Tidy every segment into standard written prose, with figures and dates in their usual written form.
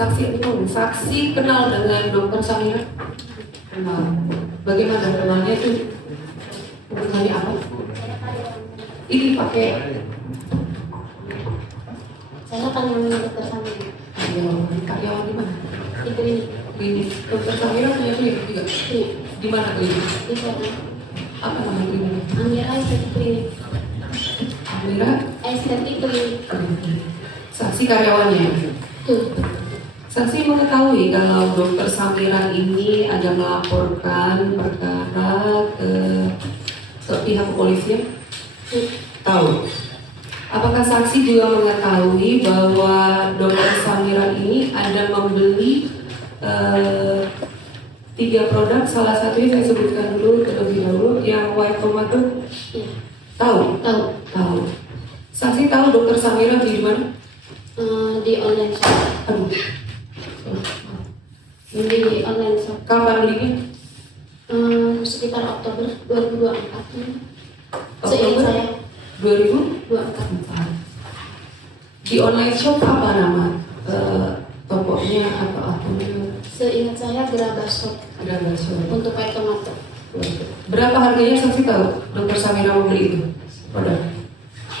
Saksi kenal dengan Dokter Samira? Kenal. Bagaimana kenalnya itu? Hubungannya apa? Ini pakai. Saya panggil Dokter Samira. Karyawan di mana? Di klinik. Klinik. Dokter Samira punya klinik juga? Iya. Di mana klinik? Di sana. Apa nama kliniknya? Amira Estetik Klinik. Amira Estetik Klinik. Saksi karyawannya. Tuh. Saksi mengetahui kalau Dokter Samira ini ada melaporkan perkara ke pihak kepolisian? Tahu. Apakah saksi juga mengetahui bahwa Dokter Samira ini ada membeli 3 produk, salah satunya saya sebutkan dulu terlebih dahulu, yang white tomato? Iya. Tahu? Tahu. Saksi tahu Dokter Samira di mana? Di online shop. Aduh. Di online shop. Kapan belinya? Sekitar Oktober 2024. Seingat Oktober saya 2024. Di online shop apa nama tokonya atau akunnya? Seingat saya Gerabah Shop Ada nggak shop? untuk white tomato. Berapa harganya saksi tahu? Dokter Samira membeli itu? Produk?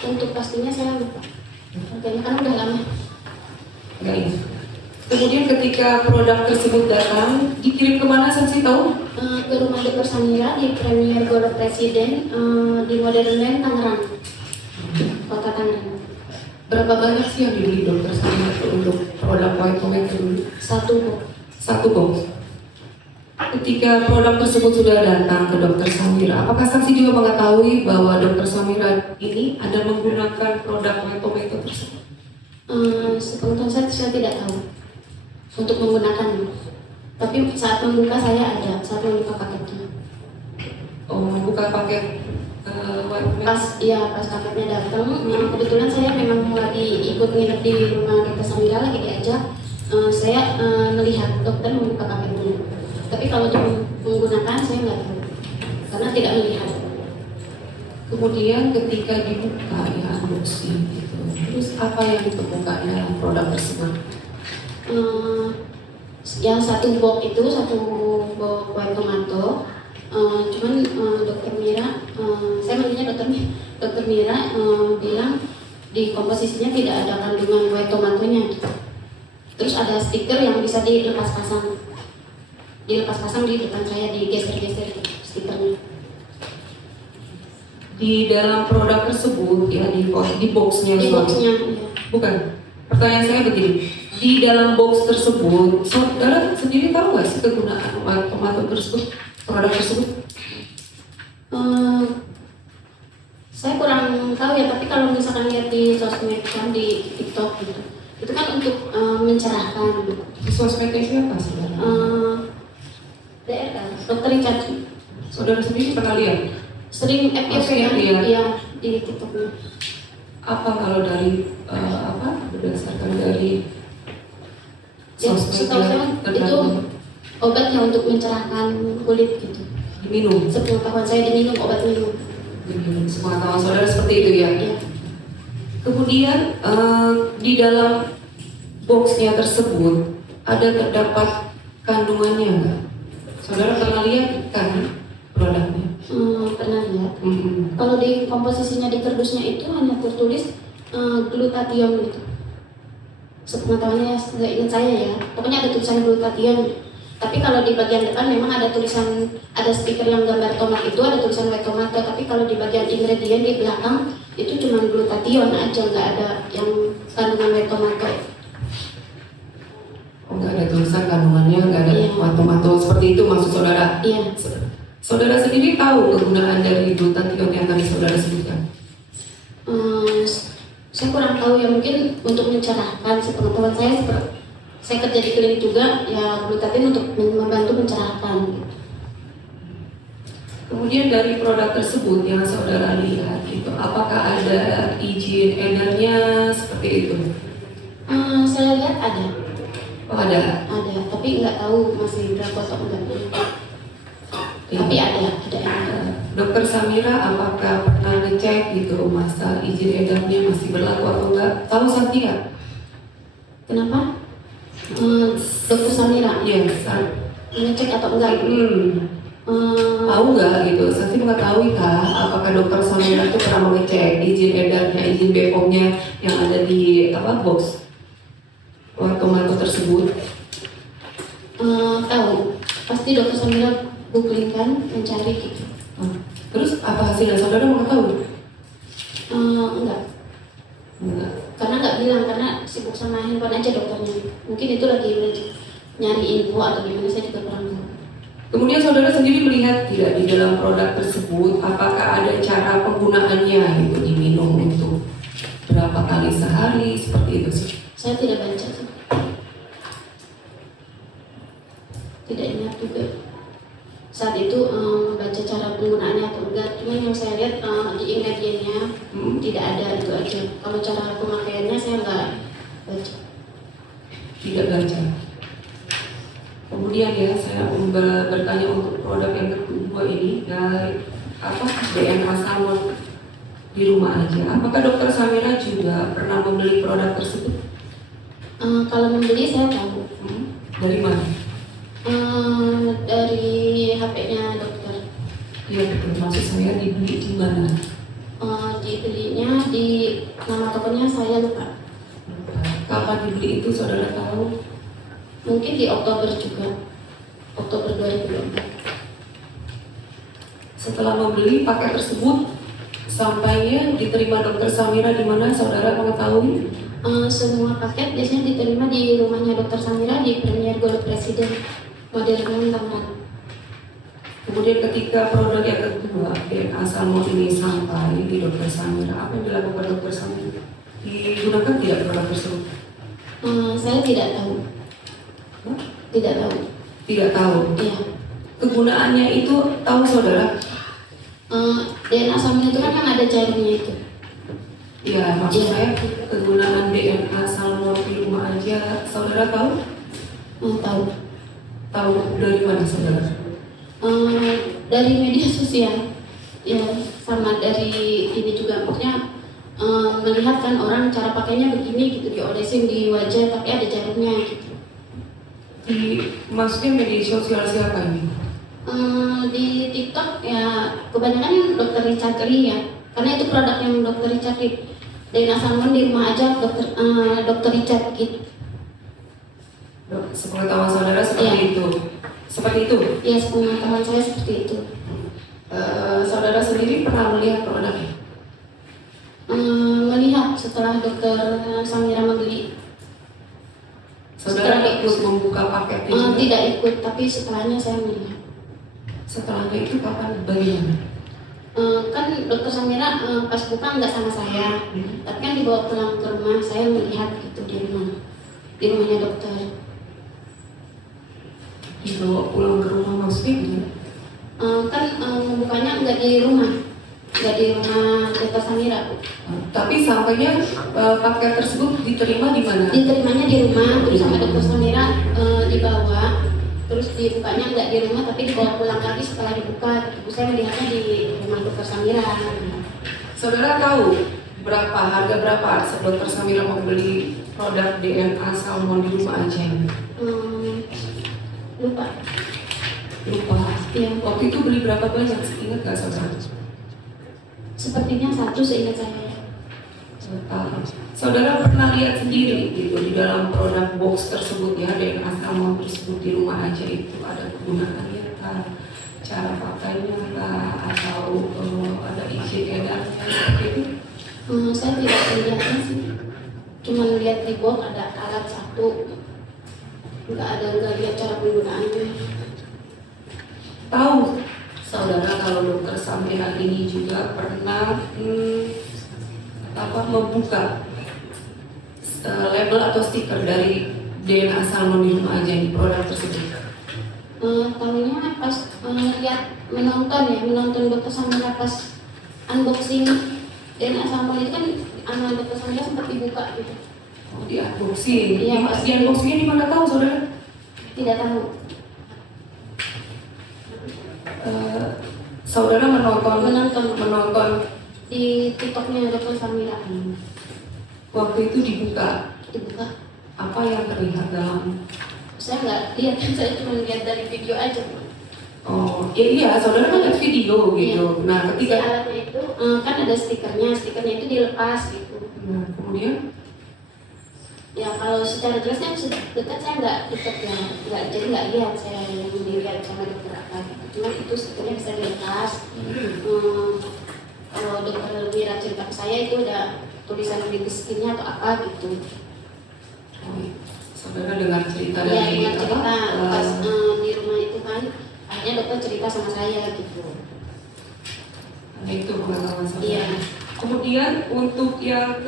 Untuk pastinya saya lupa. Harganya kan udah lama. Nggak ingat. Kemudian ketika produk tersebut datang, dikirim kemana saksi tahu? Ke rumah Dokter Samira di Premier Gora Presiden di Modern Land Tangerang, Kota Tangerang. Berapa banyak sih yang dibeli Dokter Samira untuk produk white tomato dulu? 1 box. 1 box. Ketika produk tersebut sudah datang ke Dokter Samira, apakah saksi juga mengetahui bahwa Dokter Samira ini ada menggunakan produk white tomato tersebut? Sepengetahuan saya tidak tahu untuk menggunakannya. Tapi saat membuka saya ada, saat membuka paketnya. Oh, buka paket white tomato? Pas paketnya datang, kebetulan saya memang lagi ikut nginep di rumah Dokter Samira, lagi diajak. Saya melihat dokter membuka paketnya. Tapi kalau untuk menggunakan saya nggak tahu, karena tidak melihat. Kemudian ketika dibuka ya unboxing gitu, terus apa yang ditemukan dalam produk tersebut? Yang 1 box itu 1 box white tomato. Cuman Dokter Mira, saya manggilnya Dokter Mira bilang di komposisinya tidak ada kandungan white tomatonya. Terus ada stiker yang bisa dilepas pasang di depan saya, digeser-geser stikernya. Di dalam produk tersebut ya di boxnya, Di boxnya, iya. Bukan. Pertanyaan saya begini, di dalam box tersebut, saudara sendiri tahu nggak sih kegunaan white tomato tersebut, produk tersebut? Saya kurang tahu ya, tapi kalau misalkan lihat di sosmed kan, di TikTok gitu, itu kan untuk mencerahkan. Di sosmednya siapa saudara? DR kan, Dokter Richard. Saudara sendiri pernah lihat? Sering FYP kan? Iya. Iya, di TikToknya. Apa kalau dari berdasarkan dari Ya, sosmed setahu saya itu obat yang untuk mencerahkan kulit gitu. diminum? Sepengetahuan saya diminum, obat minum. Sepengetahuan saudara seperti itu ya? Iya. Kemudian di dalam boxnya tersebut ada terdapat kandungannya nggak? Saudara pernah lihat kan produknya? Pernah lihat. Kalau di komposisinya di kardusnya itu hanya tertulis glutathione gitu. Sepengetahuannya, nggak ingat saya ya. Pokoknya ada tulisan glutathione. Tapi kalau di bagian depan memang ada tulisan, ada stiker yang gambar tomat itu, ada tulisan white tomato. Tapi kalau di bagian ingredient di belakang itu cuma glutathione aja, nggak ada yang kandungan white tomato. Oh, nggak ada tulisan kandungannya, nggak ada Iya. white tomato seperti itu maksud saudara? Iya. Saudara sendiri tahu kegunaan dari glutathione yang tadi saudara sebutkan? Saya kurang tahu ya, mungkin untuk mencerahkan. Sepengetahuan saya kerja di klinik juga ya, glutathione untuk membantu mencerahkan gitu. Kemudian dari produk tersebut yang saudara lihat itu, apakah ada izin edarnya seperti itu? Saya lihat ada. Oh, ada. Tapi nggak tahu masih berapa atau enggak. Tapi ada. Dokter Samira, apakah pernah ngecek gitu masa izin edarnya masih berlaku atau enggak? Tahu saksi nggak? Kenapa? Dokter Samira Iya, ngecek atau enggak? tahu nggak gitu? Saksi mengetahui kah apakah dokter Samira itu pernah mengecek izin edarnya, izin BPOM-nya yang ada di box tomato tersebut? Tahu, pasti dokter Samira googling kan, mencari gitu. Terus apa hasilnya? Saudara mengetahui? Enggak, Enggak. karena nggak bilang, karena sibuk sama handphone aja dokternya. Mungkin itu lagi nyari info atau gimana, saya juga kurang tahu. Kemudian saudara sendiri melihat tidak di dalam produk tersebut apakah ada cara penggunaannya gitu, diminum untuk berapa kali sehari seperti itu sih? Saya tidak baca sih. Tidak ingat juga saat itu membaca cara penggunaannya atau enggak. Cuma yang saya lihat di ingredientnya tidak ada, itu aja. Kalau cara pemakaiannya saya nggak baca. Tidak baca. Kemudian ya saya bertanya untuk produk yang kedua ini dari DNA salmon di rumah aja. Apakah dokter Samira juga pernah membeli produk tersebut? Kalau membeli saya tahu. Dari mana? Dari HP-nya dokter. Iya betul. Maksud saya dibeli di mana? Dibelinya di nama tokonya saya lupa. Kapan dibeli itu saudara tahu? Mungkin di Oktober juga. Oktober 2024. Setelah membeli paket tersebut, sampainya diterima dokter Samira di mana saudara mengetahui? Semua paket biasanya diterima di rumahnya dokter Samira di Premier Gold Presiden Modern Tangerang. Kemudian ketika produk yang kedua, DNA salmon ini sampai di dokter Samira, apa yang dilakukan dokter Samira? Digunakan tidak produk tersebut? Saya tidak tahu. Tidak tahu. Tidak tahu. Iya. Kegunaannya itu tahu saudara? DNA salmon itu kan ada jarumnya itu. Ya, maksud saya kegunaan DNA salmon di rumah aja, saudara tahu? Tahu. Tahu dari mana saudara? Dari media sosial. Ya, sama dari ini juga, maksudnya melihat kan orang cara pakainya begini gitu, diolesin di wajah tapi ada jarumnya gitu. Maksudnya media sosial siapa ini? Di TikTok ya kebanyakan dokter Richard Lee ya, karena itu produk yang dokter Richard Lee. DNA salmon di rumah aja dokter Richard gitu. Sepengetahuan saudara seperti itu? Seperti itu? Ya, sepengetahuan saya seperti itu. Saudara sendiri pernah melihat produknya? Melihat setelah dokter Samira membeli. Saudara ikut membuka paketnya juga? Tidak ikut, tapi setelahnya saya melihat. Setelahnya itu kapan? Bagaimana? Kan dokter Samira pas buka nggak sama saya, tapi kan dibawa pulang ke rumah, saya melihat gitu di rumahnya dokter. Dibawa pulang ke rumah maksudnya gimana? Kan membukanya nggak di rumah dokter Samira. Tapi sampainya paket tersebut diterima di mana? Diterimanya di rumah, terus sama dokter Samira dibawa, terus dibukanya nggak di rumah tapi dibawa pulang lagi setelah dibuka. Saya melihatnya di rumah dokter Samira. Saudara tahu harga berapa dokter Samira membeli produk DNA salmon di rumah aja? Lupa. Iya. Waktu itu beli berapa banyak? Ingat nggak saudara? Sepertinya satu seingat saya. Saudara pernah lihat sendiri gitu di dalam produk box tersebut ya, DNA salmon tersebut di rumah aja itu ada kegunaannya kah, cara pakainya kah, atau ada izin edarnya seperti itu? Saya tidak melihatnya sih, cuma lihat di box ada alat satu, nggak lihat cara penggunaannya. Tahu saudara kalau dokter Samira ini juga pernah membuka label atau stiker dari DNA salmon di rumah aja di produk tersebut? Tahunya pas lihat menonton dokter Samira pas unboxing DNA salmon itu kan anak dokter Samira sempat dibuka gitu. Oh, di unboxing? Iya, di unboxingnya di mana tahu saudara? Tidak tahu. Saudara menonton di TikToknya dokter Samira. Waktu itu dibuka. Apa yang terlihat dalam? Saya nggak lihat, saya cuma lihat dari video aja. Oh, iya, saudara kan lihat video gitu. Iya. Nah, Si ketika alatnya itu kan ada stikernya itu dilepas gitu. nah, kemudian Ya kalau secara jelasnya dekat saya nggak dekat ya, jadi nggak lihat saya yang dilihat sama dokter apa. Cuma itu stikernya bisa dilepas. Kalau dokter Wira cerita ke saya itu ada tulisan di skinnya atau apa gitu. oh, saudara dengar cerita Iya, dari dengan cerita pas Eh, di rumah itu kan, akhirnya dokter cerita sama saya gitu. nah, itu pengalaman saudara. Iya. Kemudian untuk yang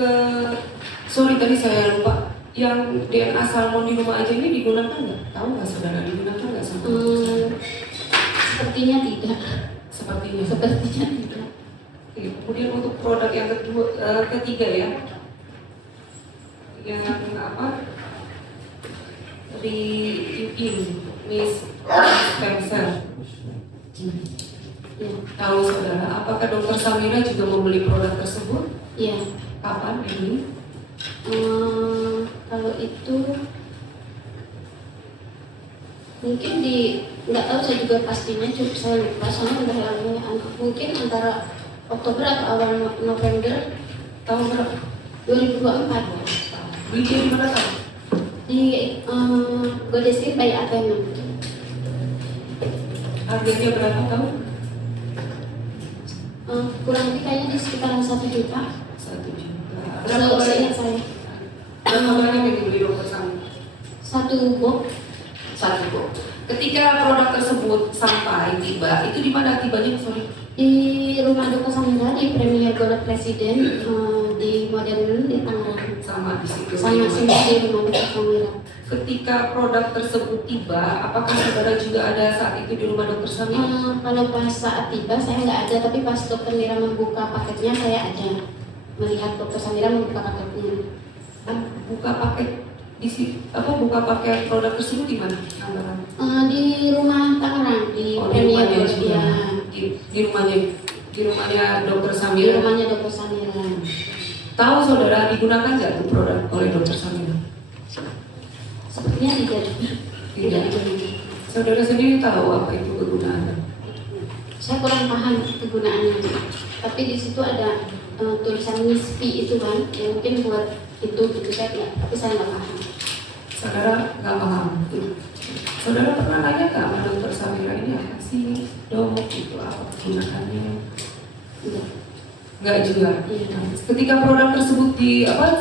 sorry tadi saya lupa, yang DNA salmon di rumah aja ini digunakan nggak? Tahu nggak saudara digunakan nggak sama? Sepertinya tidak. Sepertinya. Sepertinya tidak. Oke, kemudian untuk produk yang ketiga ya, yang apa? Miss stem cell. Ya. Tahu saudara, apakah dokter Samira juga membeli produk tersebut? Iya. Kapan ini? Kalau itu mungkin nggak tahu saya juga pastinya, cukup saya lupa soalnya udah lama, mungkin antara Oktober atau awal November Tahun berapa? 2024 Beli di mana tahu? di Godestin by Athena. Harganya berapa tahu? Kurang lebih kayaknya di sekitaran 1 juta. 1 juta. Seingat saya. Berapa banyak yang dibeli dokter Samira? 1 box. 1 kok. Ketika produk tersebut sampai tiba, itu di mana tibanya? Sorry. Di rumah dokter Samira di Premier Gold Presiden di Modern di Tangerang. Sama di situ. Sama semua di rumah dokter Samira. Ketika produk tersebut tiba, apakah saudara juga ada saat itu di rumah dokter Samira? Kalau pas saat tiba saya nggak ada, tapi pas dokter Mira membuka paketnya saya ada, melihat dokter Samira membuka paketnya. Buka paket buka paket produk tersebut di mana? Tangerang. Di rumah Tangerang di Oh, di Premier rumahnya Gold juga. ya. Di rumahnya dokter Di Samira. rumahnya dokter Samira. Tahu saudara digunakan nggak tuh produk oleh dokter Samira? Sepertinya tidak juga. Tidak. Saudara sendiri tahu apa itu kegunaannya? Saya kurang paham kegunaannya. Tapi di situ ada tulisan NISP itu kan, yang mungkin buat itu gitu saya nggak, tapi saya nggak paham. Saudara nggak paham. Saudara pernah nanya nggak sama dokter Samira ini apa sih dok itu apa kegunaannya? Tidak. Nggak juga. Iya. Ketika produk tersebut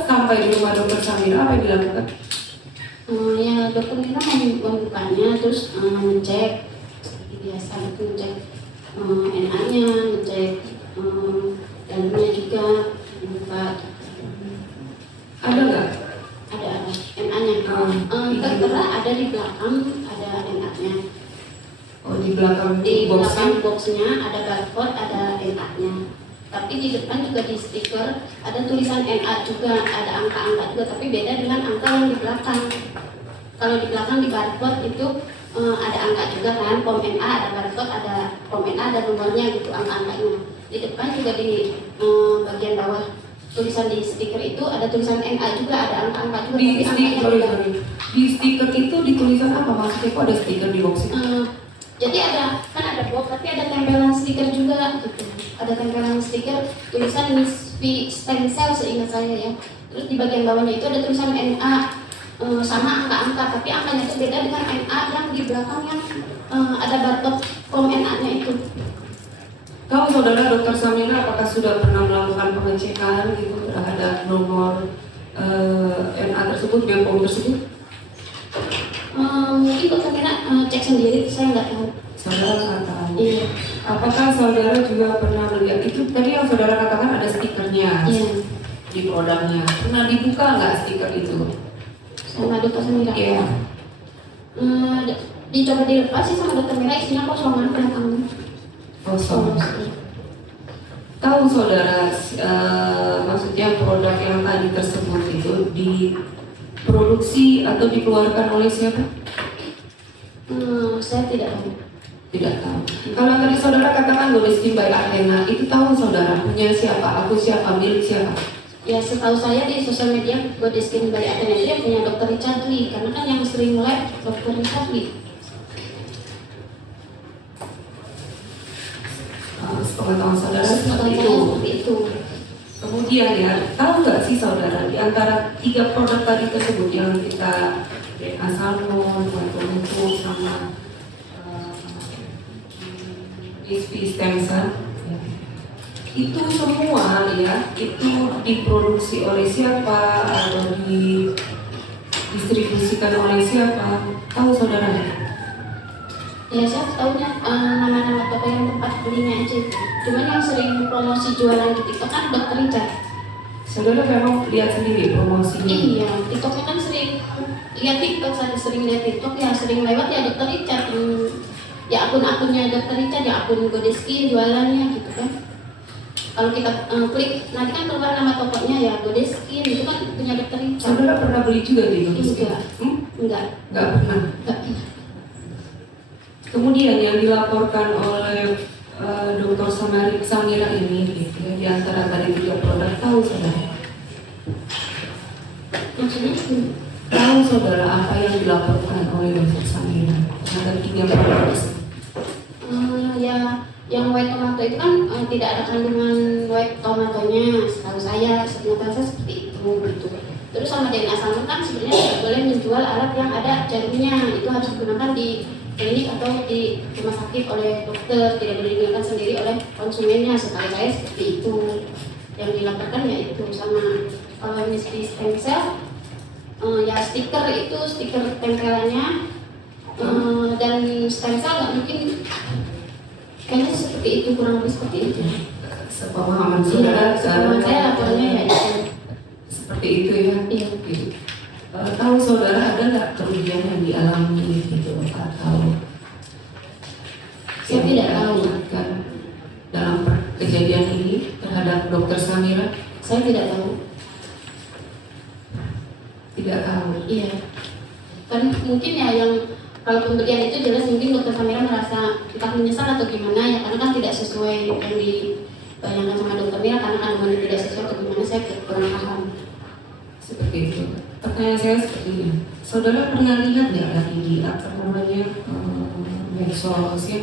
sampai di rumah dokter Samira apa yang dilakukan? Ya dokter Mira membukanya terus ngecek seperti biasa itu, ngecek NA-nya, ngecek dalamnya juga dibuka. Ada nggak? Ada NA-nya. Tertera ada di belakang, ada NA-nya. Oh di belakang Di belakang boxnya. boxnya ada barcode, ada NA-nya. Tapi di depan juga di stiker ada tulisan NA juga, ada angka-angka juga, tapi beda dengan angka yang di belakang. Kalau di belakang di barcode itu ada angka juga kan, pom NA, ada barcode, ada pom NA, ada nomornya gitu, angka-angkanya. Di depan juga di bagian bawah tulisan di stiker itu ada tulisan NA juga, ada angka-angka juga. Di tapi stiker, angkanya beda. di stiker itu ditulisan apa maksudnya? Kok ada stiker di box itu? Jadi ada box tapi ada tempelan stiker juga gitu. Ada tempelan stiker tulisan Miss V stem cell seingat saya ya. Terus di bagian bawahnya itu ada tulisan NA sama angka-angka, tapi angkanya itu beda dengan NA yang di belakang yang ada barcode pom NA-nya itu. Tahu saudara dokter Samira apakah sudah pernah melakukan pengecekan gitu terhadap nomor NA tersebut, BPOM tersebut? Mungkin dokter Mira cek sendiri, saya nggak tahu. Saudara nggak tahu. Iya. Apakah saudara juga pernah melihat itu? Tadi yang saudara katakan ada stikernya Iya. di produknya. Pernah dibuka nggak stiker itu? Sama dokter Mira. Iya. Dicoba dilepas sih sama dokter Mira, isinya kosongan belakangnya. Kosong. Tahu saudara, maksudnya produk yang tadi tersebut itu diproduksi atau dikeluarkan oleh siapa? Saya tidak tahu. Tidak tahu. Kalau tadi saudara katakan Godestin by Athena, itu tahu saudara punya siapa? Aku siapa? Milik siapa? Ya setahu saya di sosial media Godeskin by Athena dia punya dokter Richard Lee, karena kan yang sering live dokter Richard Lee. Sepengetahuan saudara seperti Seperti itu. itu. Kemudian ya, tahu nggak sih saudara, di antara 3 produk tadi tersebut yang kita Salmon, Waitomutu, sama HP stem cell, itu semua ya, itu diproduksi oleh siapa atau didistribusikan oleh siapa? Tahu saudara? Ya saya tahunya nama-nama toko yang tempat belinya aja. Cuman yang sering promosi jualan di TikTok kan dokter Richard. Saudara memang lihat sendiri promosinya? Iya, TikToknya kan sering lihat TikTok, saya sering lihat TikTok yang sering lewat ya dokter Richard. Ya akun-akunnya dokter Richard, ya akun Godeskin jualannya gitu kan. Kalau kita klik nanti kan keluar nama tokonya ya Godeskin, itu kan punya dokter Richard. Saudara pernah beli juga di Godeskin? Enggak Enggak pernah. Kemudian yang dilaporkan oleh Dr. Samira ini gitu ya, di antara tadi 3 produk, tahu saudara? Maksudnya Tahu saudara apa yang dilaporkan oleh Dr. Samira terhadap 3 produk tersebut? ya yang white tomato itu kan tidak ada kandungan white tomatonya, setahu saya seperti itu gitu. Terus sama DNA salmon kan sebenarnya tidak boleh menjual alat yang ada jarumnya, itu harus digunakan di klinik atau di rumah sakit oleh dokter, tidak boleh digunakan sendiri oleh konsumennya, setahu saya seperti itu. Yang dilaporkan ya itu. Sama kalau misalnya stem cell, ya stiker itu stiker tempelannya, dan stem cell nggak mungkin, kayaknya seperti itu, kurang lebih seperti itu. Sepemahaman saudara, Sepemahaman saya laporannya ya itu. Seperti itu ya. Iya. Gitu. Tahu saudara ada nggak kerugian yang dialami gitu atau Saya tidak tahu kan dalam kejadian ini terhadap Dokter Samira? Saya tidak tahu. Tidak tahu. Iya. Kan mungkin ya yang kalau pembelian itu jelas mungkin dokter Samira merasa entah menyesal atau gimana ya, karena kan tidak sesuai yang dibayangkan sama dokter Mira, karena kandungannya tidak sesuai atau gimana, saya kurang paham. Seperti itu. Pertanyaan saya seperti ini. Saudara pernah lihat nggak lagi di apa namanya medsos ya,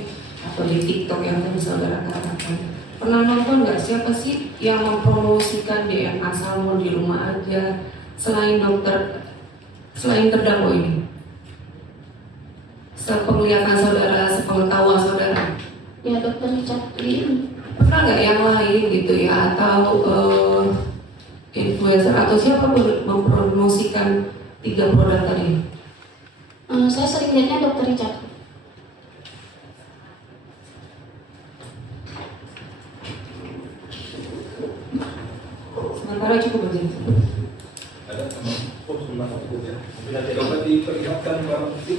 atau di TikTok yang tadi saudara katakan? Pernah nonton nggak siapa sih yang mempromosikan DNA salmon di rumah aja selain terdakwa ini? Sepenglihatan saudara, sepengetahuan saudara, Ya dokter Richard Lee. pernah nggak yang lain gitu ya, atau influencer atau siapa mempromosikan 3 produk tadi? Saya sering lihatnya dokter Richard. Sementara cukup begini. Ada teman ya. Coba diperlihatkan barang bukti.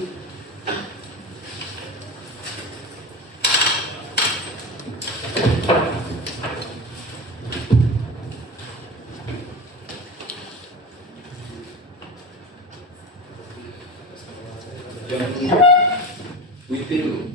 Yang within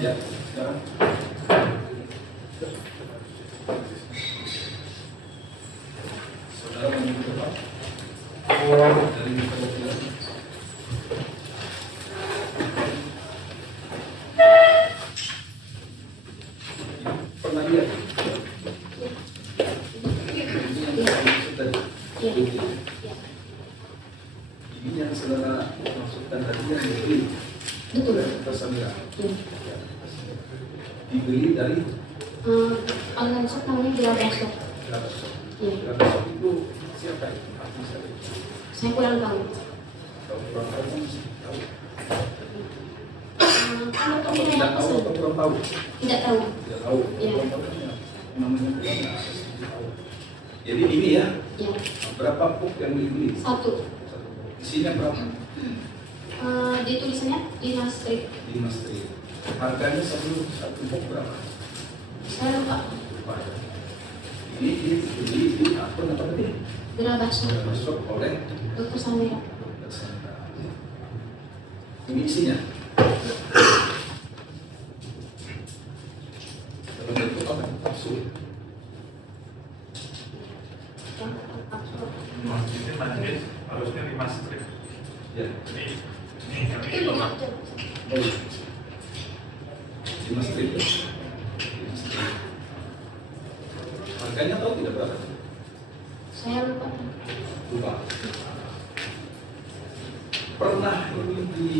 ya, sekarang saudara menyebut apa? Dari perwakilan. Pernah lihat? Ini yang maksud tadi. Ini yang saudara maksudkan tadi yang dibeli. Betul. Dokter Samira. Dibeli dari Online shop namanya Grabashop. Grabashop. Iya. Grabashop itu siapa itu? Saya kurang tahu. Kalau kurang tahu, tahu. Kalau Apa ini tidak tahu atau kurang tahu? tidak tahu. Tidak tahu. Iya. Kurang tahu kan ya. Namanya kurang ya. Jadi ini ya, Ya, berapa puk yang dibeli? satu. Isinya berapa? Di tulisannya 5 strip. 5 strip. Harganya satu puk berapa? Saya lupa. Lupa ya. Ini dibeli di akun apa tadi? Gerah bakso. Masuk oleh Dokter Samira. Dokter Sandra. Ini isinya. Dalam bentuk apa? Kapsul. Ini lanjut harusnya 5 strip. Ya. Ini kami lemak. Oh. 5 strip. 5 strip. Harganya tahu tidak berapa? Saya lupa. Lupa. Pernah ini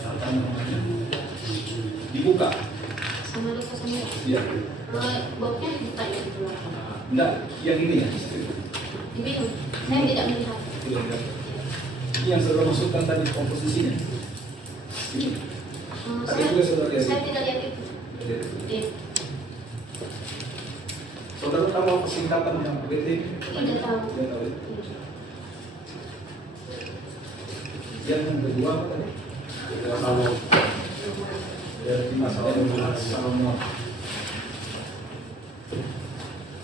apa namanya? Dibuka? Sama Dokter Samira. Iya. Bobnya dibuka ya di luar. Enggak, yang ini ya. Diminum. Saya tidak melihat. Tidak enggak. Ini yang saudara masukkan tadi komposisinya. Ini. Tadi juga saudara lihat. Saya tidak lihat itu. Iya. Saudara tahu apa singkatan yang BT? Tidak tahu. Tidak tahu. Yang kedua apa tadi? Masalah. Dari masalah.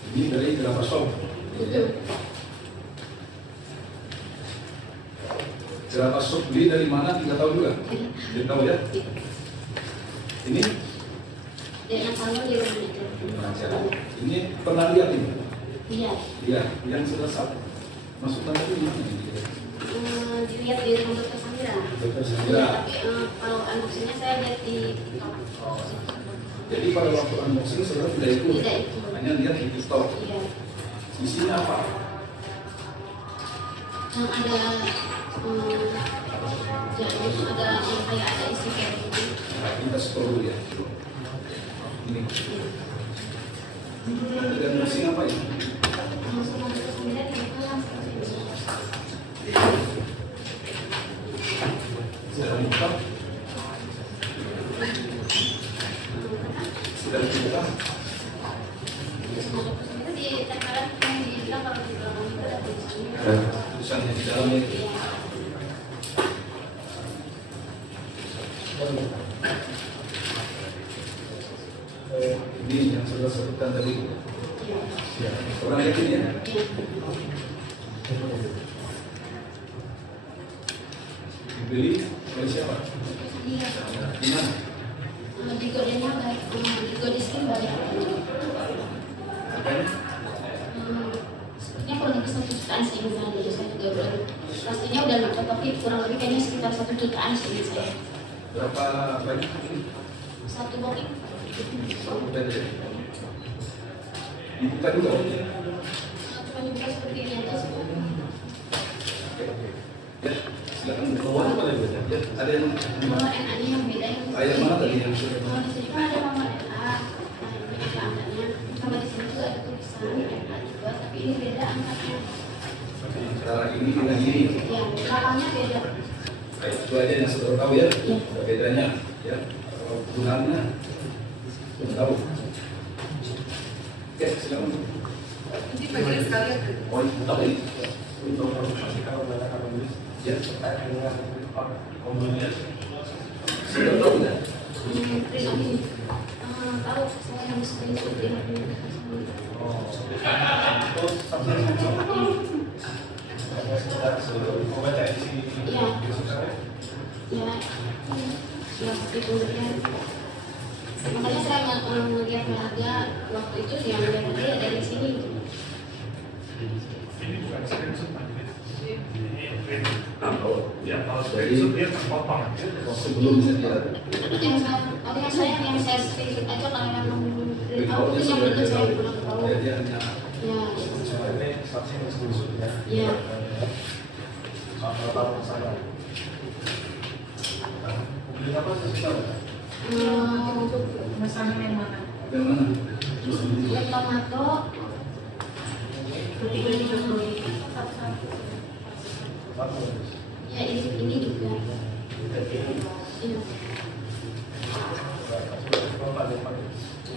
Ini dari gerabah shop. Betul. Gerabah shop beli dari mana? Tidak tahu juga. Tidak tahu ya. Ini Dia kalau dia begitu. ini pernah lihat ini? Iya. Iya, yang selesai. Masukkan tadi ini. Dilihat di rumah Dokter Samira. Dokter Iya, Sandra. tapi kalau unboxingnya saya lihat di TikTok. Jadi pada waktu unboxing saudara tidak ikut. Tidak ikut. Hanya lihat di TikTok. Iya. Isinya apa? Yang ada ya itu ada yang kayak ada isi kayak gitu. Nah, kita scroll dulu ya. Ini. Dan mesin apa ini? Sama Dokter Samira di kelas. Sudah dibuka? Sudah dibuka? Sama Dokter Samira di tempelan yang di bilang kalau di belakang itu ada tulisannya. Tulisannya di dalamnya. Iya. Ini yang sudah sebutkan tadi. Iya. Ya. Orang yakin ya? Iya. Dibeli oleh siapa? Iya. Di mana? Di godenya di godiskin banyak. Apanya? Sepertinya kurang lebih 1 jutaan seingat saya, jadi saya juga belum pastinya udah lupa, tapi kurang lebih kayaknya sekitar 1 jutaan seingat saya. Berapa banyak ini? Satu botol. Dan dibuka juga. Cuma juga seperti ini aja semua. Ya, silakan bawa ya. Ada yang Nomor NA-nya yang beda yang ayat mana tadi yang sudah? Kalau di sini kan ada nomor NA, ini ada angkanya. Sama di sini juga ada tulisan NA juga, tapi ini beda angkanya. Antara ini dengan ini. Ya, belakangnya beda. Baik, itu aja yang saudara tahu ya. Iya. Ada bedanya ya. Kalau gunanya sudah tahu. Oke, silakan. Nanti bagi sekalian. Oh, tahu ini. Ya. Sudah tahu ya. Print ini. Tahu saya yang screenshot di HP. Iya. Ya. Ya, itu ya. Makanya saya melihat harga waktu itu yang dia dari sini. Ini bukan screenshot majelis. Ini print. Oh, Ya, kalau screenshot dia terpotong. sebelumnya dia yang saya screenshot aja kalau yang aku itu yang belum saya belum tahu. Jadi hanya Ya. Ya. Pemesannya yang mana? yang mana? Yang tomato. Ya ini juga. Iya.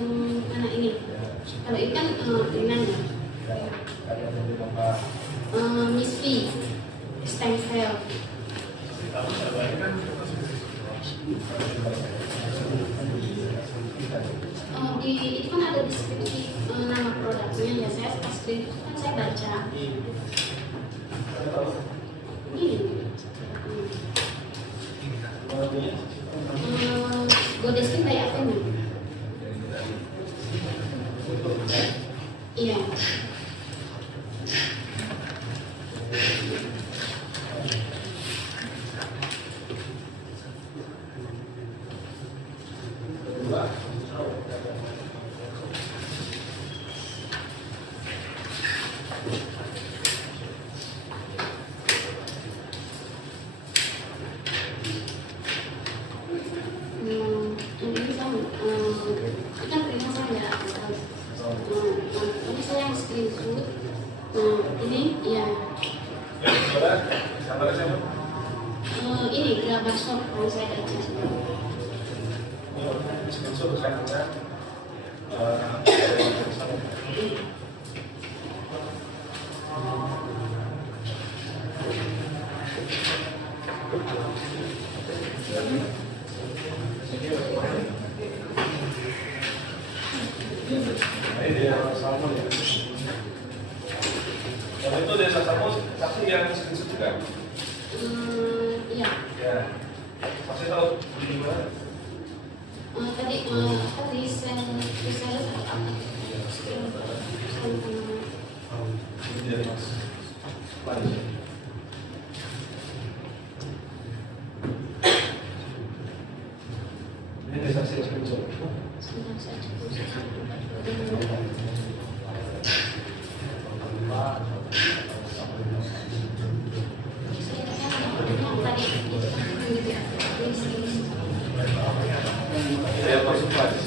Yang mana ini? Kalau ini kan ringan ya. Miss P, stem cell. Di itu kan ada deskripsi nama produknya ya, saya pas itu kan saya baca. Ini. Godeskin kayak apa nih? Iya. Ini kan terima saya ini saya yang screenshot. Ini ya ini gambar shop kalau saya baca. Ini dia salmon ya. Yang itu desa salmon, saksi yang screenshot juga. Iya. Ya. Saksi tahu di mana? Tadi reseller atau apa? Ini dia mas. Mari. Ini dia saksi yang screenshot. Sebentar saya cukup. Saya konsultasi.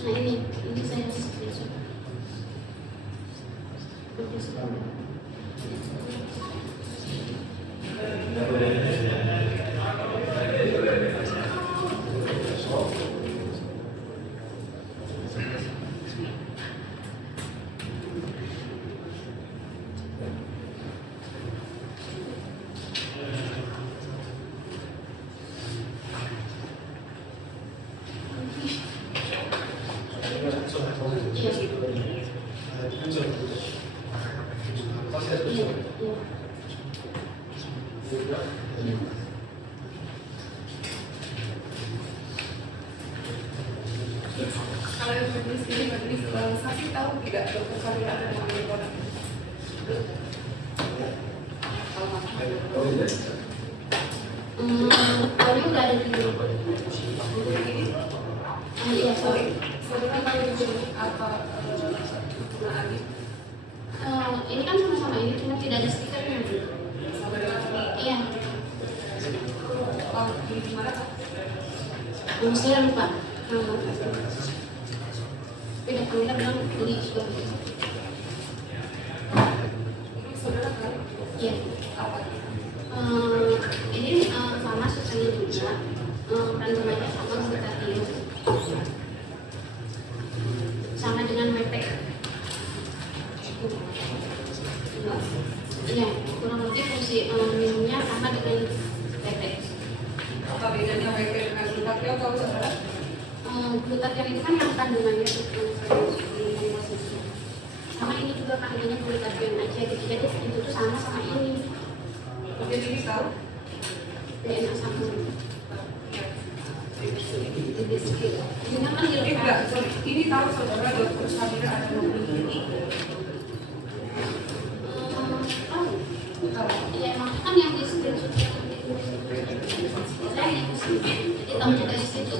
Nah ini saya screenshot. Kalau yang majelis ini majelis saksi tahu tidak dokter Sarina ada mengambil produk? Kalau udah ada di iya sorry. Sarina tahu di sini apa penggunaan Ini kan sama-sama ini cuma tidak ada stikernya. sama dengan ini? Iya. Oh, ini di mana? Saya lupa. Beda kamera bilang beli juga. Saudara kan? Iya. Apa? Ini sama susahnya juga. Kandungannya sama seperti itu. Sama dengan metek. Iya, kurang lebih fungsi minumnya sama dengan metek. Apa bedanya WP dengan glutathione tahu saudara? Glutathione itu kan yang kandungannya itu sama ini juga kandungannya glutathione aja gitu. Jadi itu tuh sama ini Jadi ini tahu? Tidak enak sama. Ini kan Enggak, sorry. Ini tahu saudara Dr. Samira ada mobil ini. Iya emang kan yang di screenshot saya yang jadi tahu dari situ.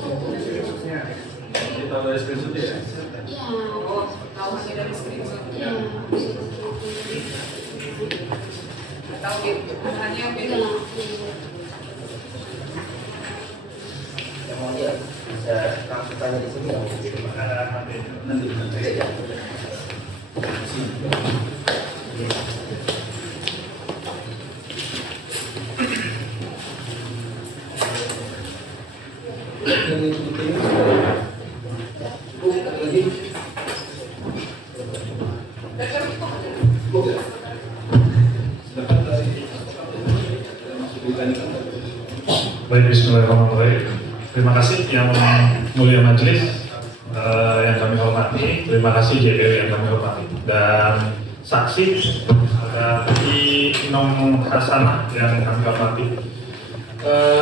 Jadi tahu dari screenshot ya? Iya. Oh, tahu hanya dari screenshot. Iya. Tahu gitu. Hanya beda. Iya. Yang mau lihat bisa langsung tanya di sini dong. Nanti aja. Yang itu diterima sudah. Lagi. Sedangkan dari masuk ditanya. Baik, bismillahirrahmanirrahim. Terima kasih yang mulia majelis, yang kami hormati. Terima kasih JPW yang kami hormati. Dan saksi ada Inong Hasanah yang kami hormati.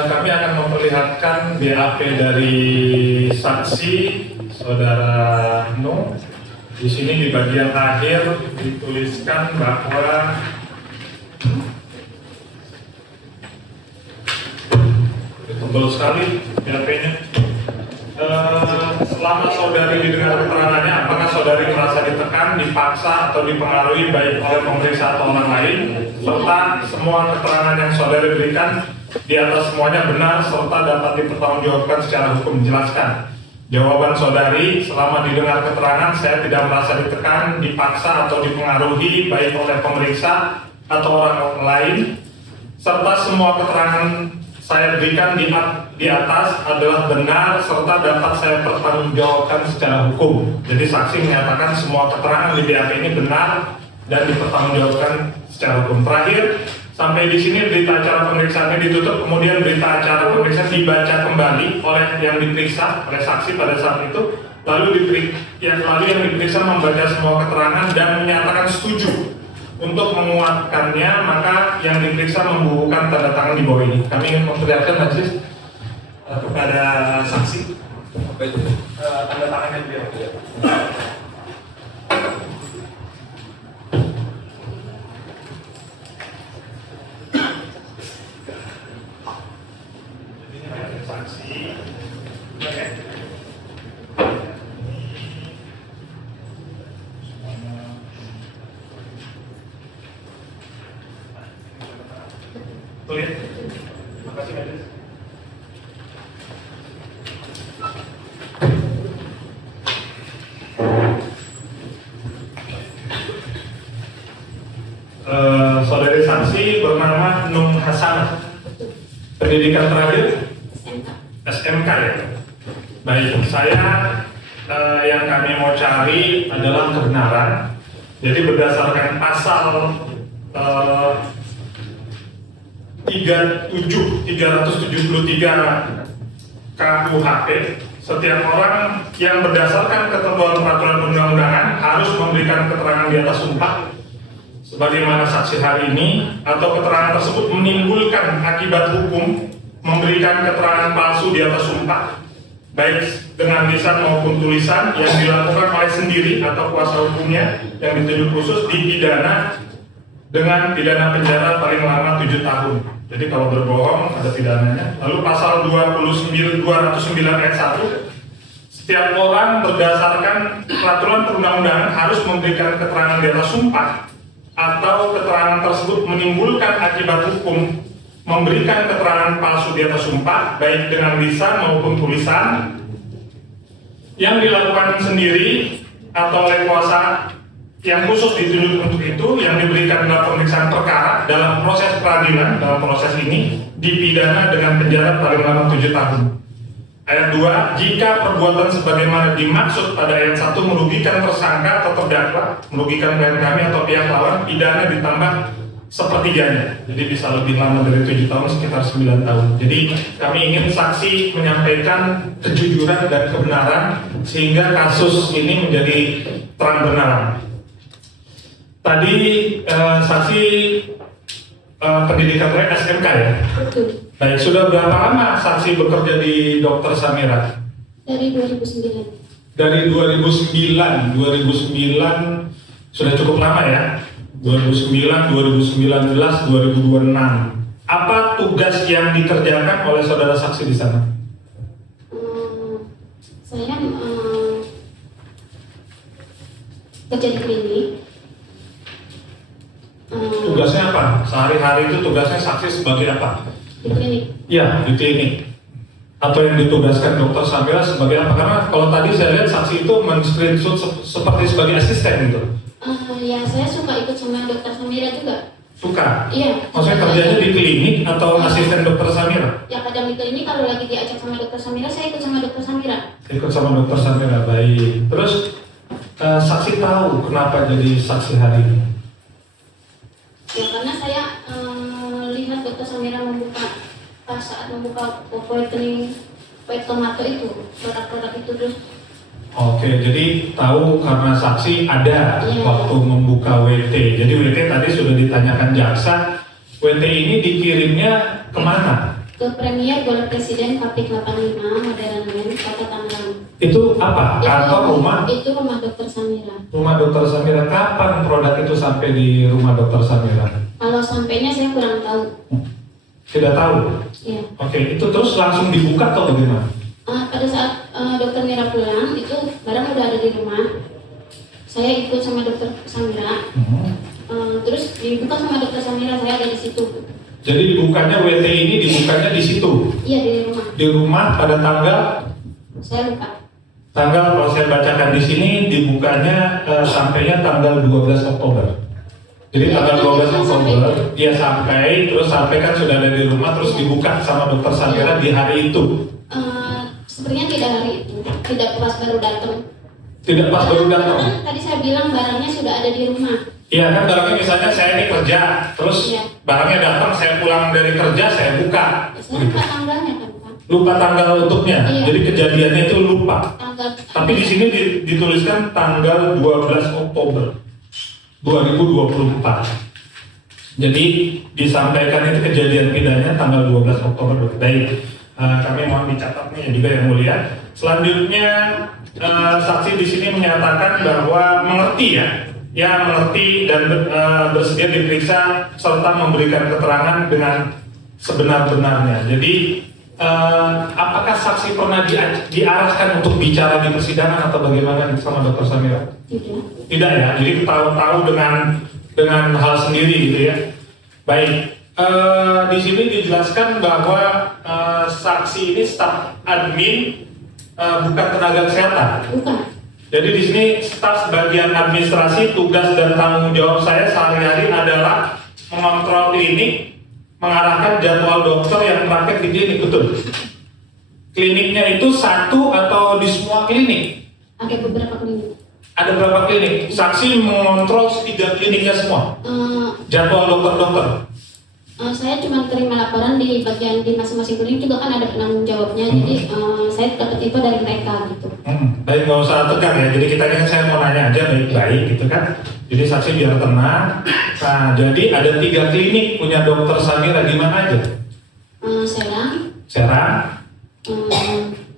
Kami akan memperlihatkan BAP dari saksi saudara Nung. Di sini di bagian akhir dituliskan bahwa tebal sekali BAP-nya. Selama saudari didengar keterangannya, apakah saudari merasa ditekan, dipaksa, atau dipengaruhi baik oleh pemeriksa atau orang lain, serta semua keterangan yang saudari berikan di atas semuanya benar serta dapat dipertanggungjawabkan secara hukum? Jelaskan. Jawaban saudari, selama didengar keterangan saya tidak merasa ditekan, dipaksa, atau dipengaruhi baik oleh pemeriksa atau orang lain, serta semua keterangan saya berikan di atas adalah benar serta dapat saya pertanggungjawabkan secara hukum. Jadi saksi menyatakan semua keterangan di BAP ini benar dan dipertanggungjawabkan secara hukum. Terakhir, sampai di sini berita acara pemeriksaannya ditutup, kemudian berita acara pemeriksaan dibaca kembali oleh yang diperiksa, oleh saksi pada saat itu, lalu yang diperiksa membaca semua keterangan dan menyatakan setuju. Untuk menguatkannya, maka yang diperiksa membubuhkan tanda tangan di bawah ini. Kami ingin memperlihatkan majelis kepada saksi Apa itu? tanda tangannya dia. Jadi ini ada saksi. Oke. Tuh lihat. Terima kasih majelis. Saudari saksi bernama Nung Hasanah. Pendidikan terakhir SMK ya. Baik, saya yang kami mau cari adalah kebenaran. Jadi berdasarkan pasal 373 KUHP, setiap orang yang berdasarkan ketentuan peraturan perundang-undangan harus memberikan keterangan di atas sumpah sebagaimana saksi hari ini, atau keterangan tersebut menimbulkan akibat hukum, memberikan keterangan palsu di atas sumpah, baik dengan lisan maupun tulisan yang dilakukan oleh sendiri atau kuasa hukumnya yang ditunjuk khusus, dipidana dengan pidana penjara paling lama 7 tahun. Jadi kalau berbohong ada pidananya. Lalu pasal 209 ayat 1, setiap orang berdasarkan peraturan perundang-undangan harus memberikan keterangan di atas sumpah atau keterangan tersebut menimbulkan akibat hukum, memberikan keterangan palsu di atas sumpah baik dengan lisan maupun tulisan yang dilakukan sendiri atau oleh kuasa yang khusus ditunjuk untuk itu, yang diberikan dalam pemeriksaan perkara dalam proses peradilan. Dalam proses ini dipidana dengan penjara paling lama 7 tahun. Ayat 2, jika perbuatan sebagaimana dimaksud pada ayat 1 merugikan tersangka atau terdakwa, merugikan klien kami atau pihak lawan, pidana ditambah sepertiganya. Jadi bisa lebih lama dari 7 tahun, sekitar 9 tahun. Jadi kami ingin saksi menyampaikan kejujuran dan kebenaran sehingga kasus ini menjadi terang benerang. Tadi saksi pendidikan terakhir SMK ya? Betul. Baik, sudah berapa lama saksi bekerja di Dokter Samira? Dari 2009. Dari 2009 sudah cukup lama ya. 2009, 2019, 2026. Apa tugas yang dikerjakan oleh saudara saksi di sana? Saya kerja di klinik. Tugasnya apa? Sehari-hari itu tugasnya saksi sebagai apa? Di klinik. Ya, di klinik. Atau yang ditugaskan Dokter Samira sebagai apa? Karena kalau tadi saya lihat saksi itu men-screenshot seperti sebagai asisten gitu. Ya, saya suka ikut sama Dokter Samira juga. Suka? Iya. Maksudnya kerjanya di klinik atau asisten Dokter Samira? Ya, kadang di klinik kalau lagi diajak sama Dokter Samira, saya ikut sama Dokter Samira. Ikut sama Dokter Samira, baik. Terus saksi tahu kenapa jadi saksi hari ini? Ya, karena saya lihat Dokter Samira pas saat membuka rekening White Tomato itu, produk-produk itu terus. Oke, jadi tahu karena saksi ada Iya. waktu membuka WT. Jadi WT tadi sudah ditanyakan jaksa. WT ini dikirimnya kemana? Ke Premier Golf Presiden Kapik 85 Modern Land, Kota Tangerang. Itu apa? Kantor, rumah? Itu rumah Dokter Samira. Rumah Dokter Samira. Kapan produk itu sampai di rumah Dokter Samira? Kalau sampainya saya kurang tahu. Tidak tahu. Ya. Oke, itu terus langsung dibuka atau bagaimana? Pada saat Dokter Mira pulang, itu barang udah ada di rumah. Saya ikut sama Dokter Samira. Terus dibuka sama Dokter Samira, saya ada di situ. Jadi dibukanya WT ini dibukanya di situ. Iya, di rumah. Di rumah pada tanggal Saya lupa. kalau saya bacakan di sini dibukanya sampainya tanggal 12 Oktober. Jadi Ya, tanggal itu 12 kita Oktober dia sampai, terus sampai kan sudah ada di rumah, terus dibuka sama Dokter Samira di hari itu. Sepertinya tidak hari itu, tidak pas baru datang. Tidak pas baru datang. Kan tadi saya bilang barangnya sudah ada di rumah. Iya kan, barangnya misalnya saya ini kerja, terus Iya. barangnya datang, saya pulang dari kerja, saya buka. Saya lupa tanggalnya kan, Pak. Lupa tanggal untuknya, Iya. jadi kejadiannya itu lupa. Tanggal. Tapi di sini dituliskan tanggal 12 Oktober 2024. Jadi disampaikan itu kejadian pidana tanggal 12 Oktober. Baik, kami mohon dicatatnya juga yang mulia. Selanjutnya saksi di sini menyatakan bahwa mengerti mengerti dan bersedia diperiksa serta memberikan keterangan dengan sebenar-benarnya. Jadi apakah saksi pernah diarahkan untuk bicara di persidangan atau bagaimana sama Dokter Samira? Tidak. Tidak ya, jadi tahu-tahu dengan hal sendiri gitu ya. Baik, di sini dijelaskan bahwa saksi ini staf admin, bukan tenaga kesehatan. Bukan. Jadi di sini staf bagian administrasi, tugas dan tanggung jawab saya sehari-hari adalah mengontrol klinik, mengarahkan jadwal dokter yang praktek di klinik, betul? Kliniknya itu satu atau di semua klinik? Ada beberapa klinik. Ada berapa klinik? Saksi mengontrol 3 kliniknya semua? Jadwal dokter-dokter? Saya cuma terima laporan di bagian di masing-masing klinik juga kan ada penanggung jawabnya. Jadi saya dapat info dari mereka gitu. Baik, nggak usah tegang ya. Jadi saya mau nanya aja baik-baik gitu kan. Jadi saksi biar tenang. Nah, jadi ada 3 klinik punya Dokter Samira di mana aja? Serang,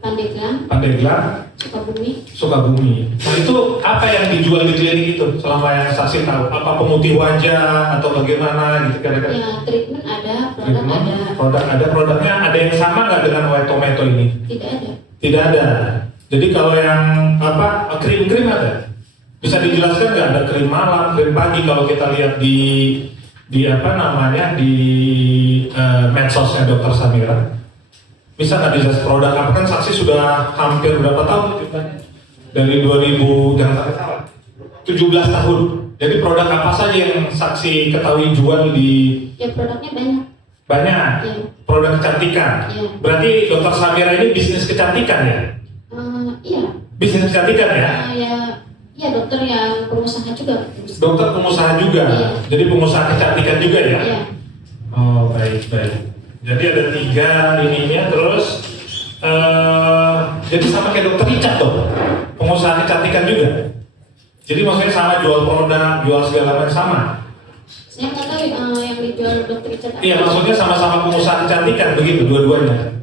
Pandeglang, Sukabumi. Nah itu apa yang dijual di klinik itu selama yang saksi tahu? Apa pemutih wajah atau bagaimana gitu kira-kira? Ya, treatment ada, produk ada. Produk ada, produknya ada yang sama nggak dengan White Tomato ini? Tidak ada. Tidak ada. Jadi kalau yang krim-krim ada? Bisa dijelaskan nggak, ada krim malam, krim pagi kalau kita lihat di medsosnya Dokter Samira? Bisa nggak dijelaskan produk apa? Kan saksi sudah hampir berapa tahun jumlahnya? Dari 2000, jangan sampai salah, 17 tahun. Jadi produk apa saja yang saksi ketahui jual di? Ya, produknya banyak. Banyak. Ya. Produk kecantikan. Ya. Berarti Dokter Samira ini bisnis kecantikan ya? Iya. Bisnis kecantikan ya? Ya dokter yang pengusaha juga. Dokter pengusaha juga. Iya. Jadi pengusaha kecantikan juga ya? Iya. Oh, baik. Jadi ada 3 ininya, terus jadi sama kayak Dokter Richard dong, pengusaha kecantikan juga. Jadi maksudnya sama, jual produk, jual segala macam sama. Saya nggak tahu yang dijual dokter Richard. Iya, maksudnya sama-sama pengusaha kecantikan begitu dua-duanya.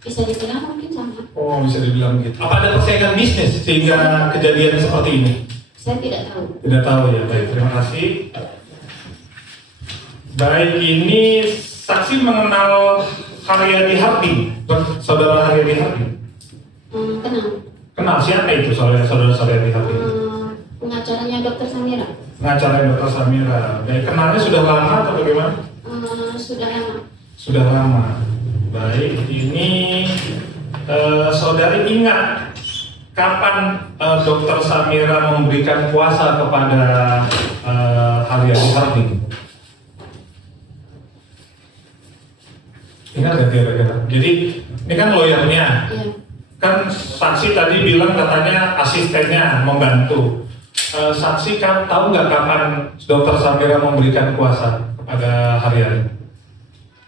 Bisa dibilang mungkin sama. Oh, bisa dibilang gitu. Apa ada persaingan bisnis sehingga kejadian seperti ini? Saya tidak tahu. Tidak tahu ya. Baik, terima kasih. Baik, ini saksi mengenal Haryadi Harding, saudara Haryadi Harding. Kenal. Kenal siapa itu saudara Haryadi Harding? Pengacaranya dokter Samira. Pengacara Dr. Samira. Baik, kenalnya sudah lama atau bagaimana? Sudah lama. Sudah lama. Baik, ini saudari ingat kapan Dr. Samira memberikan kuasa kepada Haryadi Harding? Ingat ya kira-kira? Jadi ini kan lawyernya, Iya. kan saksi tadi bilang katanya asistennya membantu. Saksi kan tahu nggak kapan Dr. Samira memberikan kuasa kepada Haryadi?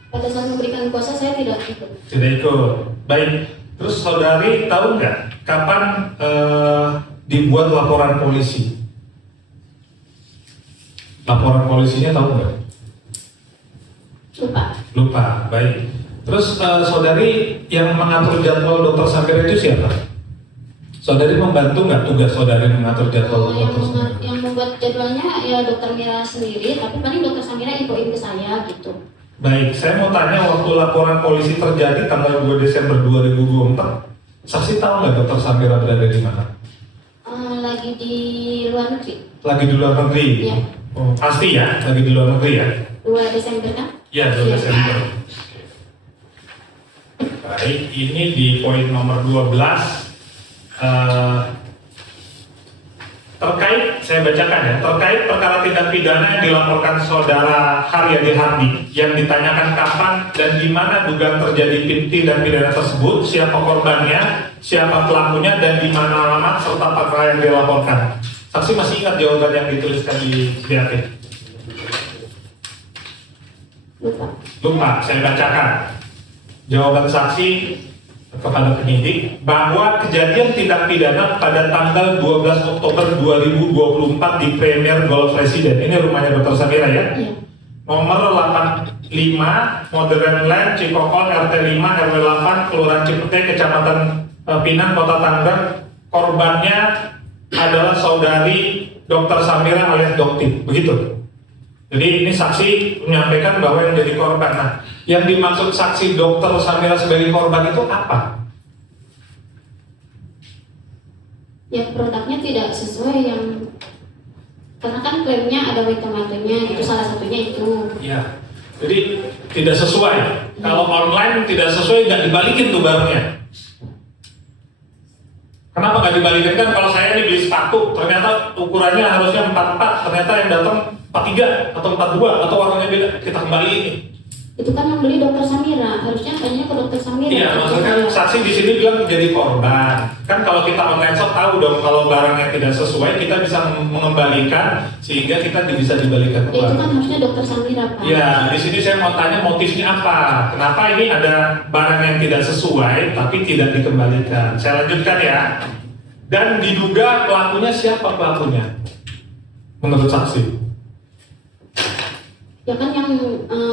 Pada saat memberikan kuasa saya tidak ikut. Tidak ikut. Baik. Terus saudari tahu nggak kapan dibuat laporan polisi? Laporan polisinya tahu nggak? Lupa. Lupa. Baik. Terus saudari yang mengatur jadwal Dr. Samira itu siapa? Saudari membantu nggak tugas saudari mengatur jadwal Dr. Samira? Yang membuat jadwalnya ya dokter Mira sendiri, tapi paling dokter Samira infoin ke saya gitu. Baik, saya mau tanya waktu laporan polisi terjadi tanggal 2 Desember 2024, saksi tahu nggak Dr. Samira berada di mana? Lagi di luar negeri. Lagi di luar negeri? Iya. Oh, pasti ya, lagi di luar negeri ya? 2 Desember kan? Ya, 2 Desember. Baik, ini di poin nomor 12. Terkait, saya bacakan ya, terkait perkara tindak pidana yang dilaporkan saudara Haryadi Harding yang ditanyakan kapan dan di mana dugaan terjadi tindak pidana tersebut, siapa korbannya, siapa pelakunya, dan di mana alamat serta perkara yang dilaporkan. Saksi masih ingat jawaban yang dituliskan di BAP? Lupa. Lupa, saya bacakan. Jawaban saksi kepada penyidik bahwa kejadian tindak pidana pada tanggal 12 Oktober 2024 di Premier Golf Resident, ini rumahnya Dr. Samira ya, Iya. nomor 85 Modern Land Cikokol RT 5 RW 8 Kelurahan Cipete Kecamatan Pinang Kota Tangerang. Korbannya adalah saudari Dr. Samira alias Dokti, begitu. Jadi ini saksi menyampaikan bahwa yang jadi korban. Nah, yang dimaksud saksi Dr. Samira sebagai korban itu apa? Ya produknya tidak sesuai yang, karena kan klaimnya ada WTMAT-nya, itu salah satunya itu. Ya, jadi tidak sesuai. Kalau online tidak sesuai, nggak dibalikin tuh barangnya. Kenapa nggak dibalikin? Kan kalau saya ini beli sepatu, ternyata ukurannya harusnya 44, ternyata yang datang 43 atau 42 atau warnanya beda, kita kembali ini. Itu kan yang beli dokter Samira, harusnya tanya ke dokter Samira. Iya, maksudnya saksi di sini bilang menjadi korban. Kan kalau kita online shop tahu dong kalau barangnya tidak sesuai, kita bisa mengembalikan sehingga kita bisa dibalikan Ya, itu kan kembali. harusnya dokter Samira, Pak. Ya, di sini saya mau tanya motifnya apa? Kenapa ini ada barang yang tidak sesuai tapi tidak dikembalikan? Saya lanjutkan ya. Dan diduga pelakunya siapa pelakunya? Menurut saksi? Ya kan yang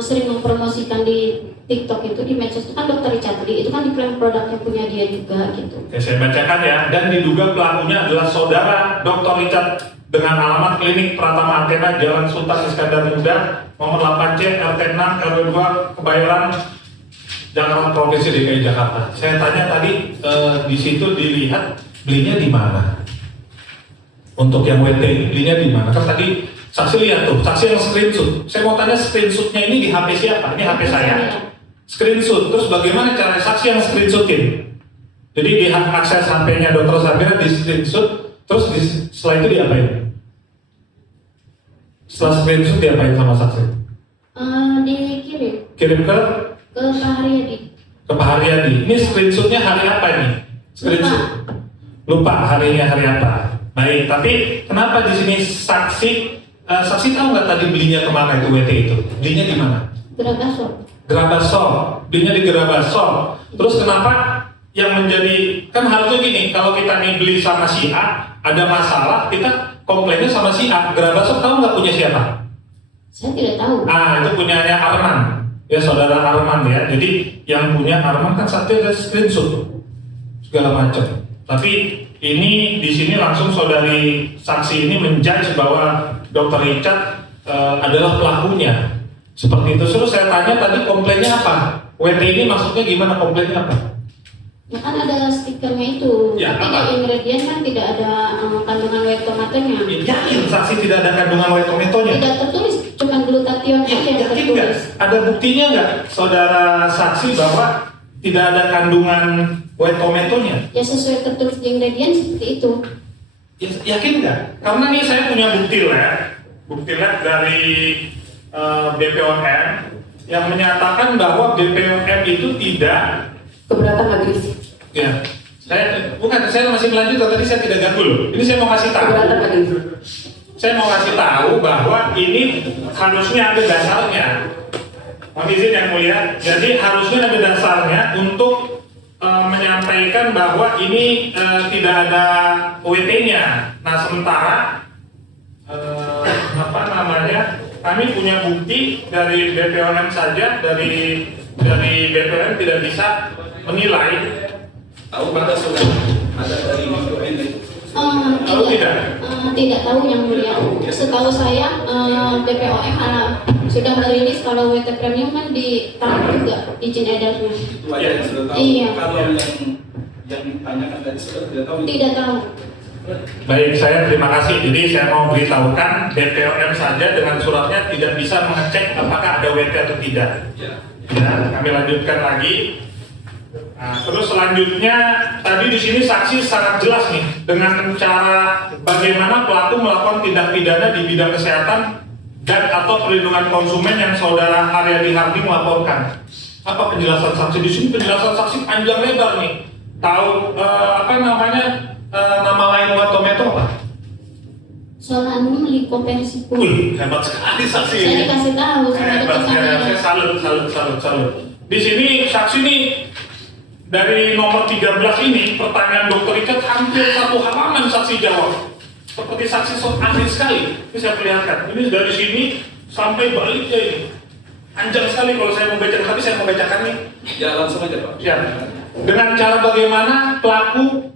sering mempromosikan di TikTok itu, di medsos itu kan dokter Richard Lee, itu kan diklaim produknya punya dia juga gitu. Oke, saya bacakan ya. Dan diduga pelakunya adalah saudara Dr. Richard dengan alamat klinik Pratama Athena, Jalan Sultan Iskandar Muda, nomor 8C, RT 6, RW 2, Kebayoran, Jakarta, Provinsi DKI Jakarta. Saya tanya tadi, di situ dilihat belinya di mana? Untuk yang WT, belinya di mana? Kan tadi saksi lihat tuh, saksi yang screenshot. Saya mau tanya screenshotnya ini di HP siapa? Ini HP saya. Screenshot, terus bagaimana cara saksi yang screenshotin? Jadi di akses HP-nya Dr. Samira di screenshot, terus setelah itu diapain? Setelah screenshot diapain sama saksi? Dikirim Kirim ke ke Pak Haryadi. Pak Haryadi. Ini screenshotnya hari apa ini? Screenshot. Lupa harinya hari apa. Baik, tapi kenapa di sini saksi tahu nggak tadi belinya kemana itu WT itu? Belinya di mana? Gerabasok. Gerabasok, belinya di Gerabasok. Terus kenapa yang menjadi, kan harusnya gini, kalau kita nih beli sama si A, ada masalah, kita komplainnya sama si A. Gerabasok tahu nggak punya siapa? Saya tidak tahu. Itu punyanya Arman, ya saudara Arman ya. Jadi yang punya Arman kan Sakti ada screenshot segala macam. Tapi ini di sini langsung saudari saksi ini menjudge bahwa Dr. Richard adalah pelakunya. Seperti itu. Terus saya tanya tadi komplainnya apa? WT ini maksudnya gimana, komplainnya apa? Ya kan ada stikernya itu, Ya, tapi apa? di ingredient kan tidak ada kandungan whey tomatonya. Yakin saksi tidak ada kandungan whey tomatonya? Tidak tertulis, cuma glutathione aja yang Yakin nggak? tertulis. Ada buktinya nggak, saudara saksi bahwa tidak ada kandungan whey tomatonya? Ya sesuai tertulis di ingredient seperti itu. Yakin nggak? Karena nih saya punya bukti lab dari BPOM yang menyatakan bahwa BPOM itu tidak. Keberatan majelis. Ya, saya masih melanjutkan, tadi saya tidak ganggu. Ini saya mau kasih tahu. Keberatan majelis. Saya mau kasih tahu bahwa ini harusnya ada dasarnya. Mohon izin yang mulia. Jadi harusnya ada dasarnya untuk menyampaikan bahwa ini tidak ada WT-nya. Nah sementara kami punya bukti dari BPOM saja, dari BPOM tidak bisa menilai. Tahu pada sudah ada dari BPOM itu. Tahu tidak? Tidak tahu yang mulia. Setahu saya BPOM sudah merilis kalau WT premium kan ditaruh juga izin edarnya. Itu aja yang sudah tahu. Iya. Kalau yang ditanyakan tadi sudah tidak tahu. Tidak tahu. Baik, saya terima kasih. Jadi saya mau beritahukan BPOM saja dengan suratnya tidak bisa mengecek apakah ada WT atau tidak. Ya. Ya, kami lanjutkan lagi. Nah, terus selanjutnya tadi di sini saksi sangat jelas nih dengan cara bagaimana pelaku melakukan tindak pidana di bidang kesehatan dan atau perlindungan konsumen yang saudara Haryadi Harding laporkan. Apa penjelasan saksi di sini? Penjelasan saksi panjang lebar nih. Tahu nama lain buat tomato apa? Soal anu likopensikum. Hebat sekali saksi ini. Saya dikasih tahu sama dokter Saya salut. Di sini saksi ini dari nomor 13 ini pertanyaan Dr. Richard hampir 1 halaman saksi jawab. Seperti saksi ahli sekali. Ini saya perlihatkan. Ini dari sini sampai baliknya ini. Panjang sekali kalau saya mau baca, tapi saya mau bacakan nih. Ya langsung aja Pak. Ya. Dengan cara bagaimana pelaku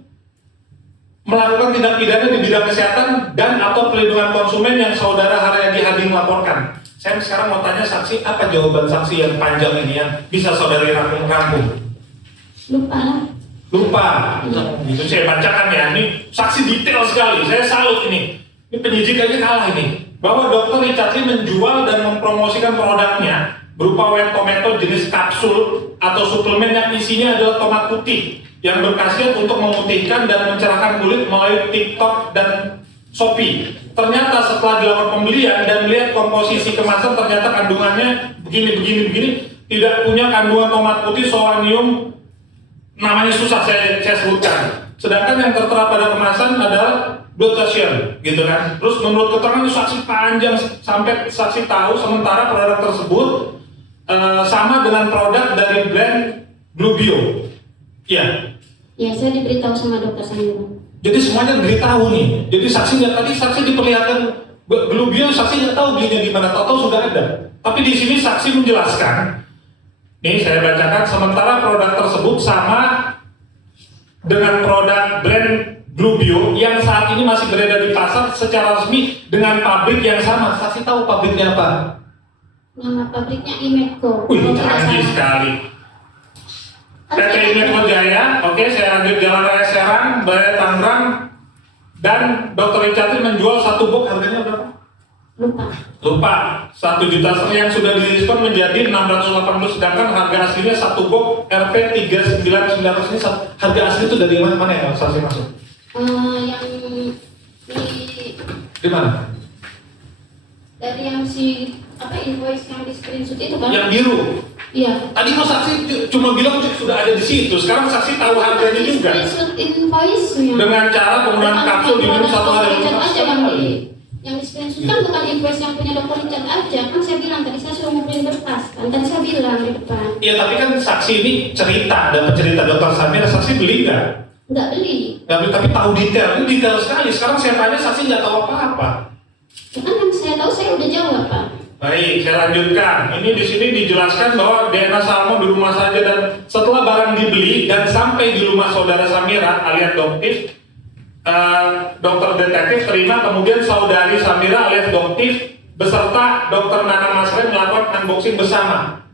melakukan tindak pidana di bidang kesehatan dan atau perlindungan konsumen yang saudara Haryadi Harding laporkan. Saya sekarang mau tanya saksi, apa jawaban saksi yang panjang ini yang bisa saudari rangkum? Lupa. Itu saya bacakan ya. Ini saksi detail sekali. Saya salut ini. Ini penyidikannya kalah ini. Bahwa Dr. Richard Lee menjual dan mempromosikan produknya berupa whey tomato jenis kapsul atau suplemen yang isinya adalah tomat putih yang berkhasiat untuk memutihkan dan mencerahkan kulit melalui TikTok dan Shopee. Ternyata setelah dilakukan pembelian dan melihat komposisi kemasan, ternyata kandungannya begini, tidak punya kandungan tomat putih, soanium, namanya susah saya sebutkan. Sedangkan yang tertera pada kemasan adalah glutathione, gitu kan. Terus menurut keterangan saksi panjang sampai saksi tahu sementara produk tersebut sama dengan produk dari brand Glubio. Iya. Ya, saya diberitahu sama dokter Sanggul. Jadi semuanya diberitahu nih. Jadi saksi diperlihatkan Glubio, saksi nggak tahu belinya di mana, tahu sudah ada. Tapi di sini saksi menjelaskan. Nih saya bacakan, sementara produk tersebut sama dengan produk brand Glubio yang saat ini masih beredar di pasar secara resmi dengan pabrik yang sama. Saksi tahu pabriknya apa? Nama pabriknya Imetco. Canggih sekali. PT Imetco Jaya. Oke, saya lanjut Jalan Raya Serang, Balai Tangerang, dan Dr. Richard menjual satu box harganya berapa? Lupa. 1 juta yang sudah didiskon menjadi 680, sedangkan harga aslinya satu box Rp 399. Ini harga asli itu dari mana ya saksi masuk? Yang Di mana? dari yang invoice yang di screenshot itu kan? Yang biru. Iya. Tadi kok saksi cuma bilang sudah ada di situ. Sekarang saksi tahu harganya juga. Screenshot invoice-nya. Dengan cara penggunaan kapsul diminum 1 hari. Aja yang di screenshot kan bukan invoice yang punya dokter Richard aja. Kan saya bilang tadi saya suruh ngumpulin berkas. Kan tadi saya bilang di depan. Iya, tapi kan saksi ini dapat cerita dokter Samira, saksi beli nggak? Nggak beli. Tapi tahu detail. Ini detail sekali. Sekarang saya tanya saksi nggak tahu apa-apa. Ya kan yang saya tahu saya udah jawab Pak. Baik, saya lanjutkan. Ini di sini dijelaskan bahwa DNA Salmon di rumah saja dan setelah barang dibeli dan sampai di rumah saudara Samira alias Doktif, dokter detektif terima, kemudian saudari Samira alias Doktif beserta dokter Nana Masre melakukan unboxing bersama.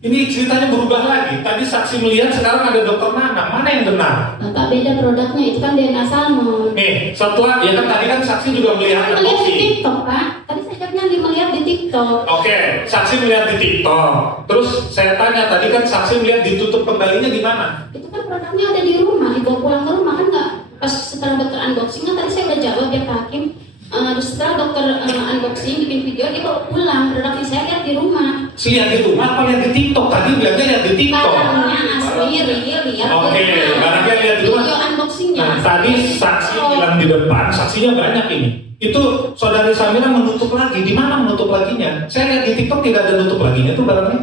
Ini ceritanya berubah lagi. Tadi saksi melihat, sekarang ada dokter Nana. Mana yang benar? Bapak beda produknya, itu kan DNA Salmon. Nih, setelah ya kan tadi kan saksi juga melihat Saya melihat di unboxing. TikTok, Pak. Tadi saya lihatnya melihat di TikTok. Oke, saksi melihat di TikTok. Terus saya tanya tadi kan saksi melihat ditutup kembalinya di mana? Itu kan produknya ada di rumah, dibawa pulang ke rumah kan nggak? Pas setelah dokter unboxing kan tadi saya udah jawab ya Pak Hakim. Setelah dokter unboxing bikin video, dia bawa pulang produknya, saya lihat di rumah. Lihat di rumah apa lihat di TikTok? Tadi bilangnya lihat di TikTok. Barangnya asli, real, lihat Oke, di rumah. barangnya lihat di rumah. Video unboxingnya. Nah, tadi saksi bilang di depan, saksinya banyak ini. Itu saudari Samira menutup lagi. Di mana menutup laginya? Saya lihat di TikTok tidak ada nutup laginya tuh barangnya.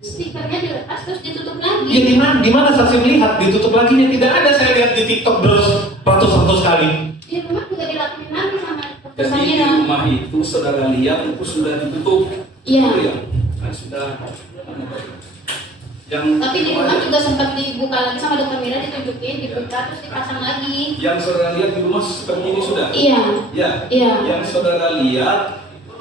Stikernya dilepas terus ditutup lagi. Ya di mana? Di mana saksi melihat ditutup laginya? Tidak ada, saya lihat di TikTok terus ratus-ratus kali. Di rumah juga dilakuin lagi sama dokter Jadi di Samira. rumah itu saudara lihat itu sudah ditutup. Iya. Itu ya. Nah, sudah. Yang Tapi di rumah juga sempat dibuka lagi sama dokter Mira, ditunjukin, dibuka terus dipasang lagi. yang saudara lihat di rumah seperti ini sudah. Iya. Ya. Iya. Yang saudara lihat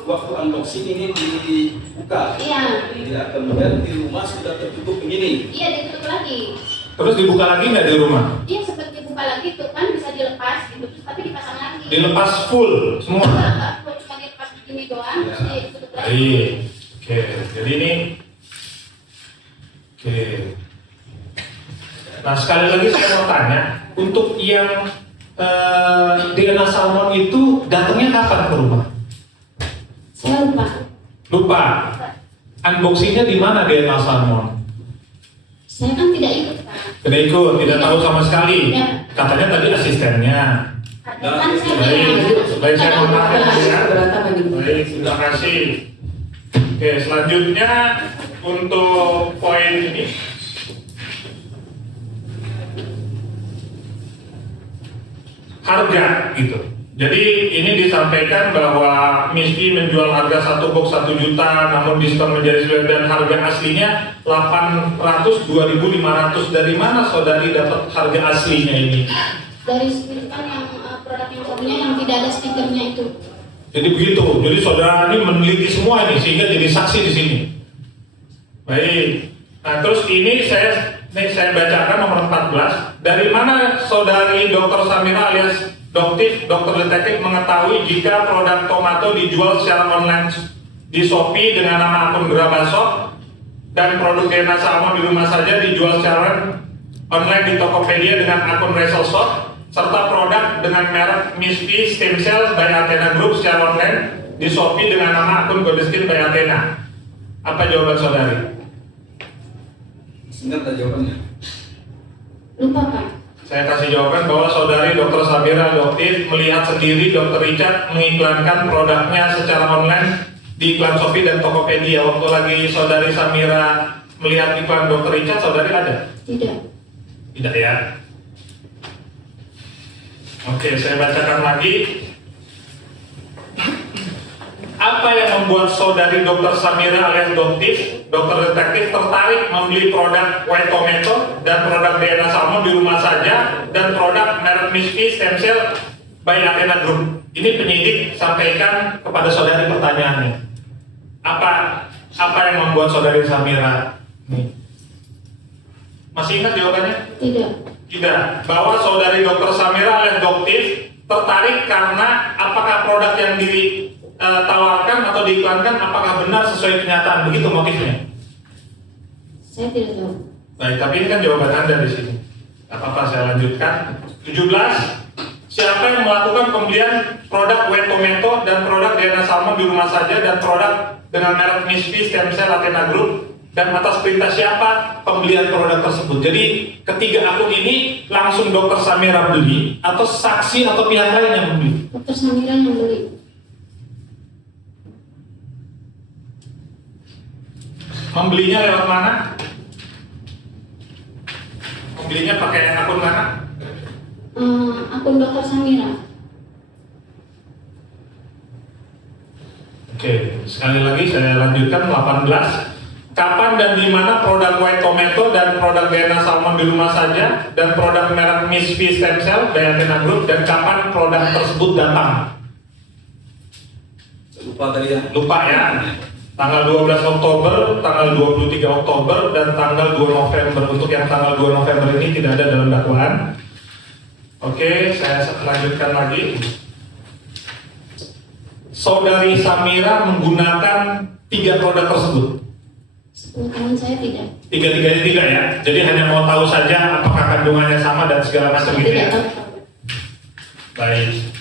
waktu unboxing ini dibuka. Iya. Ya, kemudian di rumah sudah tertutup begini. Iya, ditutup lagi. Terus dibuka lagi nggak di rumah? Iya, sempat dibuka lagi tuh kan bisa dilepas gitu, terus tapi dipasang lagi. Dilepas full semua. Enggak, cuma dilepas begini doang, Iya. terus ditutup lagi. Baik. Oke, jadi ini. Oke. Nah sekali lagi saya mau tanya, untuk yang DNA Salmon itu datangnya kapan ke rumah? Saya lupa. Lupa. Unboxingnya di mana DNA Salmon? Saya kan tidak ikut Pak. Tidak ikut, tidak tahu sama sekali. Ya. Katanya tadi asistennya. Kan saya Baik, saya mohon maaf ya, Bu, ya. Keberatan lagi. Baik, terima kasih. Oke, selanjutnya untuk poin ini. Harga gitu. Jadi ini disampaikan bahwa Misfi menjual harga 1 box 1 juta, namun diskon menjadi 9 dan harga aslinya 800 2.500. Dari mana saudari dapat harga aslinya ini? Dari kan yang produk yang punya yang tidak ada stikernya itu. Jadi begitu. Jadi saudara ini meneliti semua ini sehingga jadi saksi di sini. Baik. Nah, terus ini saya bacakan nomor 14. Dari mana saudari Dr. Samira alias Doktif, dokter detektif mengetahui jika produk tomato dijual secara online di Shopee dengan nama akun Grabasop dan produk DNA Salmon di rumah saja dijual secara online di Tokopedia dengan akun Reselshop serta produk dengan merek Misfi Stem Cell by Athena Group secara online di Shopee dengan nama akun Godeskin by Athena. Apa jawaban saudari? Ingat tak jawabannya? Lupa Pak. Saya kasih jawaban bahwa saudari Dr. Samira Doktif melihat sendiri Dr. Richard mengiklankan produknya secara online di iklan Shopee dan Tokopedia. Waktu lagi saudari Samira melihat iklan Dr. Richard, saudari ada? Tidak. Tidak ya? Oke, saya bacakan lagi. Apa yang membuat saudari Dr. Samira alias Doktif, dokter detektif tertarik membeli produk White Tomato dan produk DNA Salmon di rumah saja dan produk merek Misfi Stem Cell by Athena Group? Ini penyidik sampaikan kepada saudari pertanyaannya. Apa yang membuat saudari Samira ini? Masih ingat jawabannya? Tidak. Tidak. Bahwa saudari Dr. Samira alias Doktif tertarik karena apakah produk yang ditawarkan atau diiklankan apakah benar sesuai kenyataan, begitu motifnya? Saya tidak tahu. Baik, tapi ini kan jawaban Anda di sini. Tak apa-apa, saya lanjutkan. 17. Siapa yang melakukan pembelian produk White Tomato dan produk DNA Salmon di rumah saja dan produk dengan merek Misfi Stem Cell Athena Group dan atas perintah siapa pembelian produk tersebut? Jadi ketiga akun ini langsung Dr. Samira beli atau saksi atau pihak lain yang membeli? Dokter Samira yang beli. Membelinya lewat mana? Membelinya pakai akun mana? Akun dokter Samira. Oke. sekali lagi saya lanjutkan 18. Kapan dan di mana produk white tomato dan produk DNA salmon di rumah saja dan produk merek Miss V Stem Cell Diathena Group, dan kapan produk tersebut datang? Lupa tadi ya. Lupa ya. Tanggal 12 Oktober, tanggal 23 Oktober, dan tanggal 2 November. Untuk yang tanggal 2 November ini tidak ada dalam dakwaan. Oke, saya lanjutkan lagi. Saudari Samira menggunakan 3 produk tersebut. Sepengetahuan saya tidak. Tiga-tiganya tidak ya. Jadi hanya mau tahu saja apakah kandungannya sama dan segala macam gitu ya. Tidak tahu. Baik.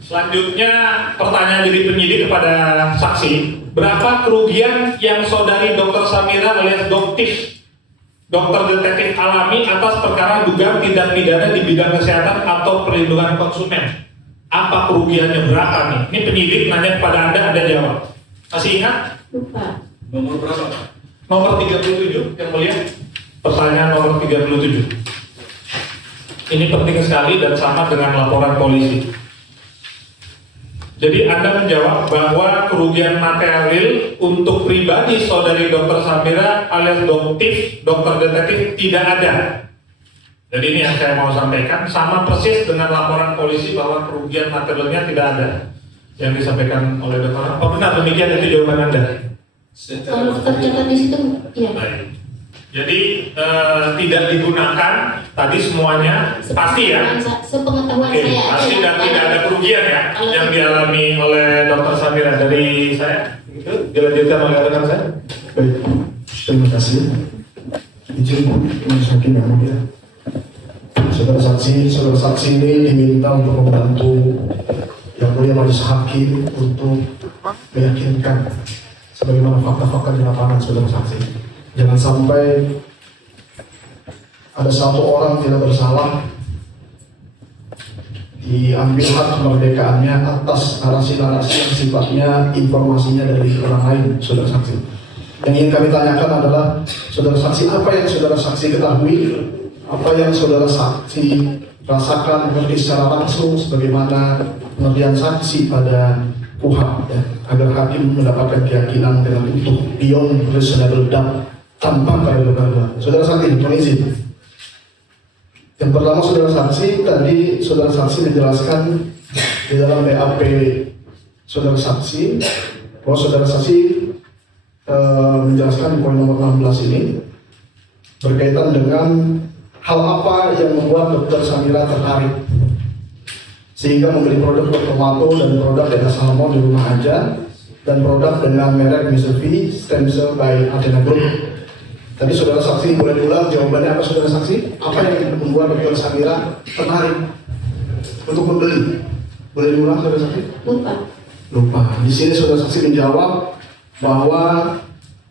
Selanjutnya pertanyaan dari penyidik kepada saksi. Berapa kerugian yang saudari Dr. Samira alias Doktif, dokter detektif alami atas perkara dugaan tindak pidana di bidang kesehatan atau perlindungan konsumen? Apa kerugiannya, berapa nih? Ini penyidik nanya kepada Anda jawab. Masih ingat? Lupa. Nomor berapa? Nomor 37 yang mulia. Pertanyaan nomor 37. Ini penting sekali dan sama dengan laporan polisi. Jadi Anda menjawab bahwa kerugian material untuk pribadi saudari Dr. Samira alias Doktif, dokter detektif tidak ada. Jadi ini yang saya mau sampaikan, sama persis dengan laporan polisi bahwa kerugian materialnya tidak ada yang disampaikan oleh dokter. Oh benar, demikian itu jawaban Anda. Kalau tercatat di situ, iya. Baik. Jadi tidak digunakan tadi semuanya pasti ya. Sepengetahuan Oke, saya. pasti dan tidak ada kerugian ya yang dialami oleh Dr. Samira dari saya. Itu dilanjutkan oleh rekan saya. Baik, terima kasih. Izin Majelis Hakim yang mulia. Saudara saksi ini diminta untuk membantu yang mulia Majelis Hakim untuk meyakinkan sebagaimana fakta-fakta di lapangan, saudara saksi. Jangan sampai ada satu orang tidak bersalah diambil hak kemerdekaannya atas narasi-narasi yang sifatnya informasinya dari orang lain, saudara saksi. Yang ingin kami tanyakan adalah, saudara saksi, apa yang saudara saksi ketahui, apa yang saudara saksi rasakan, mengerti secara langsung sebagaimana pengertian saksi pada KUHP, ya, agar hakim mendapatkan keyakinan dengan utuh beyond reasonable doubt tanpa keraguan. Saudara saksi, mohon izin. Yang pertama, saudara saksi, tadi saudara saksi menjelaskan di dalam BAP saudara saksi bahwa saudara saksi menjelaskan di poin nomor 16 ini berkaitan dengan hal apa yang membuat Dr. Samira tertarik sehingga membeli produk tomato dan produk DNA salmon di rumah aja dan produk dengan merek Mr. V Stem Cell by Diathena Group. Tadi saudara saksi boleh diulang jawabannya apa, saudara saksi? Apa yang membuat Dr. Samira tertarik untuk membeli? Boleh diulang, saudara saksi? Lupa. Di sini saudara saksi menjawab bahwa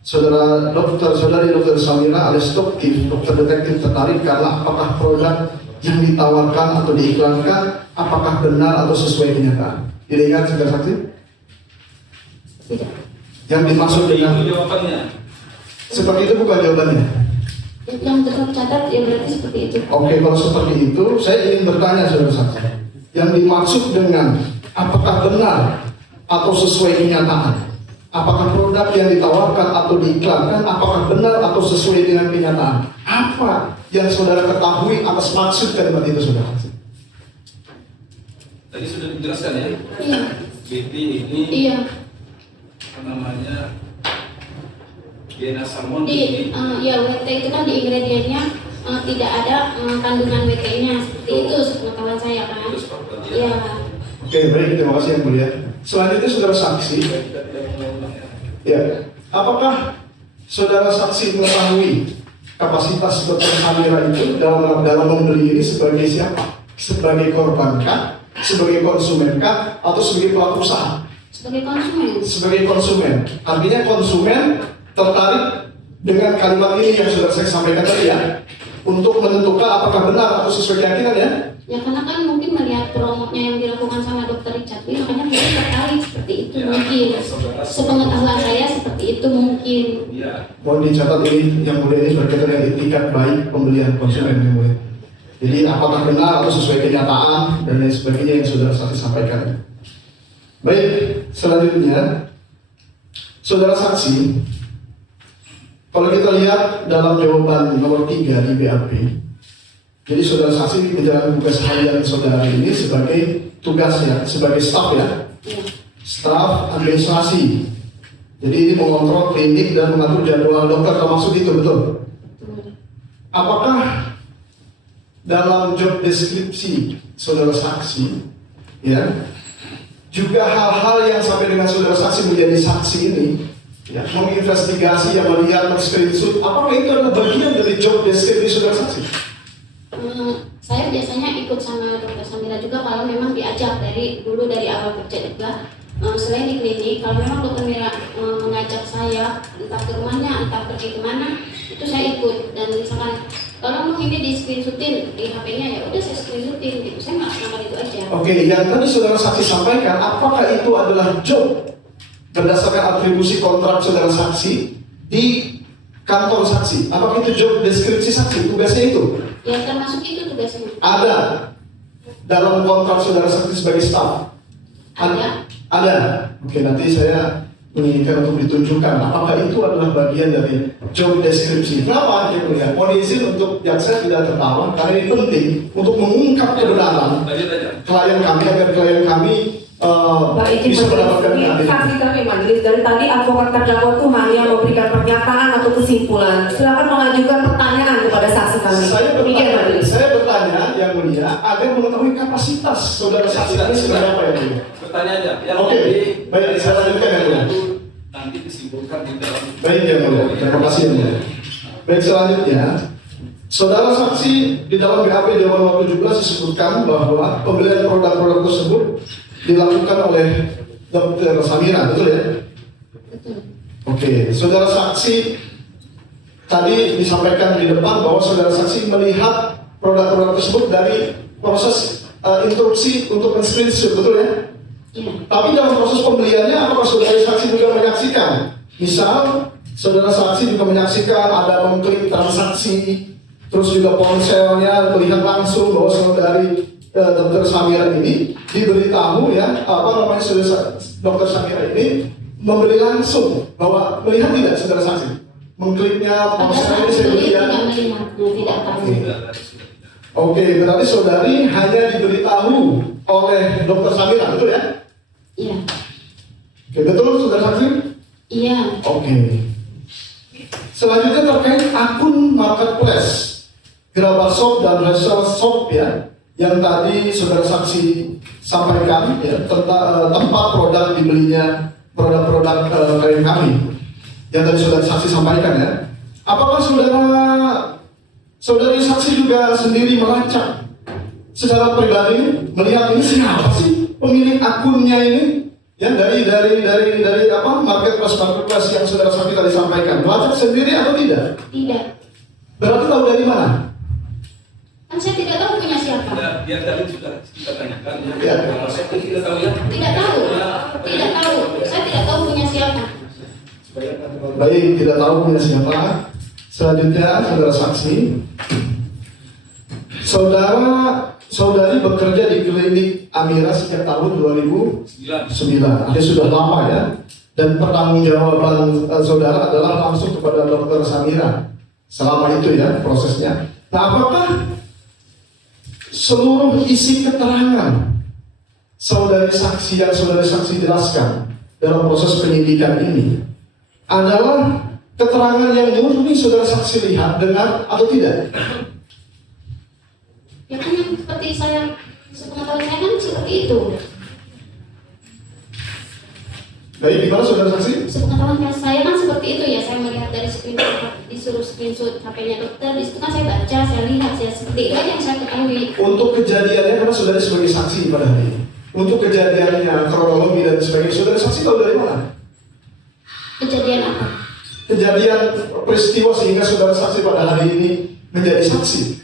saudari Dr. Samira alias Doktif, dokter detektif tertarik karena apakah produk yang ditawarkan atau diiklankan apakah benar atau sesuai kenyataan. Tidak ingat, saudara saksi? Tidak. Yang dimaksud dengan Itu jawabannya. seperti itu bukan jawabannya. Yang tercatat ya berarti seperti itu. Oke, kalau seperti itu saya ingin bertanya, saudara saksi. Yang dimaksud dengan apakah benar atau sesuai kenyataan? Apakah produk yang ditawarkan atau diiklankan apakah benar atau sesuai dengan kenyataan? Apa yang saudara ketahui atas maksud kalimat itu, saudara? Tadi sudah dijelaskan ya. Iya. BT ini Iya. apa namanya? DNA salmon Di ya WT itu kan di ingredientnya tidak ada kandungan WT-nya seperti itu sepengetahuan saya kan. Iya. Oke, baik, terima kasih yang mulia. Selanjutnya saudara saksi, ya, apakah saudara saksi mengetahui kapasitas Dr. Samira itu dalam membeli ini sebagai siapa? Sebagai korban kah? Sebagai konsumen kah? Atau sebagai pelaku usaha? Sebagai konsumen. Sebagai konsumen. Artinya konsumen tertarik dengan kalimat ini yang sudah saya sampaikan tadi ya, untuk menentukan apakah benar atau sesuai keyakinan ya. Ya karena kan mungkin melihat promotnya yang dilakukan sama Dr. Richard Lee, makanya dia tertarik seperti itu mungkin. Sepengetahuan saya seperti itu mungkin. Iya. Mohon dicatat ini yang mulia, ini berkaitan dengan etikat baik pembelian konsumen yang mulia. Jadi apakah benar atau sesuai kenyataan dan lain sebagainya yang saudara saksi sampaikan. Baik, selanjutnya saudara saksi, kalau kita lihat dalam jawaban nomor 3 di BAP, jadi saudara saksi menjalankan tugas harian saudara ini sebagai tugasnya sebagai staf ya, staf administrasi. Jadi ini mengontrol klinik dan mengatur jadwal dokter, termasuk itu, betul? Apakah dalam job deskripsi saudara saksi, ya, juga hal-hal yang sampai dengan saudara saksi menjadi saksi ini, ya, menginvestigasi, yang melihat, men-screenshot, apakah itu adalah bagian dari job deskripsi saudara saksi? Saya biasanya ikut sama Dr. Samira juga kalau memang diajak dari awal kerja juga. Selain di klinik, kalau memang Dr. Mira mengajak saya entah ke rumahnya, entah pergi kemana, itu saya ikut. Dan misalkan kalau mau ini di screenshotin di HP-nya, ya udah saya screenshotin gitu. Saya melaksanakan itu aja. Oke, yang tadi saudara saksi sampaikan, apakah itu adalah job berdasarkan atribusi kontrak saudara saksi di kantor saksi? Apakah itu job deskripsi saksi, tugasnya itu? Ya termasuk itu tugasnya. Ada dalam kontrak saudara saksi sebagai staf? Ada. Oke, nanti saya menginginkan untuk ditunjukkan apakah itu adalah bagian dari job deskripsi. Kenapa? Yang mulia, mohon izin untuk jaksa tidak tertawa karena ini penting untuk mengungkap kebenaran klien kami agar klien kami bisa mendapatkan keadilan. Saksi kami majelis, dari tadi advokat terdakwa itu hanya memberikan pernyataan atau kesimpulan. Silakan mengajukan pertanyaan kepada saksi kami. Saya bertanya yang mulia agar mengetahui kapasitas saudara saksi ini seperti apa ya mulia. Bertanya aja. Oke, baik, saya lanjutkan ya mulia. Nanti disimpulkan di dalam. Baik ya mulia, terima kasih ya mulia. Baik, selanjutnya saudara saksi di dalam BAP Dewan nomor 17 disebutkan bahwa pembelian produk-produk tersebut dilakukan oleh Dr. Samira, betul ya? Betul. Oke, saudara saksi tadi disampaikan di depan bahwa saudara saksi melihat produk-produk tersebut dari proses instruksi untuk men-screenshot, betul ya? Iya. Tapi dalam proses pembeliannya, apakah saudara saksi juga menyaksikan? Misal, saudara saksi juga menyaksikan ada mengklik transaksi, terus juga ponselnya melihat langsung bahwa saudari Dr. Samira ini diberitahu ya, saudara Dr. Samira ini memberi langsung bahwa melihat tidak saudara saksi? Mengkliknya ponselnya ini saya lihat. Tidak tahu. Oke, berarti saudari hanya diberitahu oleh Dr. Samira, betul ya? Iya. Oke, betul saudara saksi? Iya. Oke. Selanjutnya terkait akun marketplace Grabashop dan Resell Shop ya, yang tadi saudara saksi sampaikan ya, tentang tempat produk dibelinya produk-produk klien kami yang tadi saudara saksi sampaikan ya. Apakah saudari saksi juga sendiri melacak secara pribadi melihat ini siapa sih pemilik akunnya ini ya, dari marketplace yang saudara saksi tadi sampaikan, melacak sendiri atau tidak? Tidak. Berarti tahu dari mana? Kan saya tidak tahu punya siapa. Yang tadi sudah kita tanyakan. Ya. Saya tidak tahu ya. Tidak tahu. Tidak tahu. Saya tidak tahu punya siapa. Baik, tidak tahu punya siapa. Selanjutnya saudara saksi, saudari bekerja di klinik Amira sejak tahun 2009. Artinya sudah lama ya. Dan pertanggungjawaban saudara adalah langsung kepada Dr. Samira selama itu ya prosesnya. Nah, apakah seluruh isi keterangan saudari saksi yang saudari saksi jelaskan dalam proses penyidikan ini adalah keterangan yang murni saudara saksi lihat, dengar atau tidak? Ya kan yang seperti saya, sepengetahuan saya kan seperti itu. Baik, gimana saudara saksi? Sepengetahuan saya kan seperti itu ya, saya melihat dari screenshot, disuruh screenshot HP-nya dokter, di situ kan saya baca, saya lihat, saya seperti itu aja yang saya ketahui. Untuk kejadiannya, karena saudara sebagai saksi pada hari ini, untuk kejadiannya, kronologi dan sebagainya, saudara saksi tahu dari mana? Kejadian apa? Kejadian peristiwa sehingga saudara saksi pada hari ini menjadi saksi.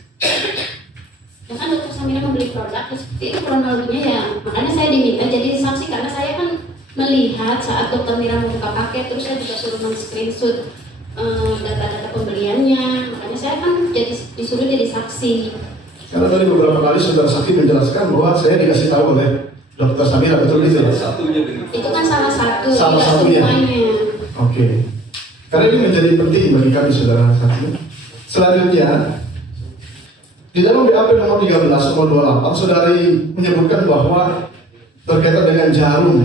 Ya kan dokter Samira membeli produk, seperti itu kronologinya ya, makanya saya diminta jadi saksi karena saya kan melihat saat dokter Mira membuka paket, terus saya juga suruh men-screenshot data-data pembeliannya, makanya saya kan disuruh jadi saksi. Karena tadi beberapa kali saudara saksi menjelaskan bahwa saya dikasih tahu oleh Dr. Samira, betul gitu ya? Satunya begitu. Itu kan salah satu, Salah tidak satunya. semuanya. Oke. Karena ini menjadi penting bagi kami saudara saksi. Selanjutnya, di dalam BAP nomor 13 nomor 28, saudari menyebutkan bahwa berkaitan dengan jarum,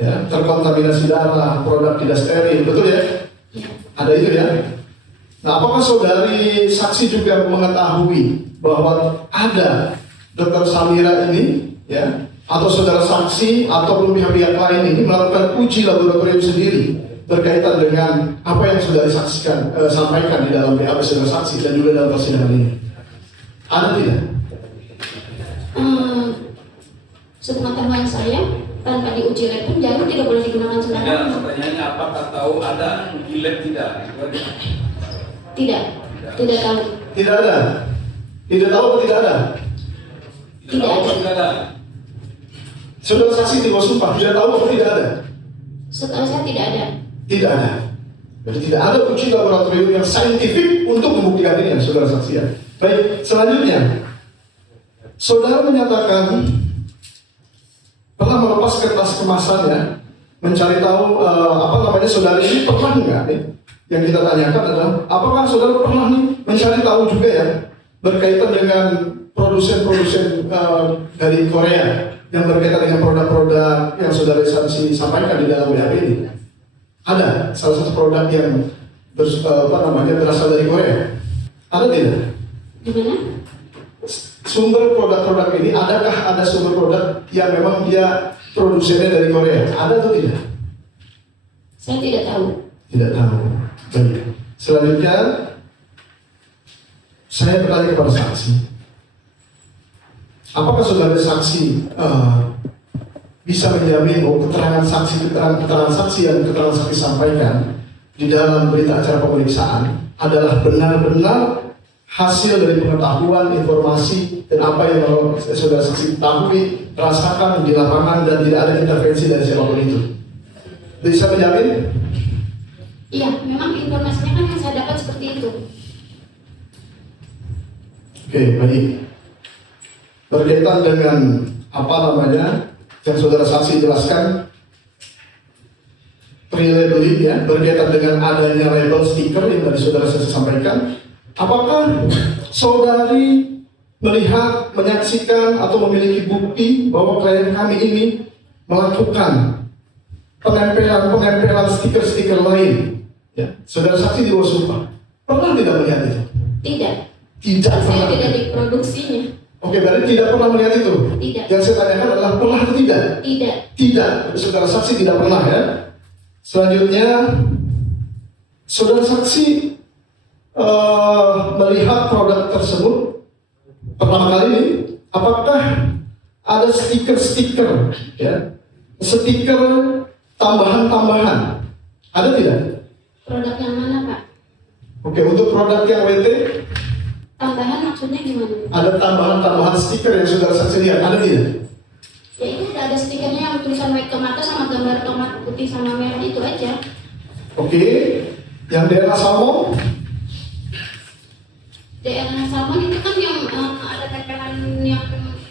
ya, terkontaminasi darah, produk tidak steril, betul ya? Ya. Ada itu ya? Nah, apakah saudari saksi juga mengetahui bahwa ada Dr. Samira ini, ya, atau saudara saksi ataupun pihak-pihak lain ini melakukan uji laboratorium sendiri berkaitan dengan apa yang saudari sampaikan di dalam BAP saudara saksi dan juga dalam persidangan ini? Ada tidak? Sepengetahuan saya, tanpa diuji lab pun jarum tidak boleh digunakan Ada sembarangan. pertanyaannya apakah tahu ada uji lab tidak? Itu aja. Tidak, tidak tahu. Tidak ada. Tidak tahu atau tidak ada? Tidak tahu atau tidak ada? Saudara saksi di bawah sumpah tidak tahu atau tidak ada? Setahu saya tidak ada. Tidak ada. Jadi tidak ada uji laboratorium yang saintifik untuk membuktikan ini, ya, saudara saksi ya. Baik, selanjutnya, saudara menyatakan pernah melepas kertas kemasannya, mencari tahu saudara ini pernah nggak nih? Yang kita tanyakan adalah apakah saudara pernah nih mencari tahu juga ya berkaitan dengan produsen-produsen dari Korea yang berkaitan dengan produk-produk yang saudara saksi sampaikan di dalam BAP ini? Ada salah satu produk yang berasal dari Korea. Ada tidak? Di mana? Sumber produk-produk ini, adakah ada sumber produk yang memang dia produsennya dari Korea? Ada atau tidak? Saya tidak tahu. Tidak tahu. Baik. Selanjutnya, saya bertanya kepada saksi. Apakah saudara saksi bisa menjamin bahwa keterangan saksi yang keterangan saksi sampaikan di dalam berita acara pemeriksaan adalah benar-benar hasil dari pengetahuan, informasi, dan apa yang saudara saksi ketahui, rasakan di lapangan dan tidak ada intervensi dari siapapun itu? Bisa menjamin? Iya, memang informasinya kan yang saya dapat seperti itu. Oke, baik. Berkaitan dengan yang saudara saksi jelaskan, pre-labeling ya, berkaitan dengan adanya label stiker yang tadi saudara saksi sampaikan. Apakah saudari melihat, menyaksikan, atau memiliki bukti bahwa klien kami ini melakukan penempelan stiker-stiker lain? Ya, saudara saksi di bawah sumpah pernah tidak melihat itu? Tidak. Tidak Saya pernah. tidak diproduksinya. Oke, berarti tidak pernah melihat itu? Tidak. Yang saya tanyakan adalah pernah atau tidak? Tidak. Tidak, saudara saksi tidak pernah ya. Selanjutnya, saudara saksi melihat produk tersebut pertama kali ini, apakah ada stiker-stiker, ya, stiker tambahan-tambahan? Ada tidak? Produk yang mana, Pak? Oke, untuk produk yang WT, Tambahan maksudnya gimana? ada tambahan-tambahan stiker yang saudara saksi lihat, ada tidak? Ya itu ada stikernya yang tulisan white tomato sama gambar tomat putih sama merah itu aja. Oke, yang DNA salmon, DNA salmon itu kan yang ada tempelan yang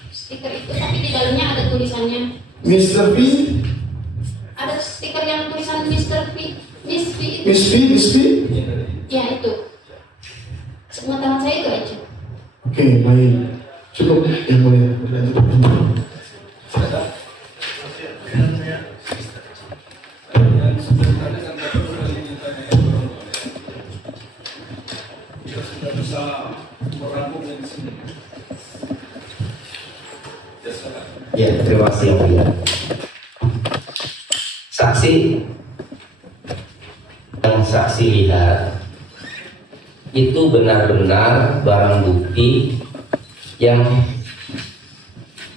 stiker itu, tapi di dalamnya ada tulisannya. Mr. P, Ada stiker yang tulisan Mr. P, Miss P itu. Miss P. Ya itu. Sepengetahuan saya itu aja. Oke, baik. Cukup yang mulia. Berlanjut. Dan sebenarnya kan tadi sudah ditanya kita sudah bisa merangkumnya di sini. Ya, silakan. Ya, terima kasih yang mulia. Saksi yang saksi lihat itu benar-benar barang bukti yang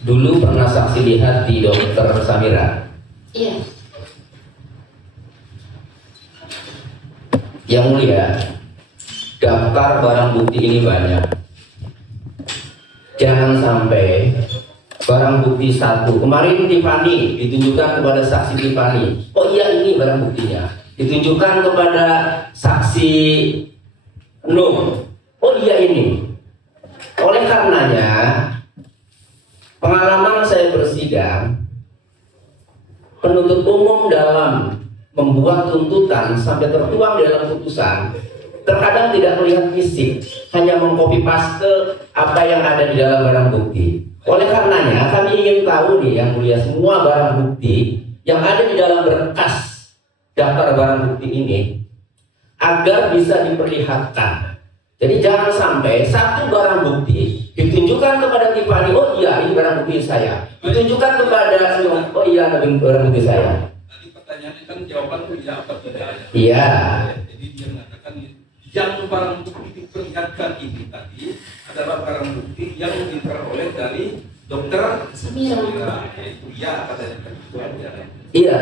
dulu pernah saksi lihat di Dokter Samira. Iya. Yang mulia, daftar barang bukti ini banyak. Jangan sampai barang bukti satu, kemarin Tiffany ditunjukkan kepada saksi Tiffany. Oh iya, ini barang buktinya. Ditunjukkan kepada saksi Nur. Oh iya, ini. Oleh karena karenanya pengalaman saya bersidang, penuntut umum dalam membuat tuntutan sampai tertuang dalam putusan terkadang tidak melihat fisik, hanya mengcopy paste apa yang ada di dalam barang bukti. Oleh karenanya kami ingin tahu nih yang mulia, semua barang bukti yang ada di dalam berkas daftar barang bukti ini agar bisa diperlihatkan. Jadi jangan sampai satu barang bukti ditunjukkan kepada Tiffany, oh iya ini barang bukti saya, ditunjukkan kepada oh iya ada barang bukti saya. Tadi pertanyaannya kan jawaban itu ya apa tidak? Iya. Jadi dia mengatakan yang barang bukti diperlihatkan ini tadi adalah barang bukti yang diperoleh dari dokter Samira. Itu ya katanya kan itu aja. Iya.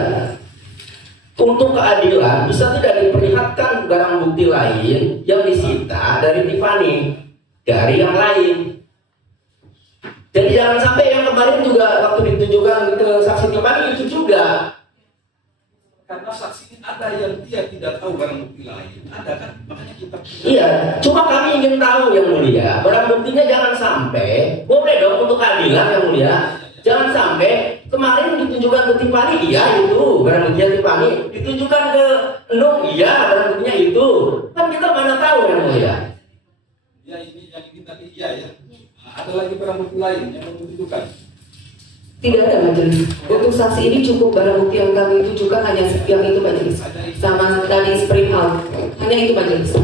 Untuk keadilan bisa tidak diperlihatkan barang bukti lain yang disita dari Tiffany dari yang lain. Jadi jangan sampai yang kemarin juga waktu ditunjukkan ke saksi Tiffany itu juga. Karena saksi ada yang dia tidak tahu barang bukti lain, ada kan, makanya kita. Iya, cuma kami ingin tahu yang mulia, barang buktinya jangan sampai, boleh dong untuk keadilan yang mulia, jangan sampai kemarin ditunjukkan ke Tiffany, iya itu barang buktinya Tiffany, ditunjukkan ke Enung, iya barang buktinya itu, kan kita mana tahu yang mulia. Ya ini yang ini tadi iya ya. Ada lagi barang bukti lain yang menunjukkan. Tidak ada majelis. Untuk saksi ini cukup barang bukti yang kami tunjukkan hanya yang itu majelis. Sama tadi sprint out. Hanya itu majelis.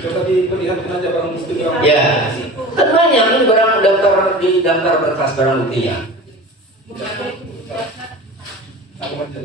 Coba diperlihatkan aja barang bukti barang. Ya, kan banyak ini barang daftar di daftar berkas barang buktinya. Aku baca.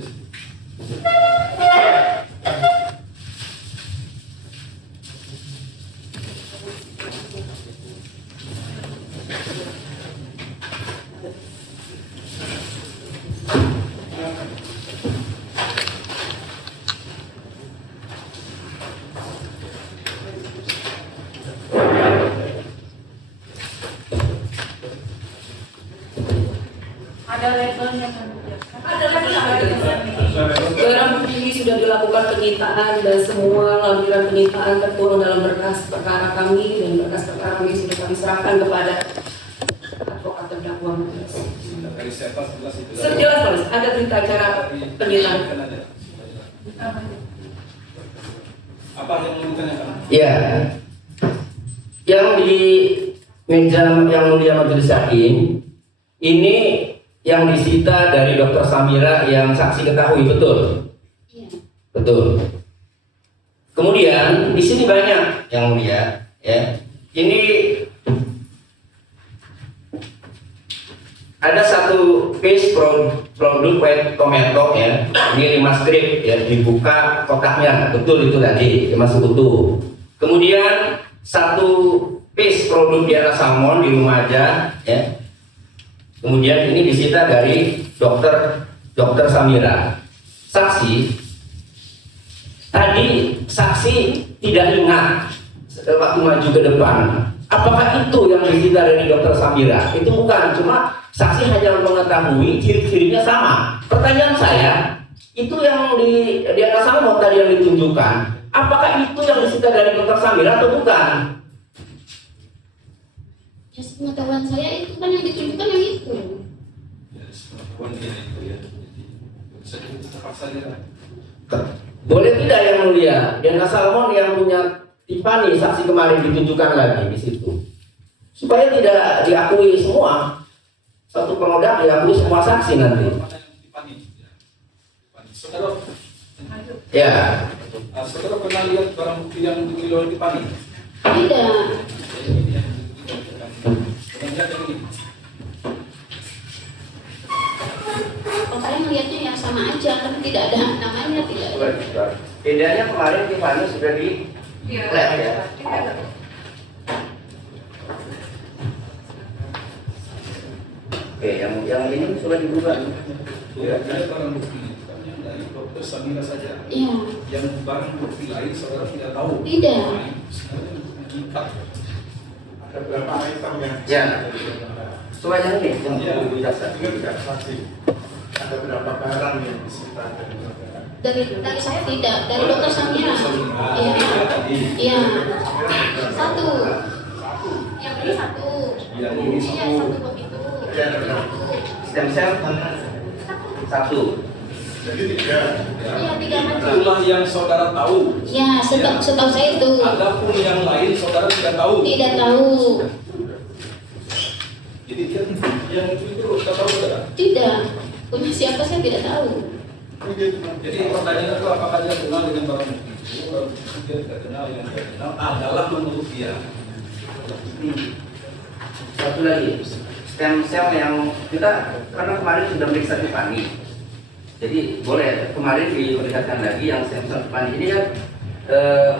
Barang bukti ini sudah dilakukan penyitaan dan semua lampiran penyitaan tertuang dalam berkas perkara kami dan berkas perkara kami sudah kami serahkan kepada advokat terdakwa. Dari siapa sebelas itu? Sejelas ada berita acara penyitaan. Apa yang mau ditanyakan? Ya, yang di meja yang mulia majelis hakim ini yang disita dari Dokter Samira yang saksi ketahui, betul? Iya. Betul. Kemudian di sini banyak yang mulia, ya. Ini ada satu case produk white tomato ya. Ini 5 strip ya, dibuka kotaknya, betul itu tadi, masih utuh. Kemudian satu piece produk diana salmon di rumah aja, ya. Kemudian ini disita dari dokter Samira. Saksi tadi saksi tidak ingat waktu maju ke depan. Apakah itu yang disita dari dokter Samira? Itu bukan, cuma saksi hanya mengetahui ciri-cirinya sama. Pertanyaan saya, itu yang di atas salmon tadi yang ditunjukkan, apakah itu yang disita dari dokter Samira atau bukan? Ya, pengetahuan saya itu kan yang ditunjukkan yang itu. Boleh tidak yang mulia, Diana Salmon yang punya Tiffany saksi kemarin ditunjukkan lagi di situ, supaya tidak diakui semua. Satu produk diakui semua saksi nanti. Saudara, Ya, saudara pernah lihat barang bukti yang dimiliki oleh Tiffany? Tidak. Kalau saya melihatnya yang sama aja, kan tidak ada namanya, tidak ada. bedanya kemarin Tiffany sudah di lab ya. Oke, yang ini sudah dibuka. Ya, ada barang bukti yang dari dokter Samira saja. Iya. Yang barang bukti lain saudara tidak tahu. Tidak. Sebenarnya kita Ada berapa item yang Ya. dari sementara? Coba yang ini, yang Iya, jaksa. tidak saksi. Ada berapa barang yang disita dari saudara? Dari saya tidak, dari dokter Samira. Iya. Iya. Satu. Yang ini satu. Yang ini Iya, satu. satu begitu. Iya, benar. Stem cell satu. Jadi tiga. Iya, tiga macam. Itulah yang saudara tahu. Ya, setahu saya itu. Adapun yang lain saudara tidak tahu. Tidak tahu. Jadi yang itu tidak tahu saudara. Tidak. Punya siapa saya tidak tahu. Jadi pertanyaannya itu apakah dia kenal dengan barang bukti itu? Kalau dia tidak kenal, yang dia kenal adalah menurut dia. Satu lagi, stem cell yang kita karena kemarin sudah meriksa Tiffany. Jadi boleh kemarin diperlihatkan lagi yang stem cell Tiffany ini kan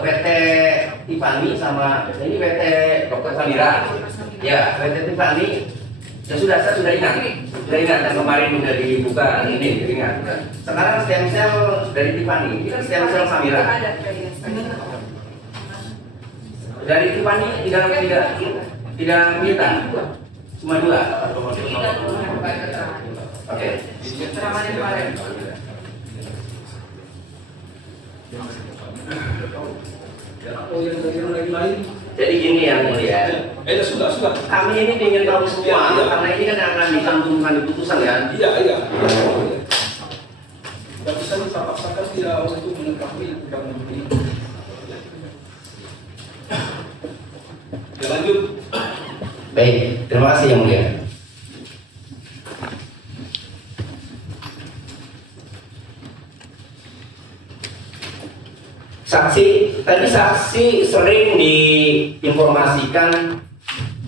PT Tiffany sama ini PT Dr. Samira. Ya, PT Tiffany. Ya sudah, saya sudah ingat dan kemarin sudah dibuka ini, ingat. Sekarang stem cell dari Tiffany, ini kan stem cell Samira. Dari Tiffany tidak minta, cuma dua. Oke. Oh yang dari yang lain. Jadi gini yang mulia. Sudah. Kami ini ingin tahu semua, Iya. karena ini kan akan dicantumkan di putusan kan. Iya. Tidak bisa dipaksakan dia untuk melengkapi barang bukti. Ya lanjut. Baik, terima kasih yang mulia. Tadi saksi sering diinformasikan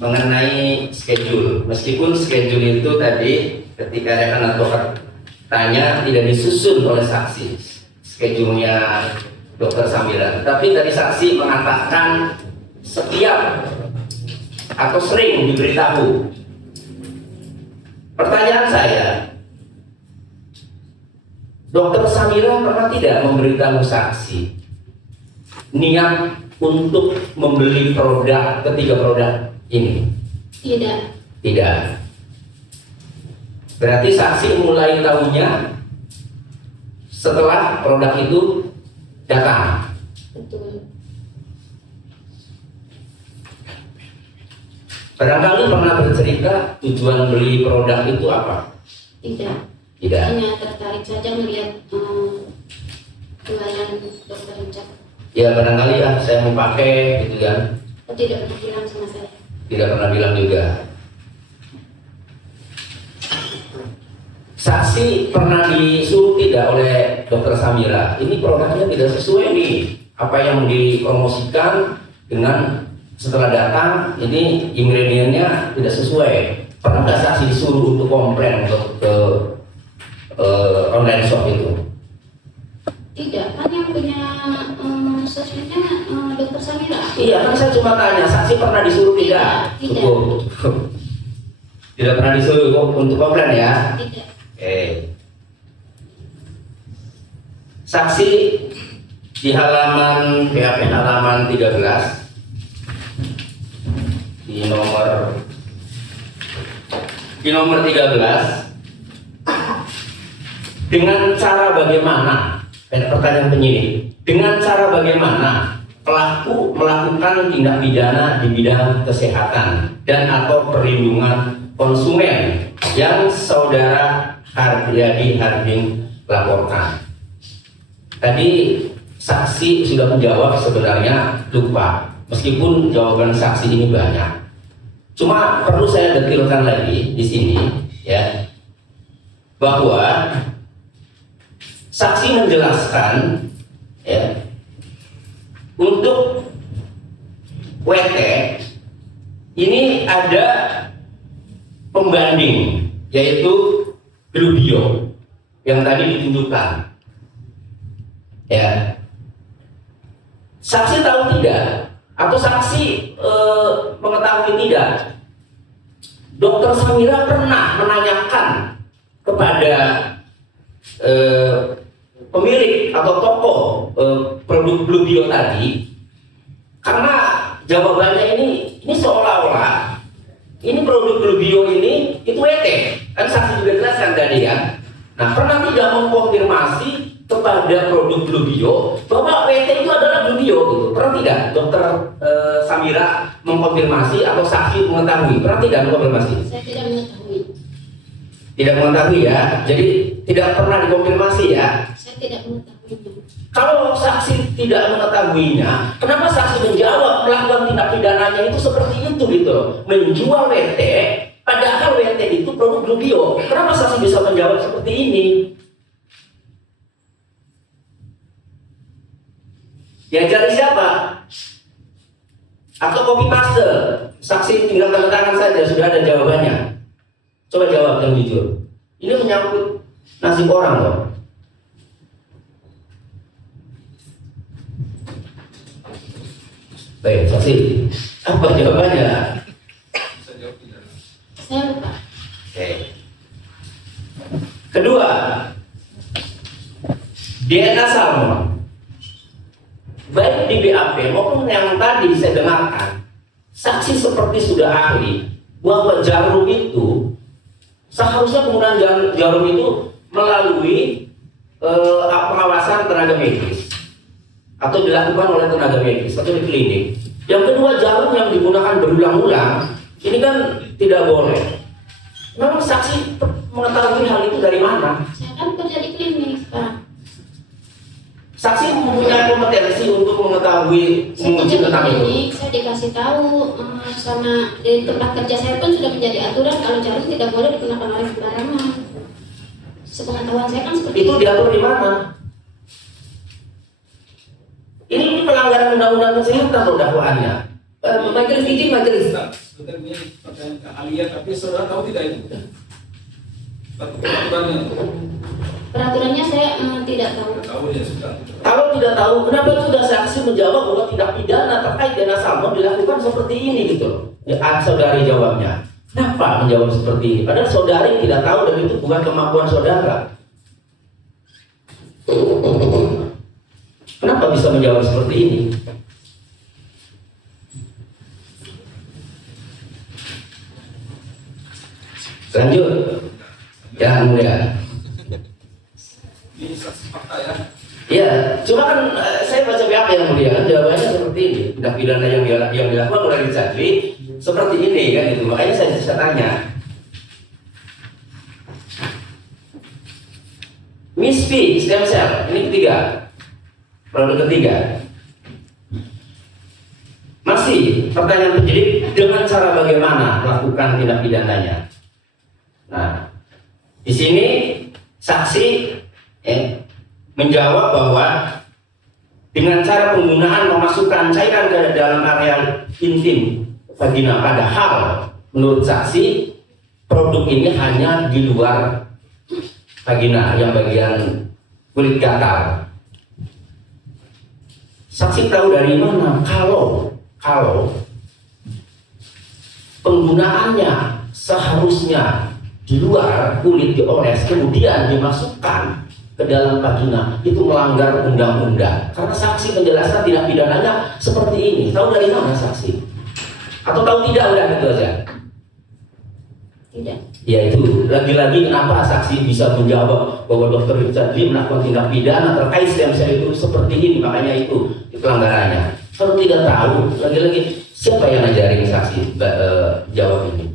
mengenai schedule. Meskipun schedule itu tadi ketika rekan advokat tanya tidak disusun oleh saksi schedule-nya Dr. Samira. Tapi tadi saksi mengatakan setiap atau sering diberitahu. Pertanyaan saya, Dr. Samira pernah tidak memberitahu saksi niat untuk membeli ketiga produk ini? Tidak. Tidak. Berarti saksi mulai tahunya setelah produk itu datang. Betul. Barangkali pernah bercerita tujuan beli produk itu apa? Tidak. Tidak. Hanya tertarik saja melihat jualan dokter Richard. Ya barangkali saya mau pakai gitu kan. Oh, tidak pernah bilang sama saya. Tidak pernah bilang juga. Saksi pernah disuruh tidak oleh Dr. Samira, ini produknya tidak sesuai nih apa yang dipromosikan dengan setelah datang ini ingredientnya tidak sesuai. Pernah nggak saksi disuruh untuk komplain ke online shop itu? Tidak, kan yang punya sosmednya dokter Samira. Iya, kan saya cuma tanya, saksi pernah disuruh tidak? Tidak. Cukup. Tidak pernah disuruh untuk komplain ya? Tidak. Saksi di halaman BAP halaman 13 di nomor 13 dengan cara bagaimana pertanyaan penyidik, dengan cara bagaimana pelaku melakukan tindak pidana di bidang kesehatan dan atau perlindungan konsumen yang saudara Haryadi Harding laporkan. Tadi saksi sudah menjawab, sebenarnya lupa, meskipun jawaban saksi ini banyak. Cuma perlu saya detilkan lagi di sini ya, bahwa saksi menjelaskan ya, untuk WT ini ada pembanding, yaitu Glubio yang tadi ditunjukkan. Ya, saksi tahu tidak, atau saksi mengetahui tidak, Dr. Samira pernah menanyakan kepada pemilik atau toko produk Glubio tadi, karena jawabannya ini seolah-olah Ini produk Blue Bio ini itu WT, kan saksi juga jelaskan tadi ya. Nah, pernah tidak mengkonfirmasi kepada produk Blue Bio bahwa WT itu adalah Blue Bio gitu? Pernah tidak dokter Samira mengkonfirmasi atau saksi mengetahui? Pernah tidak mengkonfirmasi? Saya tidak mengetahui. Tidak mengetahui ya, jadi tidak pernah dikonfirmasi ya. Saya tidak mengetahui. Kalau saksi tidak mengetahuinya, kenapa saksi menjawab melakukan tindak pidananya itu seperti itu gitu loh? Menjual WT, padahal WT itu produk Blue Bio. Kenapa saksi bisa menjawab seperti ini? Diajari siapa? Atau copy paste? Saksi tinggal tanda tangan saja, sudah ada jawabannya. Coba jawab yang jujur. Ini menyangkut nasib orang loh. Baik, saksi. Apa jawabannya? Bisa jawab tidak? Saya lupa. Oke. Kedua, DNA salmon. Baik di BAP maupun yang tadi saya dengarkan, saksi seperti sudah ahli bahwa jarum itu seharusnya penggunaan jarum itu melalui pengawasan tenaga medis atau dilakukan oleh tenaga medis atau di klinik. Yang kedua, jarum yang digunakan berulang-ulang ini kan tidak boleh. Memang saksi mengetahui hal itu dari mana? Saya kan kerja di klinik sekarang. Saksi mempunyai kompetensi untuk mengetahui Saya menguji kerja di tentang itu. klinik, saya dikasih tahu sama di tempat kerja saya pun sudah menjadi aturan kalau jarum tidak boleh digunakan oleh sembarangan. Sepengetahuan saya kan seperti Itu diatur di mana? Ini pelanggaran undang-undang kesehatan loh dakwaannya. Majelis izin majelis. Sebentar ini pertanyaan keahlian, tapi saudara tahu tidak itu? Peraturannya Peraturannya saya tidak tahu. tahu ya sudah. Kalau tidak tahu, kenapa sudah saksi menjawab bahwa tindak pidana terkait dengan salmon dilakukan seperti ini gitu loh? Ya, saudari jawabnya. Kenapa menjawab seperti ini? Padahal saudari tidak tahu dan itu bukan kemampuan saudara. Kenapa bisa menjawab seperti ini? Lanjut. Yang mulia. Ini saksi fakta ya. Ya, cuma kan saya baca BAP yang mulia kan jawabannya seperti ini. Tindak pidana yang dilakukan oleh Richard Lee seperti ini kan gitu. Makanya saya tanya. Miss P, stem cell, ini ketiga. Produk ketiga. Masih pertanyaan penyidik dengan cara bagaimana melakukan tindak pidananya. Nah, di sini saksi menjawab bahwa dengan cara penggunaan memasukkan cairan ke dalam area intim vagina, padahal menurut saksi produk ini hanya di luar vagina yang bagian kulit gatal. Saksi tahu dari mana kalau penggunaannya seharusnya di luar kulit dioles kemudian dimasukkan ke dalam vagina, itu melanggar undang-undang. Karena saksi menjelaskan tindak pidananya seperti ini. Tahu dari mana saksi? Atau tahu tidak udah gitu aja? Tidak. Ya itu lagi-lagi kenapa saksi bisa menjawab bahwa Dr. Richard Lee melakukan tindak pidana terkait stem cell itu seperti ini, makanya itu pelanggarannya. Kalau tidak tahu, lagi-lagi siapa yang ngajarin saksi jawab ini?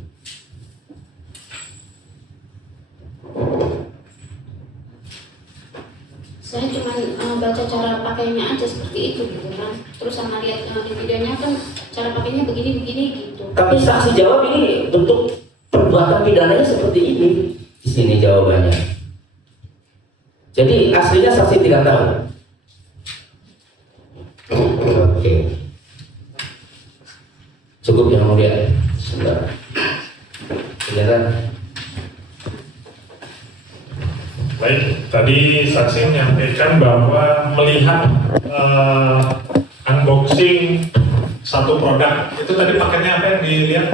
Saya cuma baca cara pakainya aja seperti itu gitu kan. Terus sama lihat di videonya kan cara pakainya begini-begini gitu. Tapi saksi jawab ini bentuk perbuatan pidananya seperti ini. Di sini jawabannya. Jadi aslinya saksi tidak tahu. Oke. Cukup yang mulia. Sebentar. Kelihatan. Baik, tadi saksi menyampaikan bahwa melihat unboxing satu produk, itu tadi paketnya apa yang dilihat?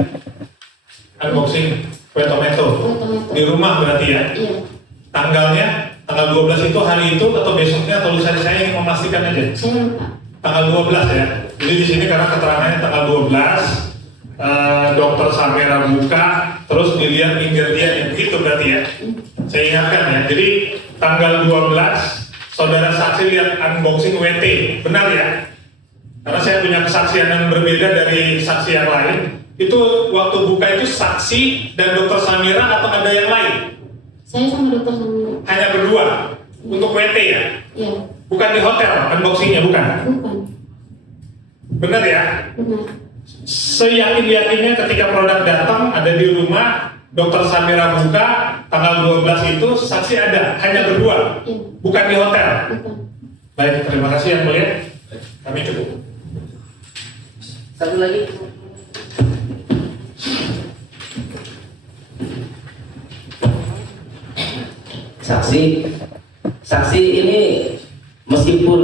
Unboxing kue tomato di rumah berarti ya? Iya. Tanggalnya, tanggal 12 itu hari itu atau besoknya atau lusa? Saya ingin memastikan aja. Saya lupa. Tanggal 12 ya. Jadi di sini karena keterangannya tanggal 12 dokter Samira buka, terus dilihat ingredientnya, begitu berarti ya? Saya ingatkan ya, jadi tanggal 12 saudara saksi lihat unboxing WT, benar ya? Karena saya punya kesaksian yang berbeda dari saksi yang lain. Itu waktu buka itu saksi dan dokter Samira atau ada yang lain? Saya sama dokter Samira. Hanya berdua untuk WT ya? Iya. Bukan di hotel unboxingnya, bukan? Bukan. Benar ya? Benar. Seyakin-yakinnya ketika produk datang ada di rumah, dokter Samira buka tanggal 12 itu saksi ada, hanya berdua, Iya. bukan di hotel. Bukan. Baik, terima kasih yang mulia. Kami cukup. Satu lagi. Saksi ini meskipun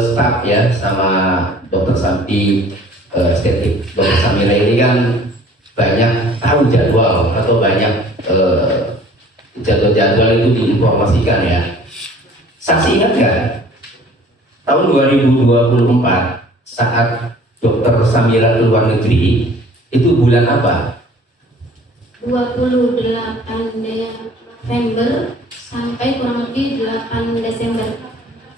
staf ya sama dokter Santi estetik, dokter Samira ini kan banyak tahu jadwal atau banyak jadwal-jadwal itu diinformasikan ya. Saksi ingat nggak tahun 2024 saat dokter Samira ke luar negeri itu bulan apa? 28 November sampai kurang lebih 8 Desember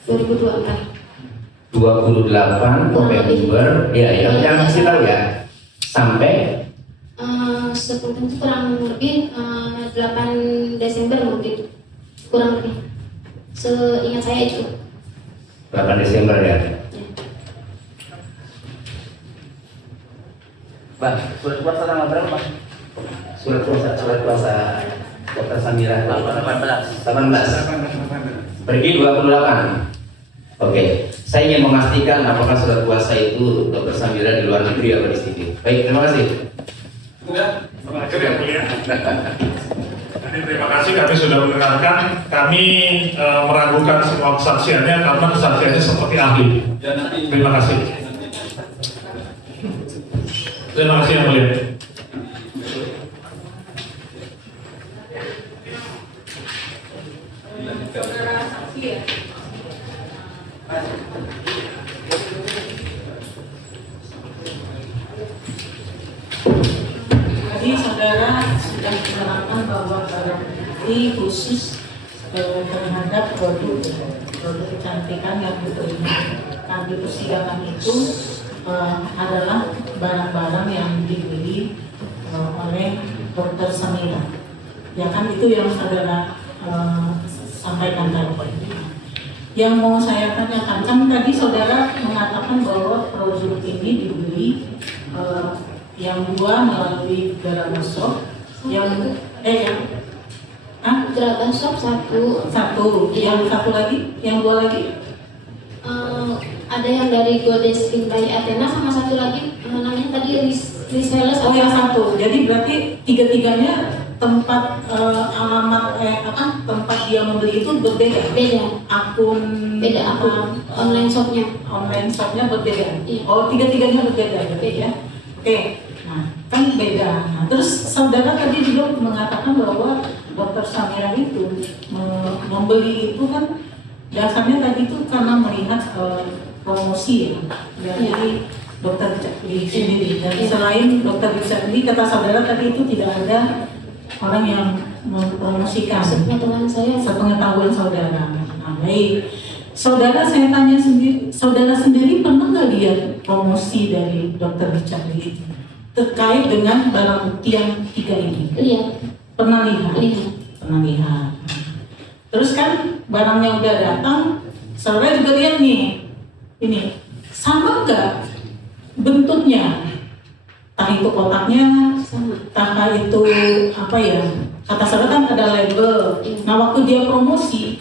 2024. 28 November, ya yang kasih tahu ya, sampai Sebelum itu kurang lebih 8 Desember mungkin, kurang lebih. Seingat saya itu. 8 Desember ya. Bang, surat kuasa tanggal berapa, Bang? Surat kuasa dokter Samira 18. Pergi 28. Oke, saya ingin memastikan apakah surat kuasa itu dokter Samira di luar negeri atau di sini. Baik, terima kasih. Terakhir yang mulia. Jadi terima kasih, kami sudah mendengarkan. Kami meragukan semua kesaksiannya karena kesaksiannya seperti ahli. Terima kasih. Terima kasih yang mulia. Tadi saudara sudah menerangkan bahwa barang bukti khusus terhadap produk kecantikan yang diterima. Nah, di persidangan itu adalah barang-barang yang dibeli oleh dokter Samira. Ya kan, itu yang saudara sampaikan tadi. Yang mau saya tanyakan, kan tadi saudara mengatakan bahwa produk ini dibeli yang dua melalui Garaga Shop, yang Garaga Shop satu, yang satu lagi, yang dua lagi. Ada yang dari Goddess Skin by Athena, sama satu lagi namanya tadi Resellers. Oh, yang satu. Jadi berarti tiga-tiganya tempat alamat tempat dia membeli itu berbeda. Beda. Akun online shopnya. Online shopnya berbeda. Iya. Oh, tiga-tiganya berbeda gitu ya. Oke. Nah, kan beda. Nah, terus saudara tadi juga mengatakan bahwa dokter Samira itu membeli itu kan dasarnya tadi itu karena melihat promosi ya dari dokter Richard sendiri. Dan selain dokter Richard ini, kata saudara tadi itu tidak ada orang yang mempromosikan. Sepengetahuan saya. Sepengetahuan saudara. Nah, baik. Saudara, saya tanya sendiri, saudara sendiri pernah nggak lihat promosi dari dokter Richard itu terkait dengan barang bukti yang 3 ini? Lihat. Pernah lihat? Lihat. Pernah lihat. Terus kan barangnya udah datang, saudara juga lihat nih, ini sama nggak bentuknya? Entah itu kotaknya, Sama. entah itu apa ya? Kata saudara kan ada label. Nah, waktu dia promosi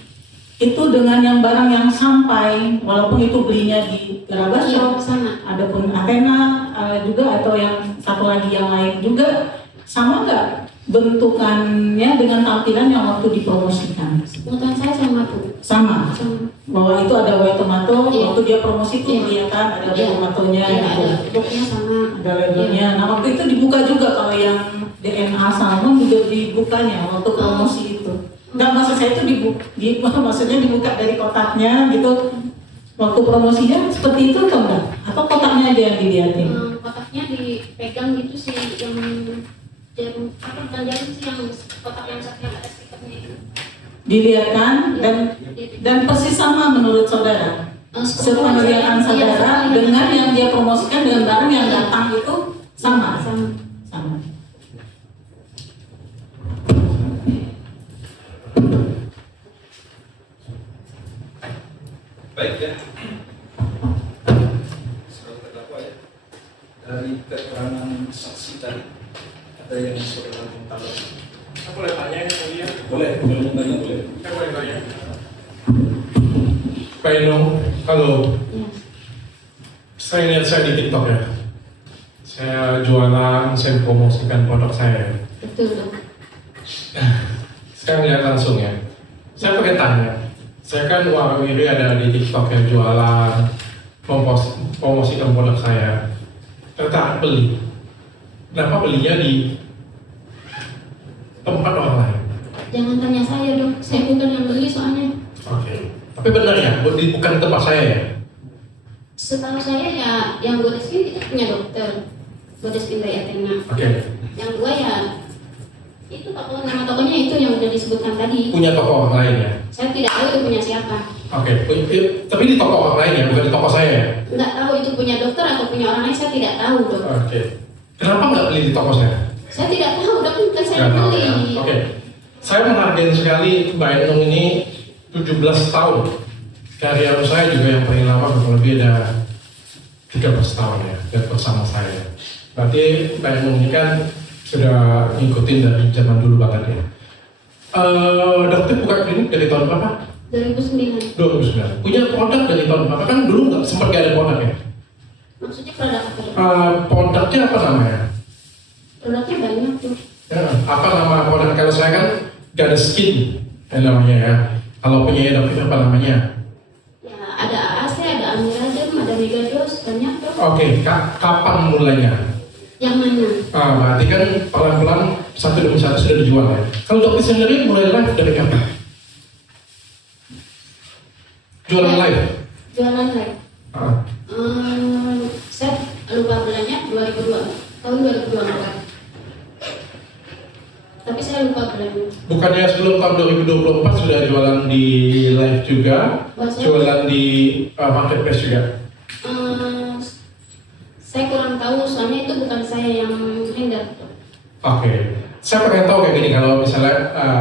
itu dengan yang barang yang sampai, walaupun itu belinya di Garaga Shop, sama. adapun Athena juga, atau yang satu lagi yang lain juga, sama nggak bentukannya dengan tampilan yang waktu dipromosikan? Sepengetahuan saya sama tuh. Sama. Sama. Bahwa itu ada white tomato, Iya. waktu dia promosi itu Iya. kelihatan ada Iya. tomatonya, Iya, gitu. ada booknya sama. Ada labelnya. Nah, waktu itu dibuka juga kalau yang DNA salmon juga dibukanya waktu promosi itu. Nggak, maksud saya itu maksudnya dibuka dari kotaknya gitu. Waktu promosinya seperti itu atau enggak? Atau kotaknya aja yang dilihatin? Kotaknya kotaknya dipegang gitu sih, yang jarum apa bukan jarum sih, yang kotak yang satu yang ada stikernya itu. Dilihatkan dan persis sama menurut saudara. Sepengeliatan saudara dengan yang dia promosikan dengan barang yang datang itu sama. Sama. Baik ya. Saudara terdakwa ya. Dari keterangan saksi tadi ada yang saudara tahu. Saya boleh tanya yang mulia? Boleh, boleh tanya boleh. Saya boleh tanya. Pak Eno, halo. Ya. Saya lihat saya di TikTok ya. Saya jualan, saya promosikan produk saya. Betul dong. Saya lihat langsung ya. Saya pakai tanya. Saya kan orang ini ada di TikTok yang jualan, promosikan produk saya. Ternyata beli. Kenapa belinya di tempat orang lain? Jangan tanya saya dong, saya bukan yang beli soalnya. Oke. Tapi benar ya, bukan tempat saya ya? Setahu saya ya yang Godes ini kita punya dokter, Godes Pintai Athena. Oke. Yang dua ya itu toko, nama tokonya itu yang udah disebutkan tadi. Punya toko orang lain ya? Saya tidak tahu itu punya siapa. Oke. Tapi di toko orang lain ya, bukan di toko saya ya? Nggak tahu itu punya dokter atau punya orang lain, saya tidak tahu dok. Oke. Kenapa nggak beli di toko saya? Saya tidak tahu dok, bukan saya Nggak tahu beli. ya. Oke. Saya menghargai sekali Mbak Enung ini 17 tahun. Karyawan saya juga yang paling lama kurang lebih ada 13 tahun ya, dan bersama saya. Berarti Mbak Enung ini kan sudah ngikutin dari zaman dulu banget ya. Dokter buka klinik dari tahun berapa? 2009. 2009. Punya produk dari tahun berapa? Kan dulu nggak sempat gak ada produk ya? Maksudnya produk apa? Dok? Produknya apa namanya? Produknya banyak tuh. Ya, apa nama produk? Kalau saya kan gak ada skin namanya ya. Kalau punya dokter apa namanya? Ya ada AAC, ada Amiradem, ada Megados, banyak dok. Oke, kapan mulainya? Yang mana? Berarti kan pelan-pelan satu demi satu sudah dijual ya. Kalau dokter sendiri mulai live dari kapan? Jualan live? Jualan live. Ah, Saya lupa bulannya 2002, tahun 2024. Tapi saya lupa bulannya. bukannya sebelum tahun 2024 sudah jualan di live juga, Bahasa- jualan di marketplace juga? Saya kurang tahu, soalnya itu bukan saya yang handle. Oke, saya pengen tahu kayak gini kalau misalnya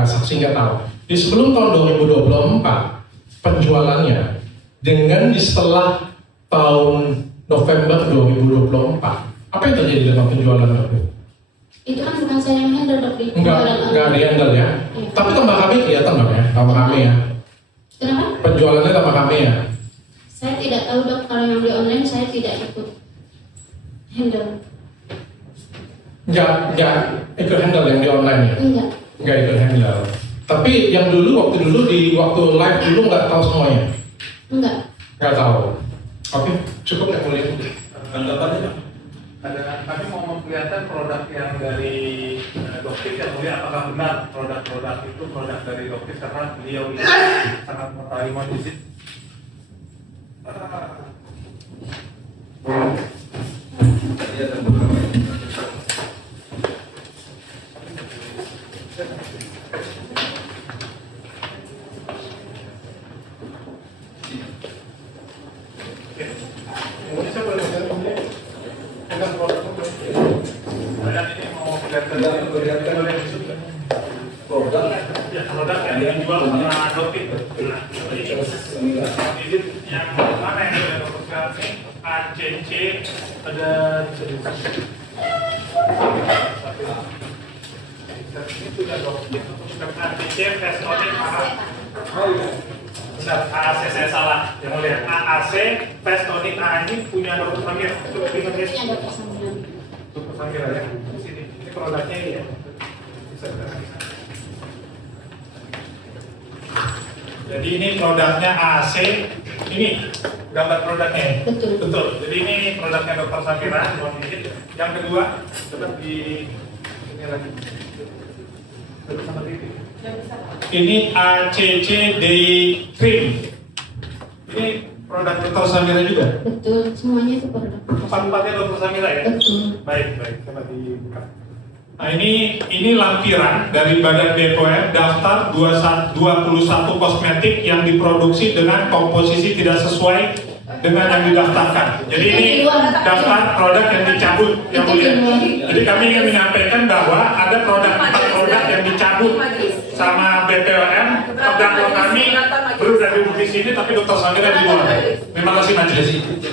saksi nggak tahu. Di sebelum tahun 2024 penjualannya dengan di setelah tahun November 2024 apa yang terjadi dengan penjualan dokter? Itu kan bukan saya yang handle dok di Enggak ada yang handle ya. Iya. Tapi tambah kami kelihatan dong ya, tambah kami ya. Kenapa? Penjualannya tambah kami ya. Saya tidak tahu dok, kalau yang beli online saya tidak ikut handle. Enggak ikut handle yang di online ya. Enggak. Ikut handle. Tapi yang waktu dulu di waktu live dulu nggak tahu semuanya. Enggak. Nggak tahu. Oke, cukup ya mulia. Tanggapannya Pak? Ada kami mau memperlihatkan produk yang dari Dokter yang mulia, apakah benar produk-produk itu produk dari Dokter karena beliau ini sangat mengetahui musik. Tadi ada beberapa yang Mungkin saya boleh lihat ini dengan produk ini mau memperlihatkan produk ya produk yang dijual sama Dokter. Yang mana yang ada Dokter ini ACC ada ini punya Dokter untuk ACC Festonik Benar, AAC saya salah. Yang mau lihat AAC Festonik ini punya Dokter Samir. Punya dokter Sambilan. Dokter Samir ya. Di sini. Ini produknya ini ya. Bisa kita lihat. Jadi ini produknya AAC. Ini gambar produknya. Betul. Betul. Jadi ini produknya Dokter Samira. Yang kedua, coba di ini lagi. Coba sama TV. Ini ACC Day Cream. Ini produk Dr. Samira juga? Betul, semuanya itu produk. Empat-empatnya Dr. Samira ya? Betul. Baik, coba dibuka. Nah ini lampiran dari Badan BPOM daftar 21 kosmetik yang diproduksi dengan komposisi tidak sesuai dengan yang didaftarkan. Jadi ini daftar produk yang dicabut, yang mulia. Jadi kami ingin menyampaikan bahwa ada produk yang dicabut sama BPOM. Terdakwa kami belum dari di sini, tapi Dr. Samira di luar. Terima kasih majelis. Itu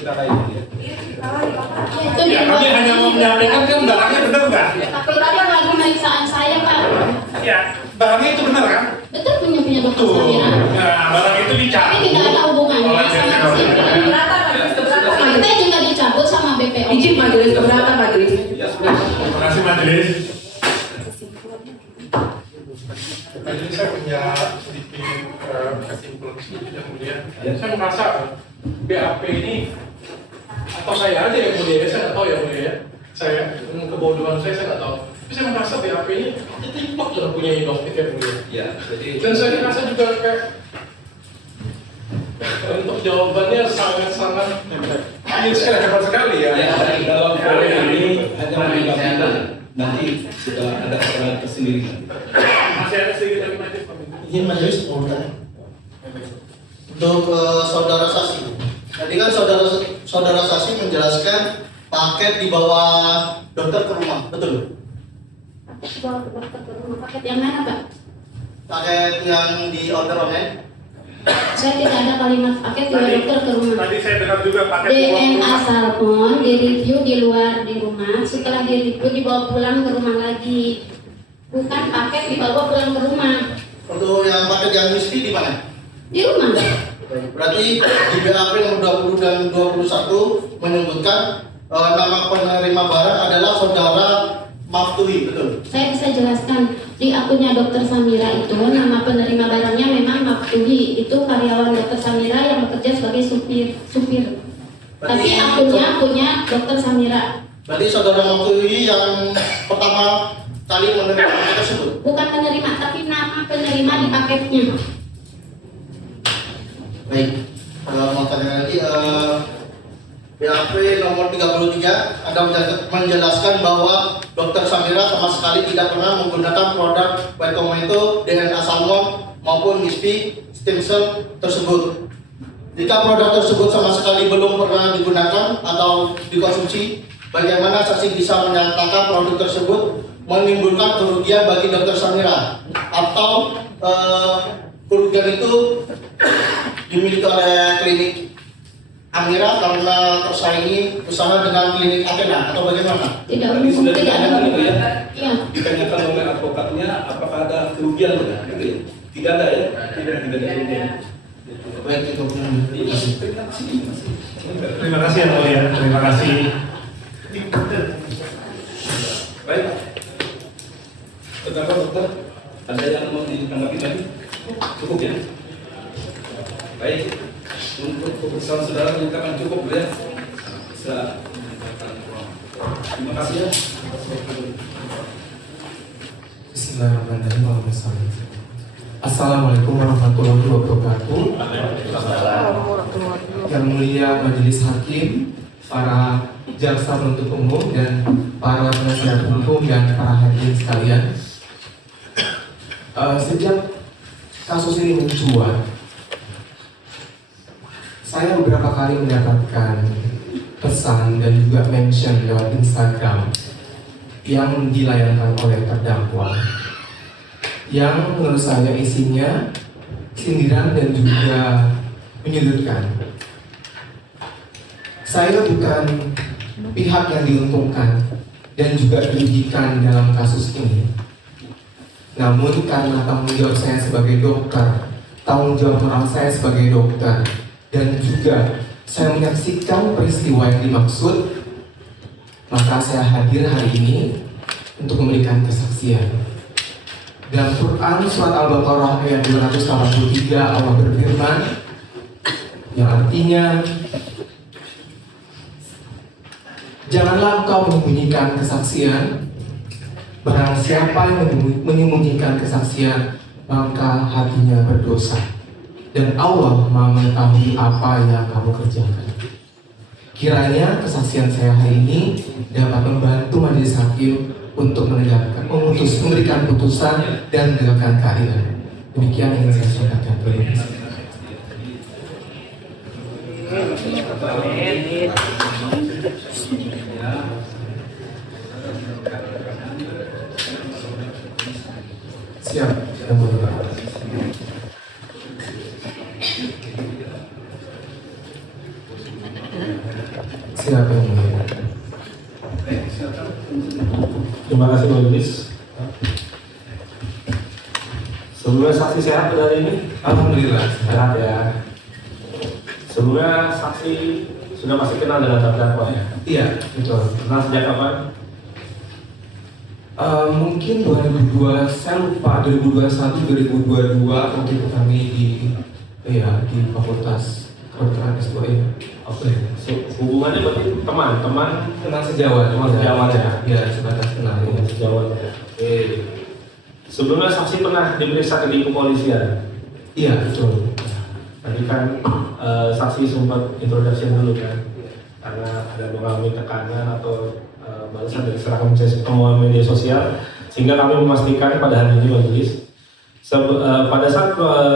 Ya, kami hanya mau menyampaikan kan barangnya benar nggak? Tapi tadi lagi pemeriksaan saya, Pak. Ya, barangnya itu benar kan? Betul punya Dr. Tuh, Samira. nah, barang itu Tapi dicabut. tidak ada hubungannya oleh sama BPOM. kesini. Kita juga dicabut sama BPOM. Izin majelis keberatan majelis. Terima kasih majelis. Tadi saya punya sedikit kesimpulan sedikit yang mulia. Saya merasa BAP ini atau saya aja yang mulia, saya nggak tahu ya mulia ya. Saya dengan kebodohan saya nggak tahu. Tapi saya merasa BAP ini tipe yang punya inovatif yang mulia. Ya, jadi Dan saya merasa juga kayak untuk jawabannya sangat-sangat ini sekali hebat sekali ya. ya dalam poin ini hanya menambahkan nanti sudah ada keterangan tersendiri. Masih ada sedikit lagi majelis. Izin majelis mau bertanya. Untuk saudara Sasi, tadi kan saudara Sasi menjelaskan paket dibawa dokter ke rumah, betul? Bawa ke dokter ke rumah. Paket yang mana, Pak? Paket yang di order online? Saya tidak ada kalimat paket dibawa dokter ke rumah. Tadi saya dengar juga paket DNA salmon direview di luar di rumah, setelah direview dibawa pulang ke rumah lagi. Bukan paket dibawa pulang ke rumah. Untuk yang paket yang misteri di mana? Di rumah. Berarti di BAP nomor 20 dan 21 menyebutkan nama penerima barang adalah saudara Maftuhi, betul? Saya bisa jelaskan di akunnya Dr. Samira itu nama penerima barangnya memang Maftuhi, itu karyawan Dr. Samira yang bekerja sebagai supir. Tapi akunnya punya Dr. Samira. Berarti saudara Maftuhi yang pertama kali menerima paket tersebut? Bukan penerima, tapi nama penerima di paketnya. Baik, mau tanya lagi, BAP nomor 33 ada menjelaskan bahwa Dr. Samira sama sekali tidak pernah menggunakan produk Baitometo DNA salmon maupun MISPI stem cell tersebut. Jika produk tersebut sama sekali belum pernah digunakan atau dikonsumsi, bagaimana saksi bisa menyatakan produk tersebut menimbulkan kerugian bagi Dr. Samira atau kerugian itu dimiliki oleh klinik Amira karena tersaingi usaha dengan klinik Athena atau bagaimana? Tidak Tadi sudah tidak ada. ditanyakan itu ya. Iya. Ditanyakan oleh advokatnya apakah ada kerugian tidak? Gitu ya? Tidak ada ya? Tidak ada kerugian. Baik, itu. Terima kasih yang mulia. Terima kasih. Baik. Terdakwa dokter, ada yang mau ditanggapi lagi? Cukup ya? Baik. Untuk pemeriksaan saudara menyatakan cukup ya. Bisa. Terima kasih ya. Bismillahirrahmanirrahim. Assalamualaikum warahmatullahi wabarakatuh. Yang mulia majelis hakim, para jaksa penuntut umum dan para penasihat hukum dan para hadirin sekalian. Sejak kasus ini mencuat, saya beberapa kali mendapatkan pesan dan juga mention lewat Instagram yang dilayangkan oleh terdakwa, yang menurut saya isinya sindiran dan juga menyudutkan. Saya bukan pihak yang diuntungkan dan juga dirugikan dalam kasus ini. Namun karena tanggung jawab saya sebagai dokter, tanggung jawab moral saya sebagai dokter, dan juga saya menyaksikan peristiwa yang dimaksud, maka saya hadir hari ini untuk memberikan kesaksian. Dalam Quran surat Al-Baqarah ayat 283 Allah berfirman, yang artinya, janganlah engkau menyembunyikan kesaksian. Barang siapa yang menyembunyikan kesaksian, maka hatinya berdosa. dan Allah Maha mengetahui apa yang kamu kerjakan. Kiranya kesaksian saya hari ini dapat membantu majelis hakim untuk memberikan putusan dan menegakkan keadilan. Demikian yang saya sampaikan. Terima kasih. Siap, yang mulia. Siap, yang mulia. Terima kasih majelis. Sebelumnya saksi sehat pada hari ini? Alhamdulillah. Sehat ya. Sebelumnya saksi sudah masih kenal dengan terdakwa ya? Iya, betul. Kenal sejak kapan? Mungkin 2002, saya lupa 2021, 2022 waktu itu kami di Fakultas Kedokteran S2 ya. Oke. Hubungannya berarti teman sejawat, ya? Ya, sebatas kenal. Teman sejawat ya. Oke. Sebelumnya saksi pernah diperiksa di kepolisian? Iya, betul. Tadi kan saksi sempat introduction dulu kan, karena ada mengalami tekanan atau balasan dari serangkaian temuan media sosial, sehingga kami memastikan pada hari ini majelis pada saat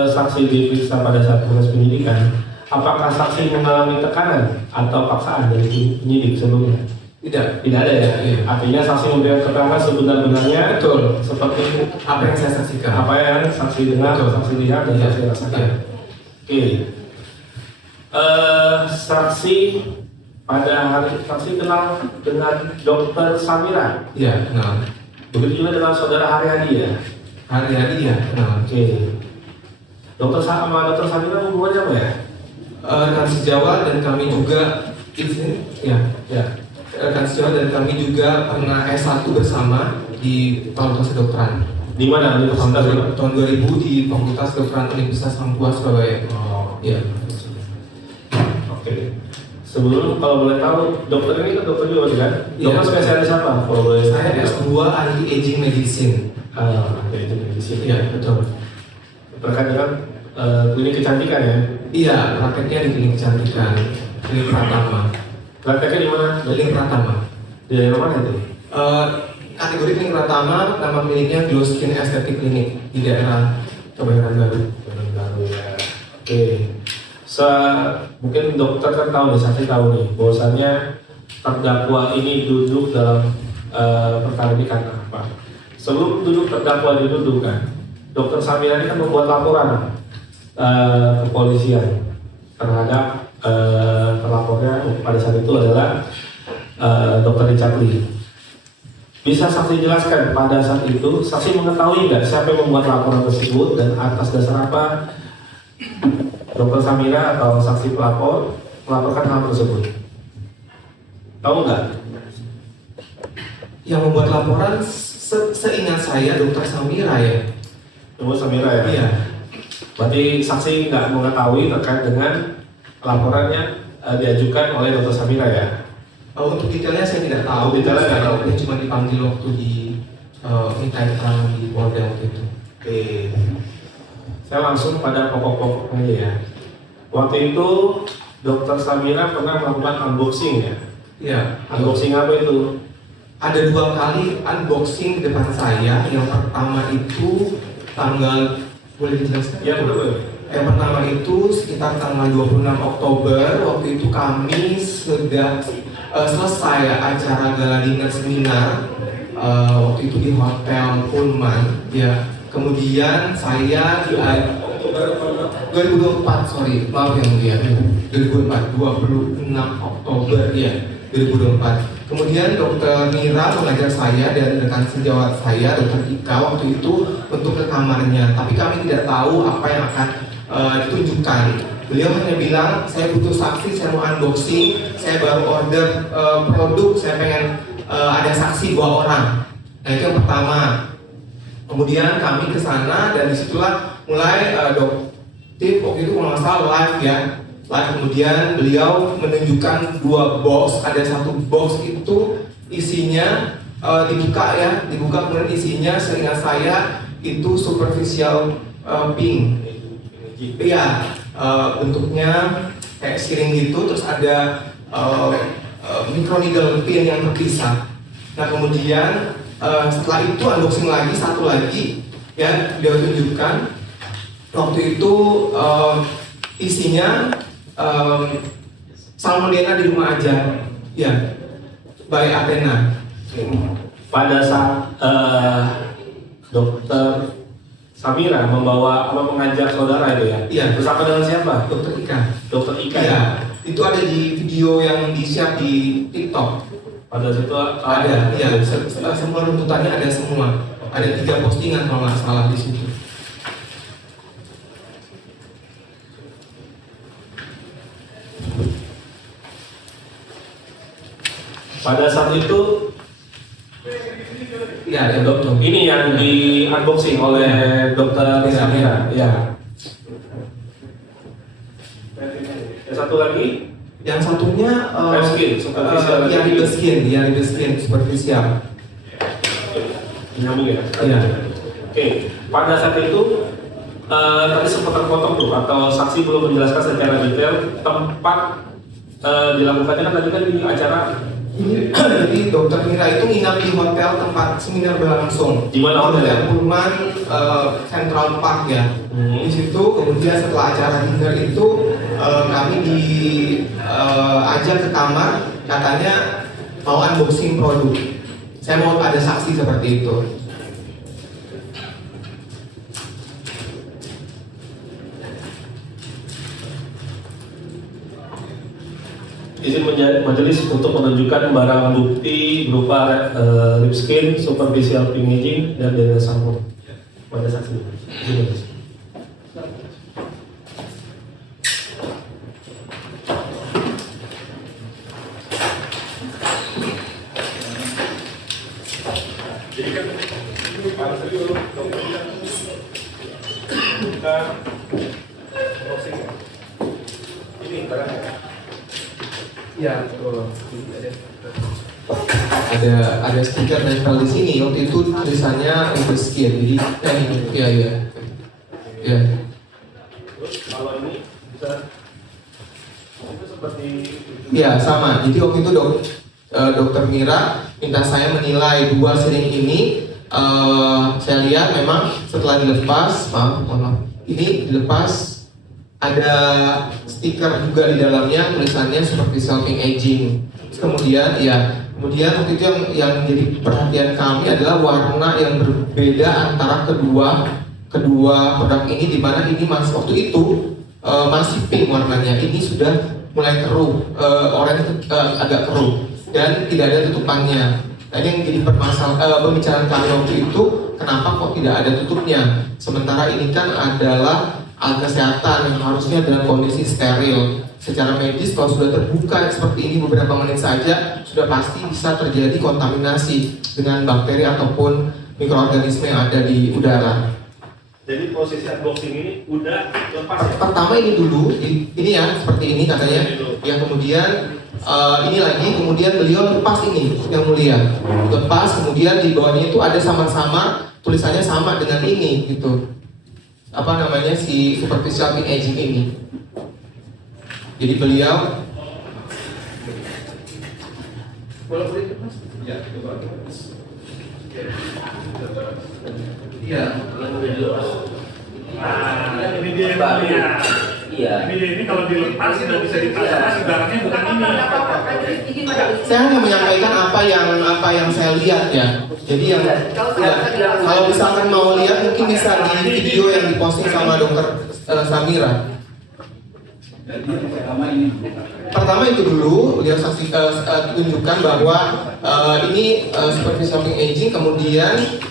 saksi diperiksa pada saat proses penyidikan, apakah saksi mengalami tekanan atau paksaan dari penyidik sebelumnya? Tidak ada ya. Iya. Artinya saksi memberikan keterangan sebenar-benarnya, Betul. seperti Apa yang saya saksikan? apa yang saksi dengar, Betul. saksi lihat, dan Iya. saksi rasakan. Iya. Oke. Saksi pada hari saksi kenal dengan Dokter Samira. Iya, kenal. Begitu juga dengan Saudara Haryadi ya. Hari-hari ya, kenal. Oke. Dokter Samira hubungannya apa ya? Rekan sejawat dan kami juga di sini, ya. Rekan sejawat dan kami juga pernah S1 bersama di Fakultas Kedokteran. Di mana? Universitas mana? Tahun 2000 di Fakultas Kedokteran Universitas Hangtua Surabaya. Oh, Iya. Oke. Sebelum kalau boleh tahu, dokter ini kan dokter juga kan? Iya. Dokter spesialis apa? Kalau boleh Saya tahu. S2 Anti-Aging Medicine. Oke, itu di sini. Iya, betul. Terkait dengan klinik kecantikan ya. Iya, prakteknya di klinik kecantikan, klinik Pratama. Prakteknya di mana? Klinik Pratama. Di daerah mana itu? Kategori klinik Pratama, nama kliniknya Glow Skin Aesthetic Clinic di daerah Kebayoran Baru. Baru ya. Oke. Mungkin dokter kan tahu nih, saksi tahu nih, bahwasannya terdakwa ini duduk dalam perkara ini karena apa? Sebelum duduk terdakwa didudukan, Dokter Samira ini kan membuat laporan kepolisian terhadap terlapornya pada saat itu adalah Dokter Richard Lee. Bisa saksi jelaskan pada saat itu saksi mengetahui nggak siapa yang membuat laporan tersebut dan atas dasar apa Dokter Samira atau saksi pelapor melaporkan hal tersebut? Tahu nggak? Yang membuat laporan seingat saya Dokter Samira ya. Dokter Samira ya. Iya. Berarti saksi nggak mengetahui terkait dengan laporannya diajukan oleh Dokter Samira ya? Untuk detailnya saya tidak tahu. Detailnya nggak tahu. Saya cuma dipanggil waktu di minta keterangan di Polda waktu itu. Oke. Saya langsung pada pokok-pokoknya ya. Waktu itu Dokter Samira pernah melakukan unboxing ya? Iya. Unboxing apa itu? Ada 2 kali unboxing di depan saya. Yang pertama itu tanggal, boleh dijelaskan? Ya betul. Yang pertama itu sekitar tanggal 26 Oktober. Waktu itu kami sudah selesai acara gala dinner seminar. Waktu itu di Hotel Pullman. Ya. Kemudian saya 2024, sorry, maaf yang mulia, 2024, 26 Oktober ya, 2024. Kemudian Dokter Mira mengajak saya dan rekan sejawat saya, Dokter Ika waktu itu untuk ke kamarnya. Tapi kami tidak tahu apa yang akan ditunjukkan. Beliau hanya bilang, saya butuh saksi, saya mau unboxing, saya baru order produk, saya pengen ada saksi 2 orang. Nah itu yang pertama. Kemudian kami ke sana dan disitulah mulai Dokter waktu itu kalau nggak salah live ya. Live kemudian beliau menunjukkan 2 box, ada 1 box itu isinya dibuka kemudian isinya seingat saya itu superficial pink. Iya, bentuknya kayak siring gitu, terus ada microneedle pin yang terpisah. Nah kemudian setelah itu unboxing lagi, satu lagi ya dia tunjukkan. Waktu itu isinya salmonella di rumah aja, ya, by Athena. Pada saat dokter Samira mengajak saudara itu ya? Iya. Bersama dengan siapa? Dokter Ika. Dokter Ika. Iya, itu ada di video yang di-share di TikTok. Pada situ Ada, iya, semua runtutannya ada semua. Ada 3 postingan kalau nggak salah di situ. Pada saat itu Iya, ada dokter. ini yang di unboxing oleh dokter Samira. Ya. Yang satu lagi, Yang satunya Live skin, superficial. yang ribet skin superficial. nyambung ya. Iya. Oke. Pada saat itu tadi sempat terpotong tuh atau saksi belum menjelaskan secara detail tempat dilakukannya kan tadi kan di acara. Jadi dokter Mira itu nginap di hotel tempat seminar berlangsung. Di mana hotelnya? Pullman Central Park ya. Di situ kemudian setelah acara dinner itu kami diajak ke kamar, katanya mau unboxing produk. Saya mau ada saksi seperti itu. Izin majelis untuk menunjukkan barang bukti berupa lip skin, superficial imaging, dan DNA sampel pada saksi. Izin majelis. Jadi kan pada saat itu kita unboxing ini barangnya. Ya, betul. Ada stiker nempel di sini. Waktu itu tulisannya ribet skin. Jadi iya. Terus kalau ini bisa itu seperti Iya, sama. Jadi waktu itu dokter Mira minta saya menilai 2 siring ini. Saya lihat memang setelah dilepas, ini dilepas ada stiker juga di dalamnya, tulisannya seperti selfing aging. Kemudian waktu itu yang jadi perhatian kami adalah warna yang berbeda antara kedua produk ini, di mana ini waktu itu masih pink warnanya, ini sudah mulai keruh, orange agak keruh dan tidak ada tutupannya. Tadi yang jadi pembicaraan kami waktu itu, kenapa kok tidak ada tutupnya? Sementara ini kan adalah alat kesehatan yang harusnya dalam kondisi steril. Secara medis kalau sudah terbuka seperti ini beberapa menit saja, sudah pasti bisa terjadi kontaminasi dengan bakteri ataupun mikroorganisme yang ada di udara. jadi posisi unboxing ini udah lepas ya? Pertama ini dulu, ini ya seperti ini katanya. Yang kemudian ini lagi, kemudian beliau lepas ini yang mulia, lepas kemudian di bawahnya itu ada samar-samar, tulisannya sama dengan ini gitu. Apa namanya si superficial aging ini. Jadi beliau Iya. Nah, ini dia yang punya. Iya. Ini kalau dilepas tidak bisa dipasang, barangnya bukan ini. saya hanya menyampaikan apa yang saya lihat ya. Jadi yang kalau misalkan mau lihat mungkin bisa di video yang diposting sama dokter Samira. Pertama itu dulu beliau tunjukkan bahwa ini superficial aging, kemudian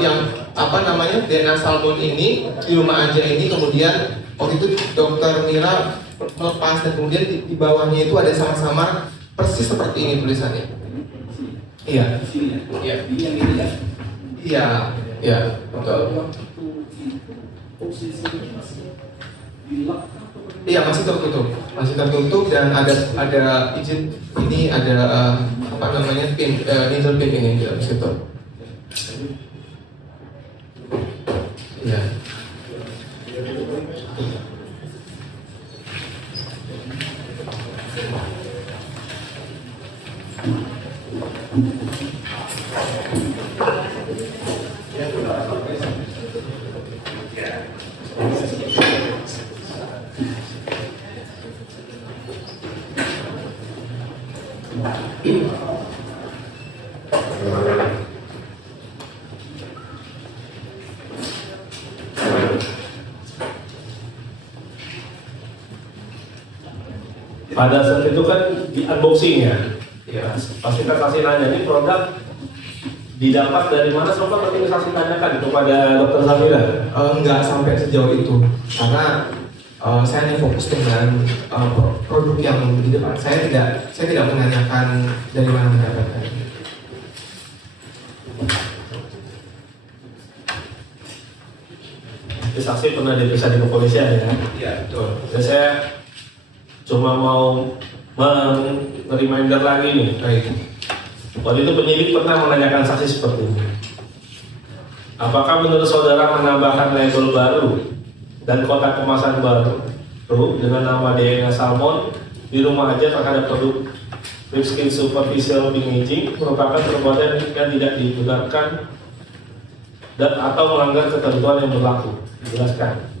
yang apa namanya DNA salmon ini di rumah aja ini, kemudian waktu itu dokter Mira melepas dan kemudian di bawahnya itu ada samar-samar persis seperti ini tulisannya. Iya. Iya, betul. Iya, masih tertutup dan ada izin ini ada apa namanya pin needle pin ini di dalam situ. Iya. Pada saat itu kan di unboxing ya, pasti kan saksi nanya ini produk didapat dari mana, sempat penting saksi tanyakan kepada Dokter Samira. Nggak sampai sejauh itu, karena saya hanya fokus dengan produk yang di depan. Saya tidak menanyakan dari mana mendapatkan. Jadi saksi pernah diperiksa di kepolisian ya? Iya, betul. Dan saya cuma mau reminder lagi nih. Baik. Waktu itu penyidik pernah menanyakan saksi seperti ini. Apakah menurut saudara menambahkan label baru dan kotak kemasan baru dengan nama DNA Salmon di rumah aja terhadap produk Ripskin Superficial Packaging merupakan perbuatan yang tidak dibenarkan dan atau melanggar ketentuan yang berlaku? Dijelaskan.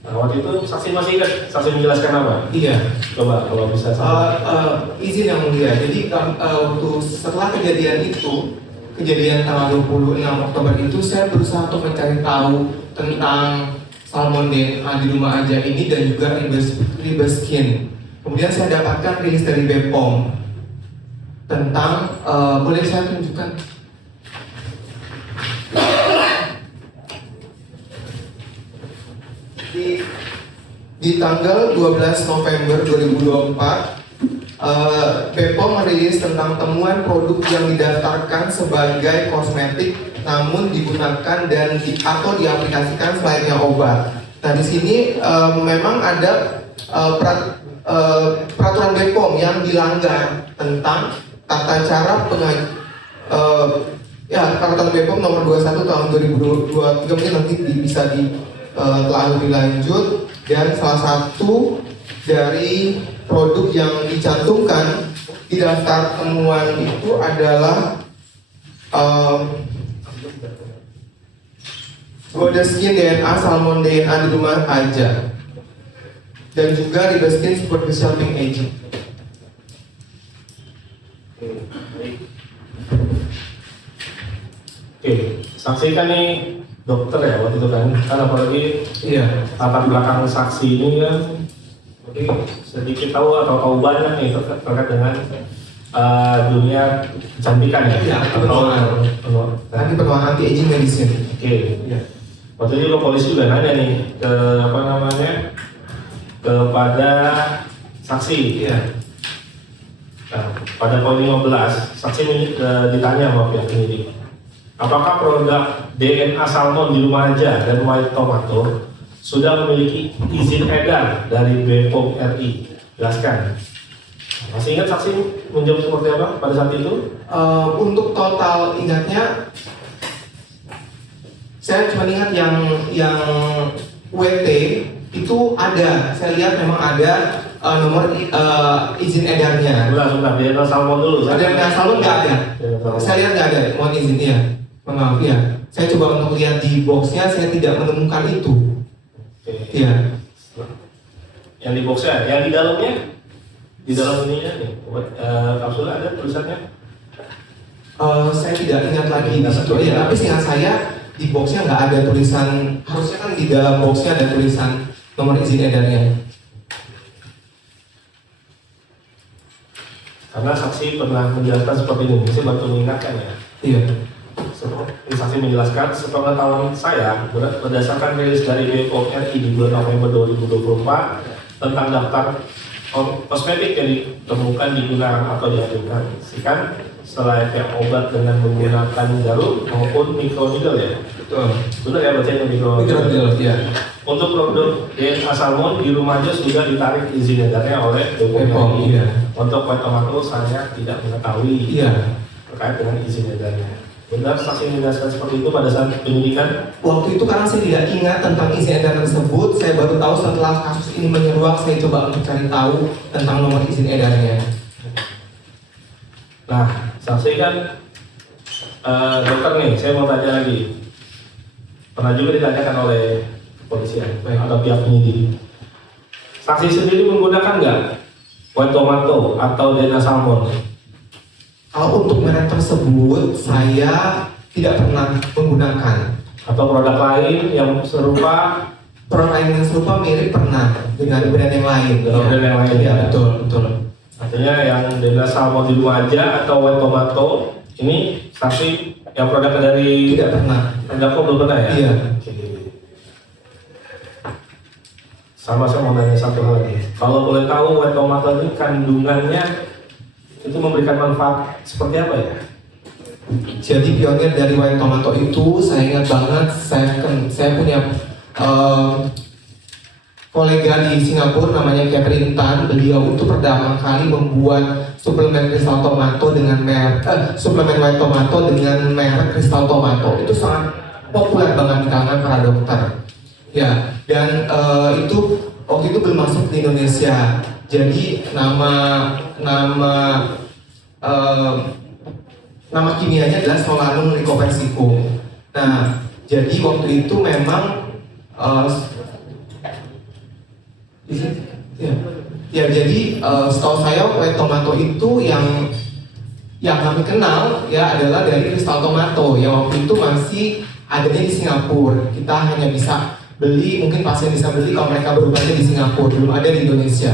Nah, waktu itu saksi masih ingat saksi menjelaskan apa? Iya. Coba kalau bisa. Izin yang mulia. Jadi waktu setelah kejadian itu, kejadian tanggal 26 Oktober itu, saya berusaha untuk mencari tahu tentang salmon DNA di rumah aja ini dan juga Ribeskin. Kemudian saya dapatkan rilis dari BPOM tentang boleh saya tunjukkan? Di tanggal 12 November 2024, BPOM merilis tentang temuan produk yang didaftarkan sebagai kosmetik namun digunakan dan atau diaplikasikan sebaiknya obat. Nah, di sini memang ada peraturan BPOM yang dilanggar tentang tata cara peraturan BPOM nomor 21 tahun 2023, mungkin nanti bisa telah lebih lanjut. Dan salah satu dari produk yang dicantumkan di daftar temuan itu adalah Godeskin DNA Salmon DNA di rumah aja, dan juga Ribeskin Superficial Packaging. Oke, saksikan nih dokter ya waktu itu kan apalagi Iya. latar belakang saksi ini kan sedikit tahu banyak nih terkait dengan dunia kecantikan ya. Iya, Tadi penuaan anti-aging medicine. Oke. Iya. Waktu itu polisi juga nanya nih kepada saksi. Iya. Nah, pada poin 15 saksi ditanya sama pihak penyidik. Apakah produk DNA salmon di rumah aja dan white tomato sudah memiliki izin edar dari BPOM RI? Jelaskan. Masih ingat saksi menjawab seperti apa pada saat itu? Untuk total ingatnya, saya cuma ingat yang WT itu ada. Saya lihat memang ada nomor izin edarnya. Sebentar, DNA salmon dulu. DNA salmon nggak ada. Saya lihat nggak ada. Mohon izin ya. Maaf ya. Saya coba untuk lihat di boxnya, saya tidak menemukan itu. Oke. Iya. Yang di boxnya, yang di dalamnya, di dalam ininya nih, kapsul ada tulisannya? Saya tidak ingat lagi di situ. Ya, tapi seingat saya di boxnya nggak ada tulisan. Harusnya kan di dalam boxnya ada tulisan nomor izin edarnya. Karena saksi pernah menjelaskan seperti ini, saya bantu mengingatkan ya. Iya. Saksi menjelaskan, sepengetahuan saya berdasarkan rilis dari BPOM RI di bulan November 2024 tentang daftar kosmetik yang ditemukan, digunakan atau diaplikasikan selayaknya obat dengan menggunakan jarum maupun microneedle ya. Betul. Benar ya bacanya Microneedle, ya. Untuk produk DNA salmon di rumah aja sudah ditarik izin edarnya oleh BPOM RI. Iya. Untuk white tomato saya tidak mengetahui Iya. terkait dengan izin edarnya. Benar saksi menjelaskan seperti itu pada saat penyidikan? Waktu itu karena saya tidak ingat tentang izin edar tersebut, saya baru tahu setelah kasus ini menyeruak, saya coba untuk cari tahu tentang nomor izin edarnya. Nah, saksi kan Dokter nih, saya mau tanya lagi. Pernah juga ditanyakan oleh kepolisian atau pihak penyidik. Saksi sendiri menggunakan nggak white tomato atau Dena Salmon? Kalau untuk merek tersebut saya tidak pernah menggunakan. Atau produk lain yang serupa? Produk lain yang serupa mirip pernah dengan brand yang lain. Dengan brand yang lain, ya. Betul. Artinya yang Dena Salmon di Lumajang atau white tomato ini saksi yang produknya dari Tidak pernah. Terdakwa belum pernah ya? Iya. Oke. Sama saya mau nanya satu hal lagi. Kalau boleh tahu white tomato ini kandungannya itu memberikan manfaat seperti apa ya? Jadi pionir dari white tomato itu saya ingat banget, saya punya kolega di Singapura namanya Catherine Tan. Beliau itu pertama kali membuat suplemen kristal tomato dengan merek suplemen white tomato dengan merek kristal tomato. Itu sangat populer banget di kalangan para dokter. Ya, dan itu waktu itu belum masuk di Indonesia. Jadi nama kimianya adalah Solanum lycopersicum. Nah, jadi waktu itu memang jadi setahu saya white tomato itu yang kami kenal ya adalah dari kristal tomato yang waktu itu masih adanya di Singapura. Kita hanya bisa beli, mungkin pasien bisa beli kalau mereka berobatnya di Singapura, belum ada di Indonesia.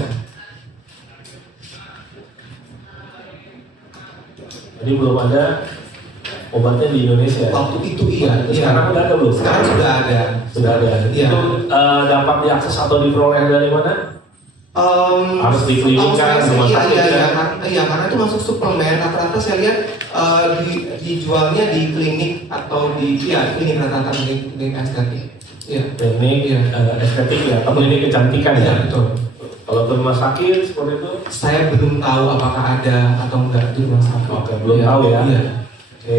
Jadi belum ada obatnya di Indonesia. Waktu itu iya. Sekarang udah ada belum? Sekarang sudah ada. Sudah ada. Iya. Itu dapat diakses atau diperoleh dari mana? Harus di klinik kan, rumah sakit kan? Iya, karena itu masuk suplemen. Rata-rata saya lihat dijualnya di klinik atau di klinik rata-rata klinik estetik. Iya. Klinik estetik ya, atau klinik kecantikan ya? Iya, betul. Kalau ke rumah sakit seperti itu? Saya belum tahu apakah ada atau enggak di rumah sakit. Oke, belum tahu ya. Iya. Oke.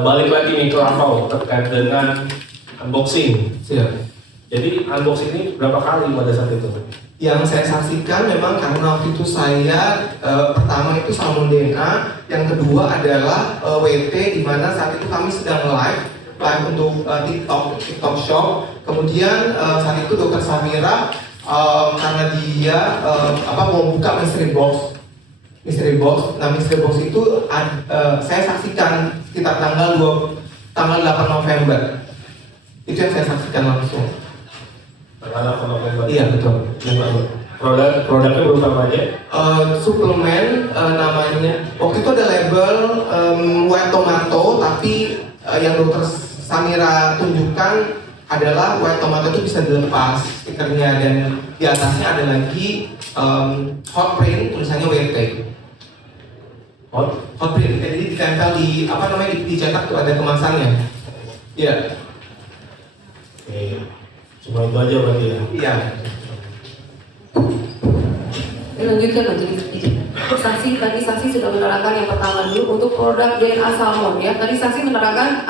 Balik lagi nih ke Rafael terkait dengan unboxing. Siap. Jadi unboxing ini berapa kali pada saat itu? Yang saya saksikan memang karena waktu itu saya pertama itu Salmon DNA, yang kedua adalah WT di mana saat itu kami sedang live untuk TikTok Shop. Kemudian saat itu Dokter Samira karena dia mau buka mystery box. Nah mystery box itu saya saksikan sekitar tanggal 8 November. Itu yang saya saksikan langsung. Tanggal 8 November. Iya betul. Produknya berupa apa aja? Suplemen namanya. Waktu itu ada label white tomato, tapi yang Dokter Samira tunjukkan adalah white tomato itu bisa dilepas stikernya, dan di atasnya ada lagi hot print tulisannya WT. Hot print, jadi ditempel di dicetak tuh ada kemasannya. Iya. Oke. Cuma itu aja berarti ya? Iya. Lanjutkan lagi. Tadi saksi sudah menerangkan yang pertama dulu untuk produk DNA Salmon ya. Tadi saksi menerangkan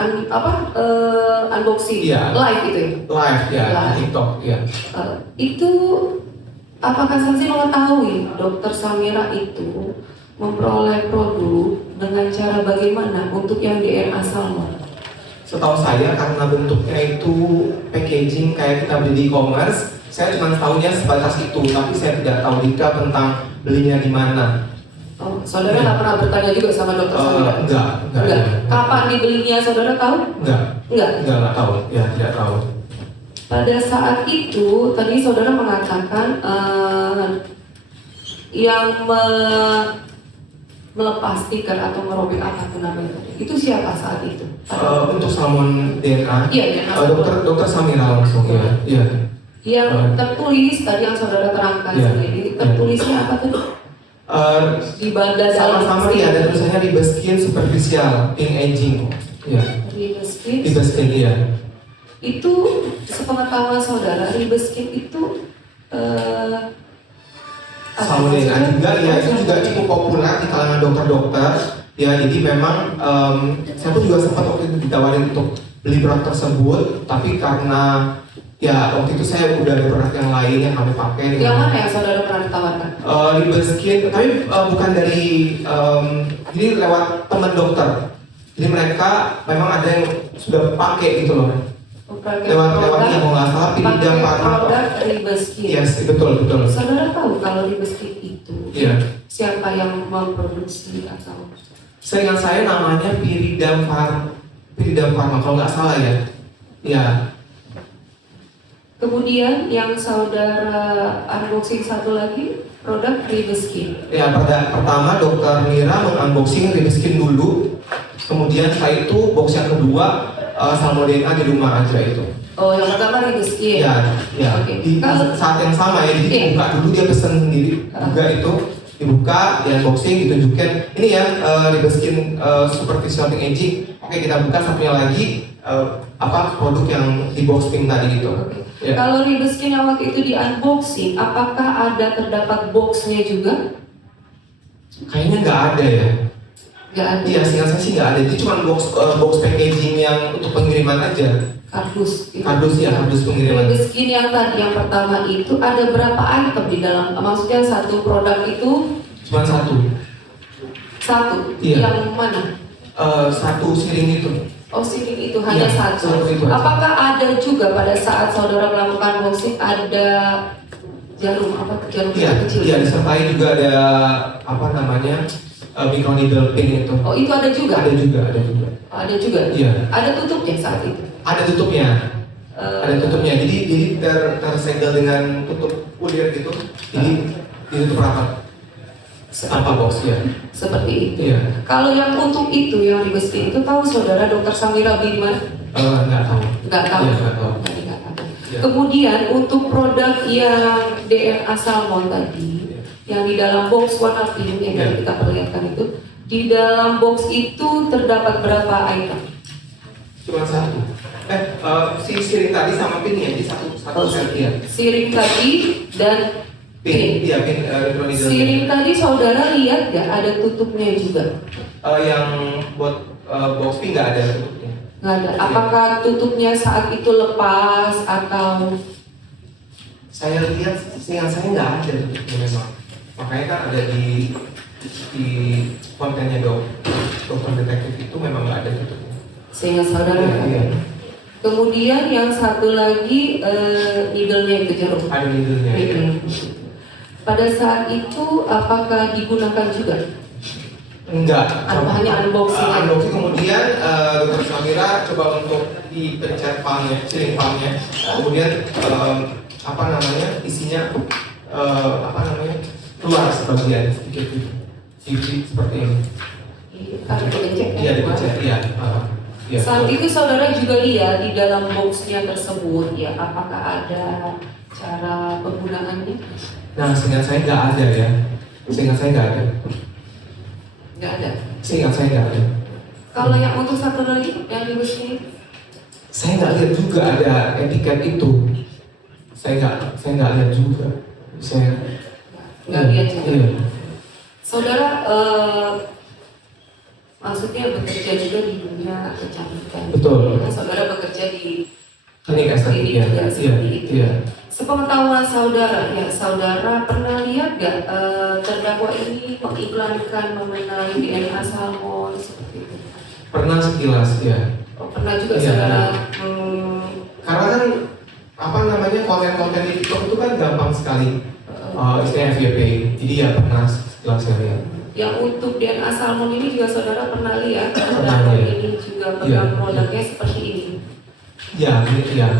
unboxing, Iya. live itu ya. Live ya, Live. TikTok ya. Itu apakah saksi mengetahui Dokter Samira itu memperoleh produk dengan cara bagaimana untuk yang DNA Salmon? Setahu saya karena bentuknya itu packaging kayak kita beli di e-commerce, saya cuma tahunya sebatas itu, tapi saya tidak tahu detail tentang belinya di mana. Oh, saudara nggak pernah bertanya juga sama Dokter Samira? Enggak. Kapan dibelinya, saudara tahu? Enggak tahu. Ya, tidak tahu. Pada saat itu, tadi saudara mengatakan yang melepas stiker atau merobek apapun itu siapa saat itu? Untuk Salmon DNA, Iya, DNA. dokter Samira langsung ya. Iya. Yang tertulis tadi yang saudara terangkan Iya. sendiri, tertulisnya apa tuh? Di badan Sama-sama ya, ada tulisannya Ribeskin superficial in aging. Ya. Ribeskin iya. Itu sepengetahuan saudara, Ribeskin itu Salmon DNA juga ya, itu juga cukup populer di kalangan dokter-dokter. Ya, jadi memang saya pun juga sempat waktu itu ditawarin untuk beli produk tersebut, tapi karena Ya, waktu itu saya udah ada produk yang lain yang kami pakai. Yang mana yang saudara pernah ditawarkan? Ribeskin, tapi bukan dari, jadi lewat teman dokter. Jadi mereka memang ada yang sudah pakai gitu loh. Lewat ini yang mau nggak salah Piridam Pharma. Produk Ribeskin. Yes, betul. Saudara tahu kalau Ribeskin itu Iya. siapa yang memproduksi atau? Seingat saya namanya Piridam Pharma kalau nggak salah ya. Ya. Kemudian yang saudara unboxing satu lagi produk Ribeskin. Ya, pertama dokter Mira mengunboxing Ribeskin dulu. Kemudian setelah itu box yang kedua Salmodena di rumah aja itu. Oh, yang pertama Ribeskin. Ya. Oke. Di saat yang sama ya, jadi dibuka dulu dia pesen sendiri juga itu. Dibuka, di unboxing, ditunjukin ini ya Ribeskin superficial aging. Oke, kita buka satunya lagi produk yang di box pink tadi itu. Ya. Kalau Ribeskin yang waktu itu di unboxing, apakah ada terdapat boxnya juga? Kayaknya nggak ada ya. Nggak ada. Iya, seingat saya sih nggak ada. Itu cuma box packaging yang untuk pengiriman aja. Kardus. Kardus pengiriman. Ribeskin yang tadi yang pertama itu ada berapa item di dalam? Maksudnya satu produk itu Cuma satu. Iya. Yang mana? Satu siring itu. Oh, siring itu hanya Iya, satu. itu aja. Apakah ada juga pada saat saudara melakukan unboxing ada jarum Iya, kecil? iya, disertai juga ada microneedle pin itu. Oh, itu ada juga? Ada juga. Ada juga? Iya. Ada tutupnya saat itu? Ada tutupnya. Jadi tersegel dengan tutup ulir gitu. Jadi ditutup rapat. Apa box ya? Seperti itu. Iya. Kalau yang untuk itu, yang Ribeskin itu tahu saudara Dr. Samira beli di mana? Nggak tahu. Nggak tahu. Iya, nggak tahu. Tadi nggak tahu. Iya. Kemudian untuk produk yang DNA salmon tadi, yang di dalam box warna pink yang tadi kita perlihatkan itu, di dalam box itu terdapat berapa item? Cuma satu. Si siring tadi sama pinnya di satu set ya. Siring tadi dan Pin, iya pin microneedle. siring tadi saudara lihat nggak ada tutupnya juga? Yang buat box pin nggak ada tutupnya. Nggak ada. Apakah tutupnya saat itu lepas atau? Saya lihat, seingat saya nggak ada tutupnya memang. Makanya kan ada di kontennya dokter detektif itu memang nggak ada tutupnya. Sehingga saudara. Iya. Kemudian yang satu lagi needle-nya itu jarum. Ada needle-nya. Iya. Pada saat itu apakah digunakan juga? Enggak. Hanya unboxing. Unboxing kemudian dokter Samira coba untuk dipencet palmnya, siring palmnya. Kemudian isinya keluar sebagian sedikit seperti ini. Ada pencet. Iya, dipencet. Iya. Saat itu saudara juga lihat di dalam boxnya tersebut ya, apakah ada cara penggunaannya? Nah, seingat saya nggak ada ya. Seingat saya nggak ada. Nggak ada. Seingat saya nggak ada. Kalau yang untuk satu lagi yang di sini? Saya nggak lihat juga ada etiket itu. Saya nggak lihat juga. Saya Nggak lihat juga. Iya. Saudara maksudnya bekerja juga di dunia kecantikan. Betul. Nah, saudara bekerja di Klinik estetik klinik ya. juga seperti itu. Iya. Sepengetahuan saudara, ya saudara pernah lihat gak terdakwa ini mengiklankan mengenai DNA salmon seperti itu? Pernah sekilas ya. Oh, pernah juga Iya. saudara. Karena kan konten-konten di TikTok itu kan gampang sekali. Istilahnya FYP. Jadi ya pernah sekilas saya lihat. Yang untuk DNA salmon ini juga saudara pernah lihat? Pernah, Dan iya. ini juga pegang Iya. produknya seperti ini. Ya,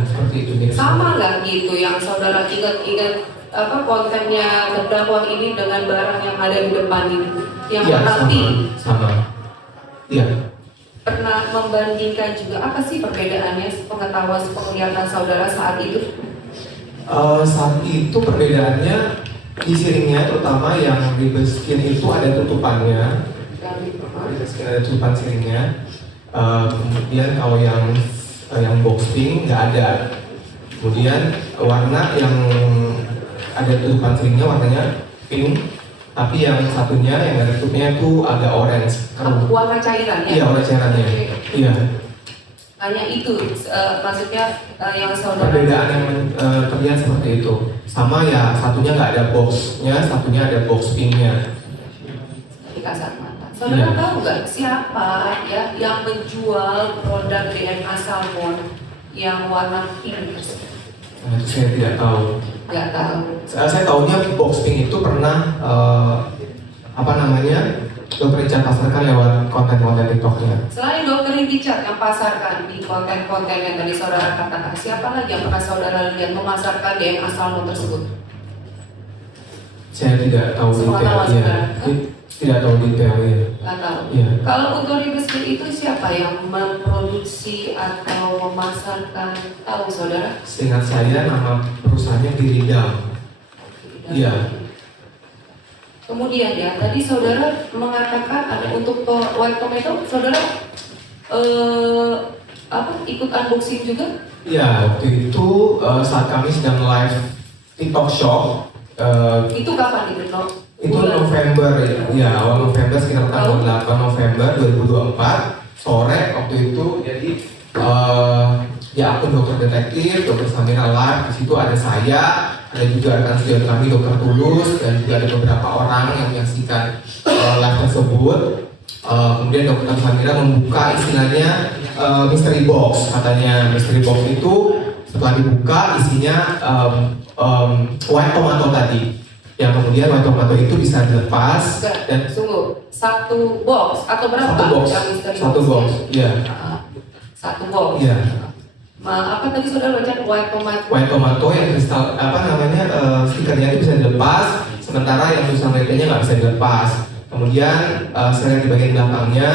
seperti itu. Sama nggak gitu yang saudara ingat kontennya terdakwa ini dengan barang yang ada di depan ini yang Iya, berarti sama. Iya. pernah membandingkan juga apa sih perbedaannya pengetahuan penglihatan saudara saat itu? Saat itu perbedaannya di siringnya, terutama yang Ribeskin itu ada tutupannya. Ribeskin ada tutupan siringnya. Kemudian kalau yang box pink nggak ada. Kemudian warna yang ada tutupan siringnya warnanya pink, tapi yang satunya yang ada tutupnya itu agak orange. Warna cairan ya? Iya, warna cairannya. Iya. Hanya itu, maksudnya yang saudara. Perbedaan yang terlihat seperti itu. Sama ya, satunya nggak ada boxnya, satunya ada box pinknya. Di kasat mata. Saudara Iya. tahu nggak siapa ya yang menjual produk DNA salmon yang warna pink tersebut? Nah, itu saya tidak tahu. Nggak tahu. Saya tahunya box pink itu pernah Dr. Richard pasarkan lewat konten-konten TikToknya. Selain Dr. Richard yang pasarkan di konten-konten yang tadi saudara katakan, siapa lagi yang pernah saudara lihat memasarkan DNA salmon tersebut? Saya tidak tahu Semua tahu, detailnya. saudara? Tidak tahu detailnya. Nggak tahu. Iya. Kalau untuk ribeskin itu siapa yang memproduksi atau memasarkan? Tahu saudara? Seingat saya nama perusahaannya Diridam. Iya. Kemudian ya, tadi saudara mengatakan ada untuk white tomato, saudara ikut unboxing juga? Ya, waktu itu saat kami sedang live TikTok Shop, Itu kapan itu? itu November ya, awal November sekitar tanggal 8 November 2024 sore waktu itu. Jadi di akun Dokter Detektif, Dokter Samira Live, di situ ada saya, ada juga rekan sejawat kami Dokter Tulus, dan juga ada beberapa orang yang menyaksikan live tersebut. Kemudian Dokter Samira membuka istilahnya mystery box, katanya mystery box itu setelah dibuka isinya white tomato tadi, yang kemudian white tomato itu bisa dilepas dan Sungguh, satu box atau berapa? satu box, yang misteri satu box, ya, Satu box. ya. Apa tadi saudara baca white tomato? White tomato yang kristal stikernya itu bisa dilepas, sementara yang tulisan labelnya nggak bisa dilepas. Kemudian saya lihat di bagian belakangnya,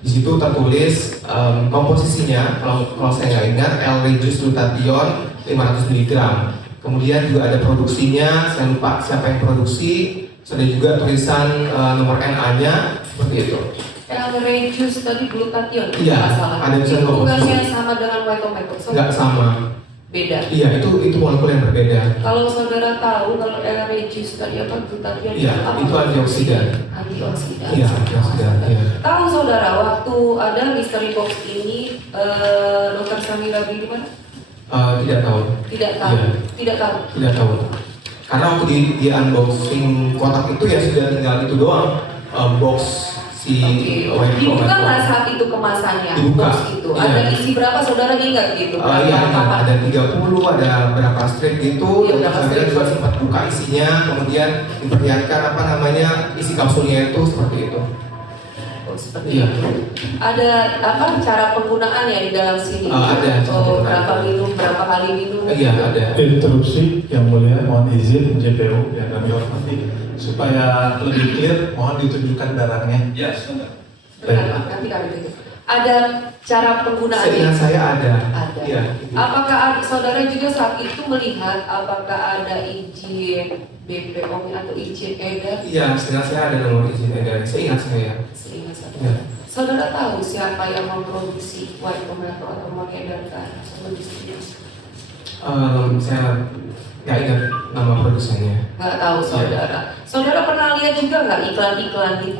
di situ tertulis komposisinya, kalau saya nggak ingat, L-Reduced Glutathione 500 mg. Kemudian juga ada produksinya, saya lupa siapa yang produksi. Ada juga tulisan nomor NA-nya seperti itu. L-Reduced tadi glutathione. Iya, ada tulisan itu bukan komposisi. yang sama dengan white tomato. Nggak sama. Beda. Iya, itu molekul yang berbeda. Kalau saudara tahu kalau L-Reduced tadi apa glutathione? Iya, apa? itu antioksidan. Antioksidan. Iya, antioksidan. Iya. Tahu saudara waktu ada mystery box ini Dokter Samira beli di mana? Tidak tahu. Tidak tahu. Iya. Tidak tahu. Tidak tahu. Karena waktu di unboxing kotak itu ya sudah tinggal itu doang, box si white Dibuka tomato. nggak saat itu kemasannya? Dibuka. Box itu. Iya. Ada isi berapa saudara ingat gitu? Iya, Berapa? ada 30, ada berapa strip gitu. Iya, Dokter berapa Samira strip? juga sempat buka isinya, kemudian diperlihatkan isi kapsulnya itu seperti itu. Oh, seperti Iya. itu. Ada cara penggunaannya di dalam sini? Ada. Berapa minum, berapa kali minum? Iya, ada. Interupsi yang mulia, mohon izin JPU yang kami hormati, supaya lebih clear, mohon ditunjukkan barangnya. Ya, sebentar. Sebentar, Pak, nanti kami tutup. Ada cara penggunaannya? Seingat saya ada. Ada. Iya. Apakah saudara juga saat itu melihat apakah ada izin BPOM atau izin edar? Iya, seingat saya ada nomor izin edar. Seingat saya. Seingat saudara. Iya. Saudara tahu siapa yang memproduksi white tomato atau mengedarkan atau mendistribusi? Saya nggak ingat nama produsennya. Nggak tahu saudara. Saudara pernah lihat juga nggak iklan-iklan di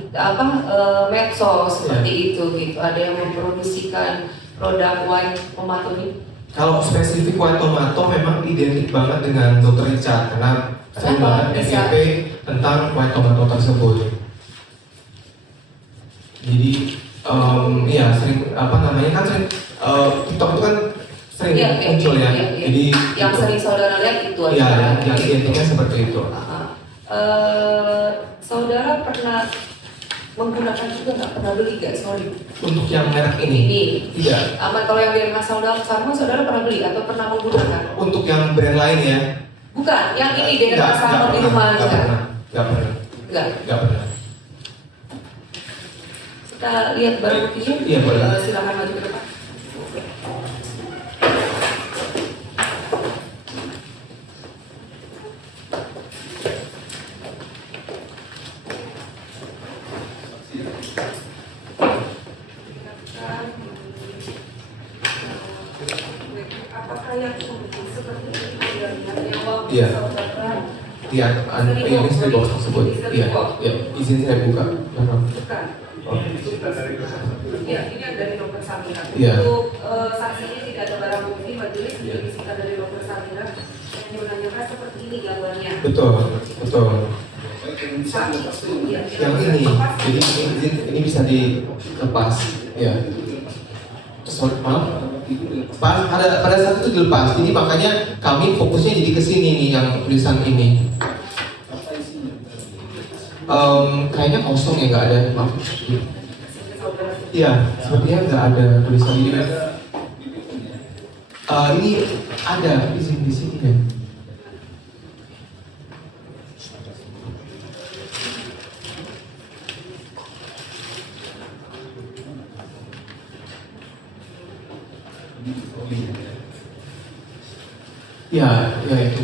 medsos seperti itu gitu? Ada yang memproduksikan produk white tomato ini? Kalau spesifik white tomato memang identik banget dengan Dr. Richard karena sering Kenapa? banget Bisa. FYP tentang white tomato tersebut. Jadi iya sering kan sering TikTok itu kan sering Iya, muncul ya. iya. Jadi Yang gitu. sering saudara lihat itu Iya, adalah yang identiknya seperti itu. Saudara pernah menggunakan juga nggak pernah beli nggak? Sorry. Untuk yang merek ini Ini. tidak. Kalau yang dari saudara saudara pernah beli atau pernah menggunakan? Untuk yang brand lain ya. Bukan, yang ini dengan salmon di rumah nggak juga. pernah. Enggak. Nggak pernah. Kita lihat barang buktinya. Iya, boleh. Silakan maju ke depan. Apakah yang seperti ini yang waktu Iya. saudara Iya, yang istri bos tersebut. Iya, iya. Izin saya buka. bukan? Oh. Ya, ini yang dari Dokter Samira. Iya. Untuk saksinya tidak ada barang bukti, majelis dibisikan dari Dr. Samira yang menanyakan seperti ini gambarnya. Betul, betul. Iya, Yang ini, jadi ini bisa dilepas, ya. Sorry, maaf. Pada saat itu dilepas, ini makanya kami fokusnya jadi ke sini nih yang tulisan ini. Kayaknya kosong ya, nggak ada, maaf. Iya, sepertinya nggak ada tulisan ini. Ini ada izin di sini ya. Ya, ya itu.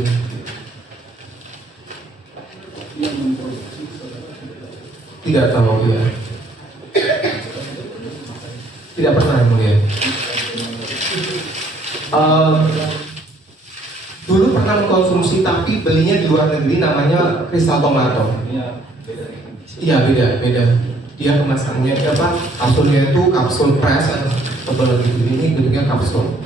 Tidak tahu ya. Tidak pernah yang mulia. Dulu pernah mengkonsumsi tapi belinya di luar negeri namanya Crystal Tomato. Iya beda. Dia kemasannya apa? Kapsulnya itu kapsul press, tebal gitu. Ini bentuknya kapsul.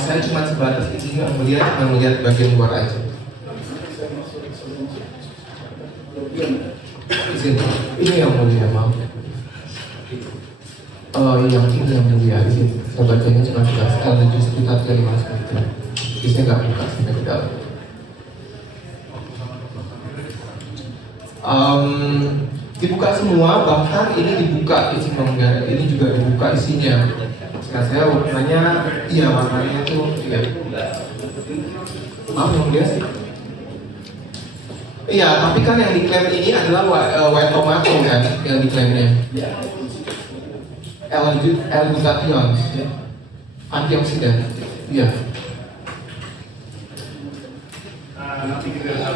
Saya cuma sebatas ini melihat bagian luar aja. Izin, ini yang mulia, maaf. Yang ini yang mulia, izin. Saya bacanya cuma sebatas kalau sekitar 5 menit. Jadi saya nggak buka sampai ke dalam. Dibuka semua, bahkan ini dibuka isi pemenggaran, ini juga dibuka isinya. Sekarang saya warnanya, iya warnanya tuh, iya. Maaf yang mulia sih. Iya, tapi kan yang diklaim ini adalah white tomato kan, yang diklaimnya. L-glutathione, antioksidan. Iya. Nanti kita lihat.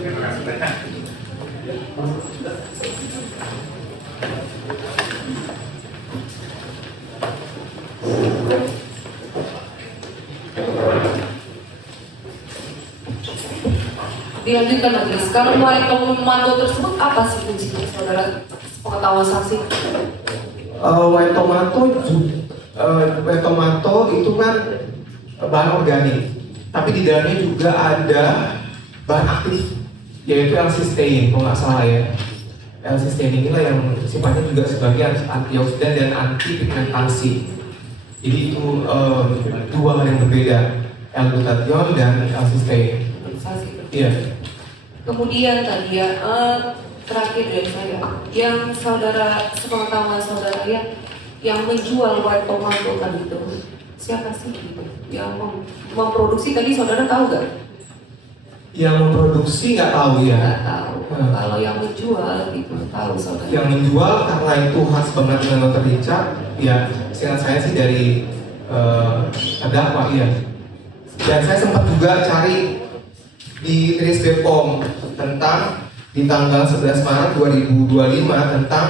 Terima kasih. Dilanjutkan majelis. Kalau white tomato tersebut apa sih fungsinya, saudara? Pengetahuan saksi. White tomato itu kan bahan organik, tapi di dalamnya juga ada bahan aktif, yaitu L-cysteine, kalau nggak salah ya. L-cysteine inilah yang sifatnya juga sebagai antioksidan dan anti pigmentasi. Jadi itu dua hal yang berbeda, L-glutathione dan L-cysteine. Iya. Kemudian tadi ya, terakhir dari saya, yang saudara, sepengetahuan saudara ya, yang menjual white tomato kan itu, siapa sih gitu? Yang memproduksi tadi saudara tahu gak? Yang memproduksi nggak tahu ya. Nggak tahu. Kalau yang menjual gitu tahu saudara. Yang menjual karena itu khas banget dengan Dr. Richard, ya seingat saya sih dari terdakwa ya. Dan saya sempat juga cari di Rilis BPOM tentang di tanggal 11 Maret 2025 tentang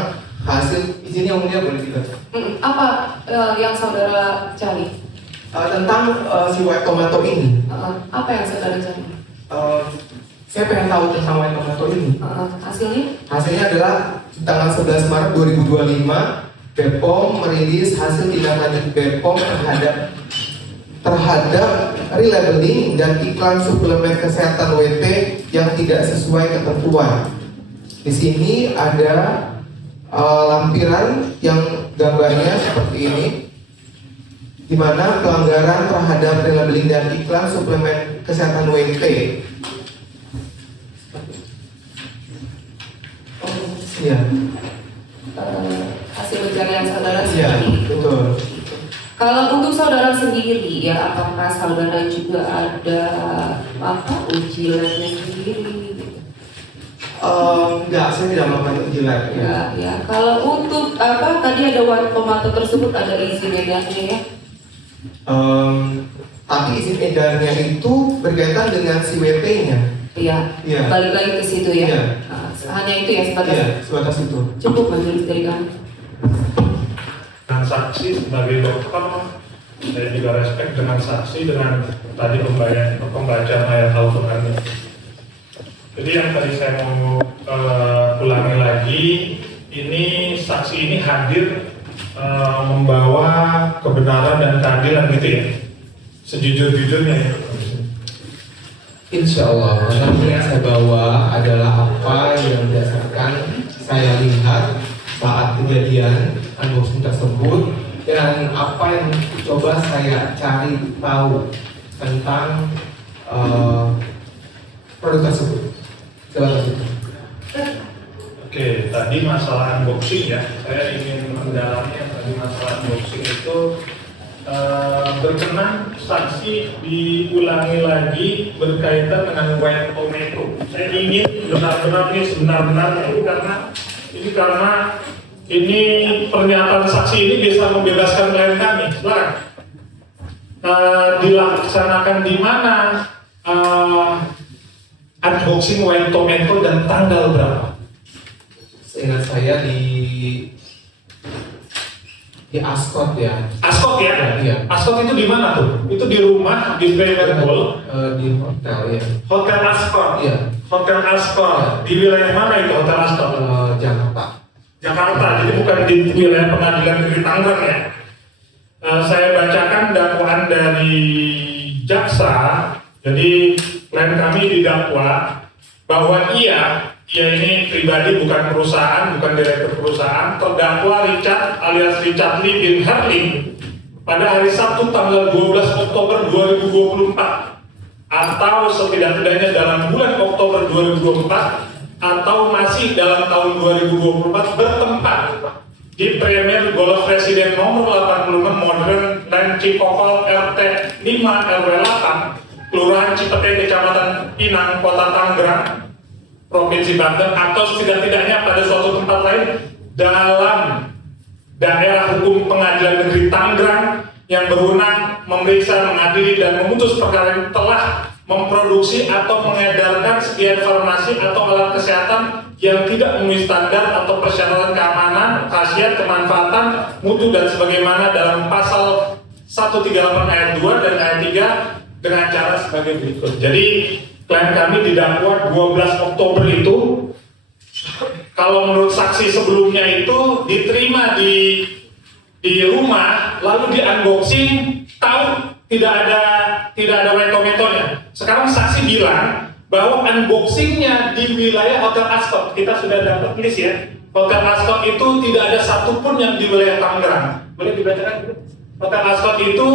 hasil izin yang mulia boleh kita. Apa yang saudara cari? Tentang si white tomato ini. Apa yang saudara cari? Saya pengen tahu tentang white tomato ini. Hasilnya? Hasilnya adalah tanggal 11 Maret 2025 BPOM merilis hasil tindak lanjut BPOM terhadap relabeling dan iklan suplemen kesehatan WT yang tidak sesuai ketentuan. Di sini ada lampiran yang gambarnya seperti ini, di mana pelanggaran terhadap relabeling dan iklan suplemen kesehatan WT. Iya. Hasil pencarian saudara Iya, betul. Kalau untuk saudara sendiri ya, apakah saudara juga ada uji labnya sendiri? Enggak, saya tidak melakukan uji lab ya. Ya. Kalau untuk tadi ada white tomato tersebut ada izin edarnya ya? Tapi izin edarnya itu berkaitan dengan si WT-nya. Iya. Balik lagi ke situ ya. Iya. Hanya itu ya sebatas. Iya, sebatas itu. Cukup majelis dari kami. Dan saksi sebagai dokter Saya juga respect dengan saksi, dengan tadi pembacaan ayat Al-Quran. Jadi yang tadi saya mau ulangi lagi, ini saksi ini hadir membawa kebenaran dan keadilan gitu ya, sejujur-jujurnya ya. Insya Allah, karena yang saya bawa adalah apa yang berdasarkan saya lihat saat kejadian unboxing tersebut dan apa yang coba saya cari tahu tentang produk tersebut. Oke, tadi masalah unboxing ya, saya ingin mendalami yang tadi masalah unboxing itu berkenan saksi diulangi lagi berkaitan dengan white tomato. Saya ingin benar-benar ini sebenar-benarnya ini karena ini pernyataan saksi ini bisa membebaskan klien kami. Silakan. Dilaksanakan di mana unboxing white tomato dan tanggal berapa? Seingat saya di Ascot ya. Ascot ya? Iya. Ascot itu di mana tuh? Itu di rumah, di Premier Mall? Di hotel ya. Hotel Ascot? Iya. Hotel Ascot. Di wilayah mana itu Hotel Ascot? Jakarta. Jakarta, jadi bukan di wilayah Pengadilan Negeri Tangerang ya. Saya bacakan dakwaan dari jaksa. Jadi klien kami didakwa bahwa ia ini pribadi, bukan perusahaan, bukan direktur perusahaan, terdakwa Richard alias Richard Lee bin Herling pada hari Sabtu tanggal 12 Oktober 2024 atau setidak-tidaknya dalam bulan Oktober 2024 atau masih dalam tahun 2024 bertempat di Premier Golf Residen nomor 86 Modern dan Cikokol RT 5 RW 8 Kelurahan Cipete, Kecamatan Pinang, Kota Tangerang, Provinsi Banten, atau setidak-tidaknya pada suatu tempat lain dalam daerah hukum Pengadilan Negeri Tangerang yang berwenang memeriksa, mengadili, dan memutus perkara yang telah memproduksi atau mengedarkan sekian farmasi atau alat kesehatan yang tidak memenuhi standar atau persyaratan keamanan, khasiat, kemanfaatan, mutu, dan sebagaimana dalam pasal 138 ayat 2 dan ayat 3 dengan cara sebagai berikut. Jadi klien kami didakwa 12 Oktober itu, kalau menurut saksi sebelumnya itu diterima di rumah, lalu di unboxing, tahu tidak ada meto-metonya. Sekarang saksi bilang bahwa unboxingnya di wilayah Hotel Ascot, kita sudah dapat list ya. Hotel Ascot itu tidak ada satupun yang di wilayah Tangerang. Boleh dibacakan? Hotel Ascot itu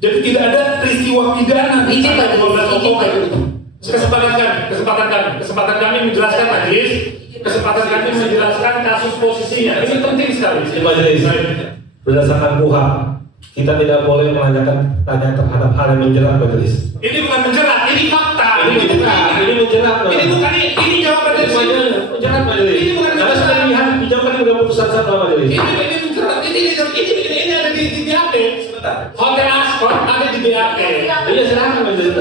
jadi tidak ada peristiwa pidana di 12 Oktober. Kesempatan kami menjelaskan majelis, kesempatan kami menjelaskan kasus posisinya. Ini penting sekali. Majelis, berdasarkan KUHP, kita tidak boleh menanyakan tanya terhadap hal yang menjerat majelis. Ini bukan menjerat, ini fakta. Ini menjerat. Ini bukan ini jawaban dari sini. Menjerat majelis. Ini bukan karena sudah dilihat dijawabkan juga putusan satu majelis. Ini menjerat. Ini ada di BAP. Hotel Ascot ada di BAP. Iya, silakan majelis.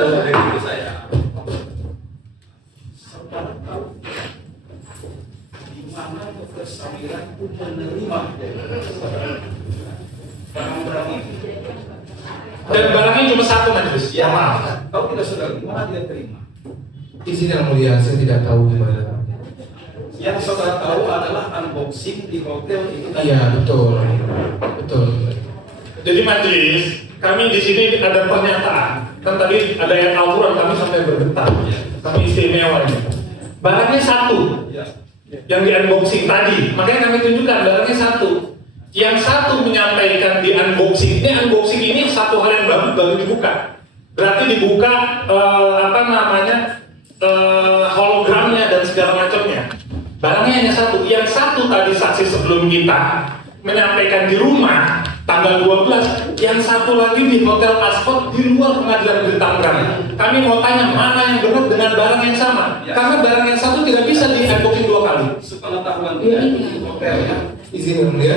Dan barangnya cuma satu majelis. Ya, maaf. kalau tidak saudara, gimana dia terima? Izin yang mulia, saya tidak tahu gimana. Yang saudara tahu adalah unboxing di hotel itu. Iya, betul. Jadi majelis, kami di sini ada pernyataan. Kan tadi ada yang Al-Quran, kami sampai bergetar. Kami istimewa ini. Barangnya satu. Yang di unboxing tadi, makanya kami tunjukkan barangnya satu. Yang satu menyampaikan di unboxing ini satu hal yang baru dibuka. Berarti dibuka hologramnya dan segala macamnya. Barangnya hanya satu. Yang satu tadi saksi sebelum kita menyampaikan di rumah tanggal 12. Yang satu lagi di Hotel Ascot di luar Pengadilan Negeri Tangerang. Kami mau tanya mana yang benar dengan barang yang sama. Karena barang yang satu tidak bisa di unboxing dua kali. Sepengetahuan dia di hotel ya. Izin yang mulia.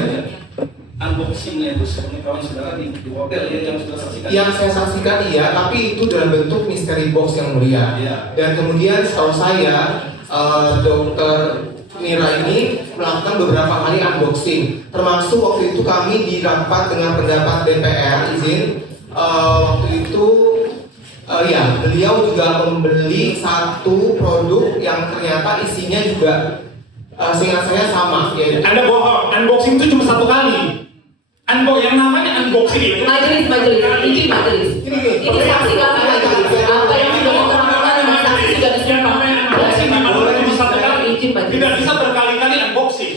Unboxingnya itu sepengetahuan saudara di hotel ya yang sudah saksikan. Yang saya saksikan iya, tapi itu dalam bentuk mystery box yang mulia. Iya. Dan kemudian setahu saya dokter Mira ini melakukan beberapa kali unboxing. Termasuk waktu itu kami di rapat dengan pendapat DPR waktu itu ya beliau juga membeli satu produk yang ternyata isinya juga seingat saya sama. Ya. Anda bohong, unboxing itu cuma satu kali. Yang namanya unboxing itu Majelis, izin majelis. Ini saksi kami majelis. Apa yang sudah diterangkan dengan saksi sudah disumpah. unboxing di mana cuma satu kali. Izin majelis. Tidak bisa berkali-kali unboxing.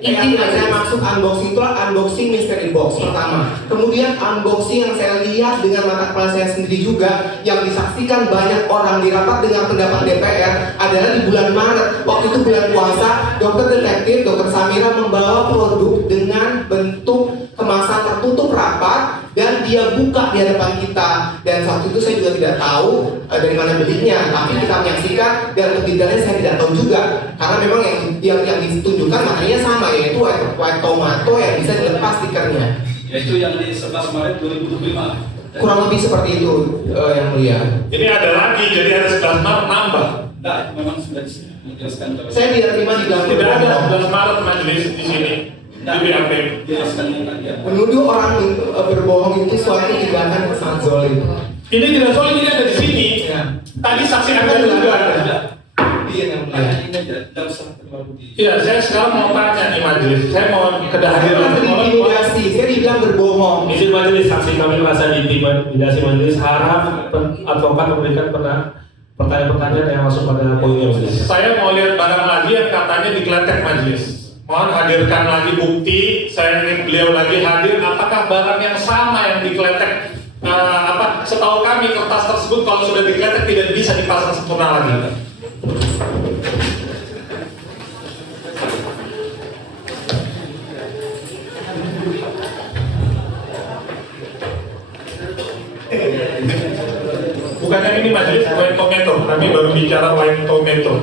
Yang saya maksud unboxing itu unboxing mystery box pertama. Kemudian unboxing yang saya lihat dengan mata kepala saya sendiri juga yang disaksikan banyak orang di rapat dengan pendapat DPR adalah di bulan Maret. Waktu itu bulan puasa, Dr. Samira membawa produk dengan bentuk kemasan tertutup rapat dan dia buka di hadapan kita. Dan saat itu saya juga tidak tahu dari mana belinya, tapi kita menyaksikan dan ketiganya saya tidak tahu juga karena memang yang ditunjukkan maknanya sama, yaitu white tomato yang bisa dilepas stikernya. Yaitu yang di 11 Maret 2025. Kurang lebih seperti itu yang mulia. Jadi ada lagi, jadi ada 11 Maret nambah. Nah, memang sudah dijelaskan. Saya tidak terima di dalam Tidak ada 11 Maret majelis di sini. Di BAP. Jelaskan yang tadi ya. Menuduh orang berbohong itu suatu tindakan sangat zolim. Ini tidak soal ini ada di sini. Ya. Tadi saksi Anda juga ada. Iya yang mulia. Hanya ini aja, tidak usah terlalu di. Iya, saya sekarang mau tanya nih majelis. Saya mau kehadiran. Intimidasi, saya dibilang berbohong. Izin majelis, saksi kami merasa diintimidasi majelis. Harap advokat memberikan pertanyaan-pertanyaan yang masuk pada poinnya majelis. Saya mau lihat barang lagi yang katanya dikletek majelis. Mohon hadirkan lagi bukti. Saya ingin beliau lagi hadir. Apakah barang yang sama yang dikletek? Setahu kami kertas tersebut kalau sudah dikletek tidak bisa dipasang sempurna lagi. Bukannya ini majelis wine tomato, kami baru bicara wine tomato.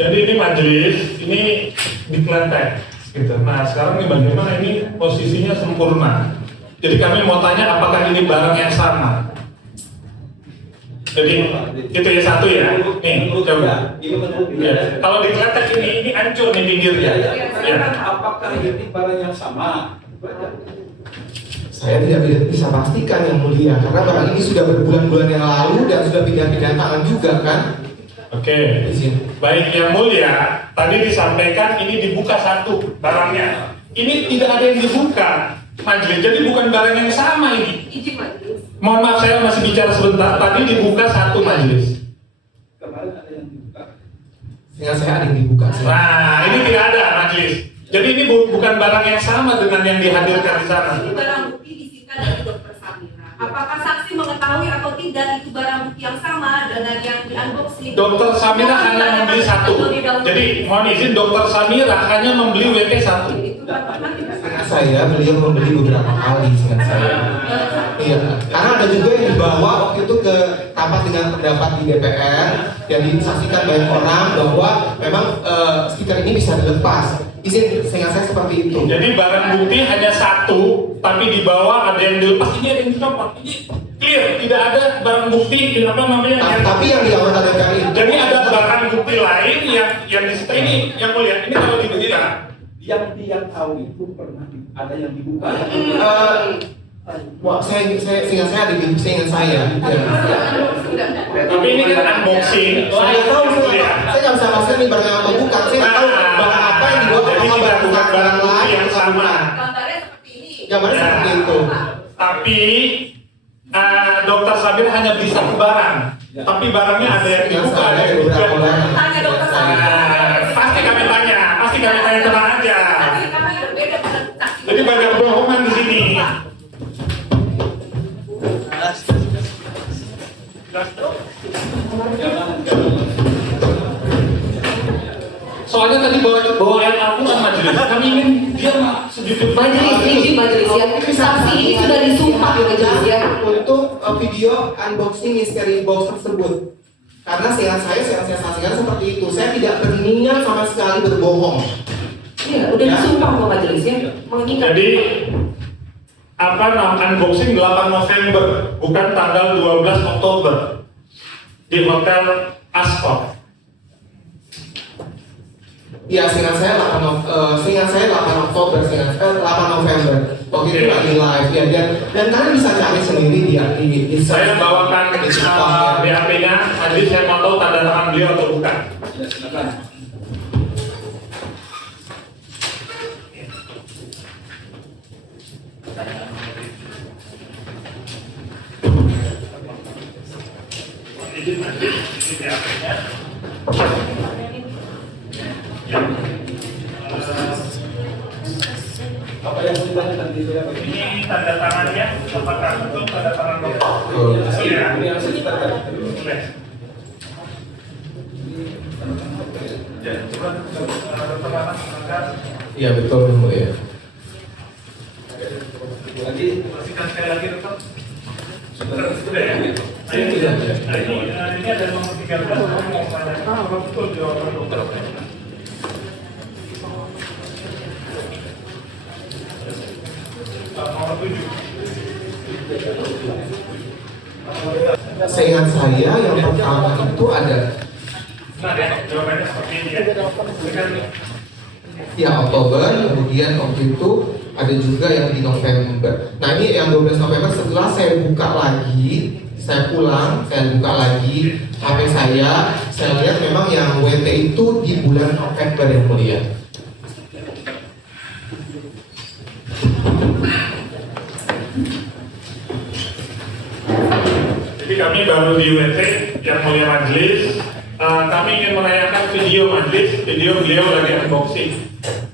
Jadi ini majelis, ini dikletek gitu. Nah sekarang ini bagaimana ini posisinya sempurna. Jadi kami mau tanya apakah ini barang yang sama. Jadi itu ya satu ya. Nih, coba. Ya. Kalau dikletek ini hancur nih pinggirnya. Ya. Apakah ini barang yang sama? Saya tidak bisa pastikan yang mulia karena barang ini sudah berbulan-bulan yang lalu dan sudah pindah-pindah tangan juga kan. Oke, baik yang mulia, tadi disampaikan ini dibuka satu barangnya. Ini tidak ada yang dibuka, majelis. Jadi bukan barang yang sama ini. Izin majelis. Mohon maaf saya masih bicara sebentar. Tadi dibuka satu majelis. Kemarin ada yang dibuka. Sehingga saya ada yang dibuka. Nah, ini tidak ada majelis. Jadi ini bukan barang yang sama dengan yang dihadirkan di sana. Ini barang bukti disita dari Dr. Samira. Apakah saksi mengetahui atau tidak itu barang bukti yang sama dengan yang di unboxing? Dokter Samira hanya membeli satu. Jadi mohon izin, Dokter Samira hanya membeli WP satu. Seingat saya beliau membeli beberapa kali seingat saya. Iya, karena ada juga yang dibawa waktu itu ke rapat dengan pendapat di DPR dan disaksikan banyak orang bahwa memang stiker ini bisa dilepas. Izin, seingat saya seperti itu. Jadi barang bukti hanya satu, tapi di bawah ada yang dilepas. Ini ada yang dicopot. Ini clear, tidak ada barang bukti apa namanya. Tapi yang di anggota DPR itu. Jadi ada barang bukti lain yang di situ ini yang mulia. Ini kalau dibuka, yang dia tahu itu pernah ada yang dibuka. Wah, seingat saya ada di seingat saya. Tapi ini kan unboxing. Saya tahu, saya nggak bisa pastikan ini barang apa bukan. Saya nggak tahu barang apa yang dibawa sama barang lain yang sama. Gambarnya seperti ini. Gambarnya seperti itu. Tapi Dokter Sabir hanya beli satu barang. Tapi barangnya ada yang dibuka, ada yang dibuka. Tanya Dr. Samira. Pasti kami tanya tenang aja. Saksi kami berbeda dengan saksi. Jadi banyak bohongan di sini. Soalnya tadi bawa ayat Al-Quran majelis. Kami ingin dia sejujur. Majelis, izin majelis ya. Saksi ini sudah disumpah ya majelis ya. Untuk video unboxing mystery box tersebut, karena seingat saya saksikan seperti itu. Saya tidak berniat sama sekali berbohong. Iya, udah disumpah kok majelis ya. Mengikat. Jadi unboxing 8 November, bukan tanggal 12 Oktober di Hotel Ascot. Ya, seingat saya 8 Oktober, 8 November. Waktu itu lagi live ya, dan kalian bisa cari sendiri di Saya bawakan BAP-nya, nanti saya mau tahu tanda tangan beliau atau bukan. Ya, silakan. Izin majelis, ini BAP-nya. Apa yang mau ditanyakan di sini? Ini tanda tangannya, apakah betul tanda tangan dokter? Oh, Iya. Ini yang saya ceritakan. Boleh. Ya, coba dokter Anas, silakan. Iya betul ya. Lagi. Masihkan sekali lagi dokter. Sudah ya? Saya tidak. Ini ada nomor 13, mau menanyakan apa betul jawaban dokter? Nomor 7. Seingat saya yang pertama itu ada Nah, ya, jawabannya seperti ini ya. ya Oktober, kemudian waktu itu ada juga yang di November. Nah ini yang 12 November setelah saya buka lagi, saya pulang, saya buka lagi HP saya lihat memang yang WT itu di bulan November yang mulia. Jadi kami baru di WT yang mulia majelis. Kami ingin menayangkan video majelis, video beliau lagi unboxing.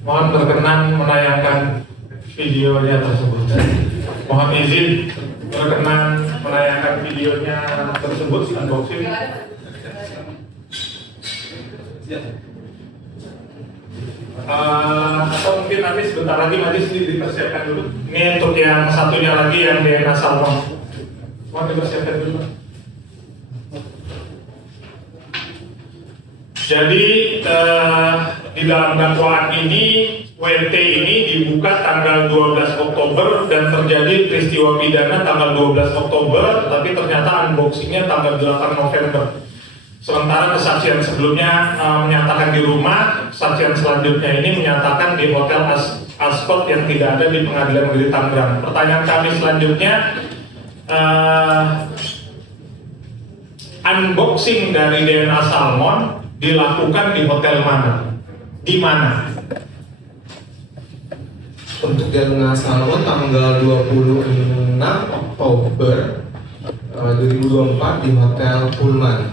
Mohon berkenan menayangkan videonya tersebut. Mohon izin berkenan menayangkan videonya tersebut unboxing. Atau mungkin nanti sebentar lagi majelis dipersiapkan dulu. Ini untuk yang satunya lagi yang DNA salmon. Mohon dipersiapkan dulu. Jadi di dalam dakwaan ini WT ini dibuka tanggal 12 Oktober dan terjadi peristiwa pidana tanggal 12 Oktober, tapi ternyata unboxingnya tanggal 8 November. Sementara kesaksian sebelumnya menyatakan di rumah, kesaksian selanjutnya ini menyatakan di Hotel Ascot yang tidak ada di Pengadilan Negeri Tangerang. Pertanyaan kami selanjutnya, unboxing dari DNA salmon dilakukan di hotel mana? Di mana? Untuk DNA salmon tanggal 26 Oktober 2024 di Hotel Pullman.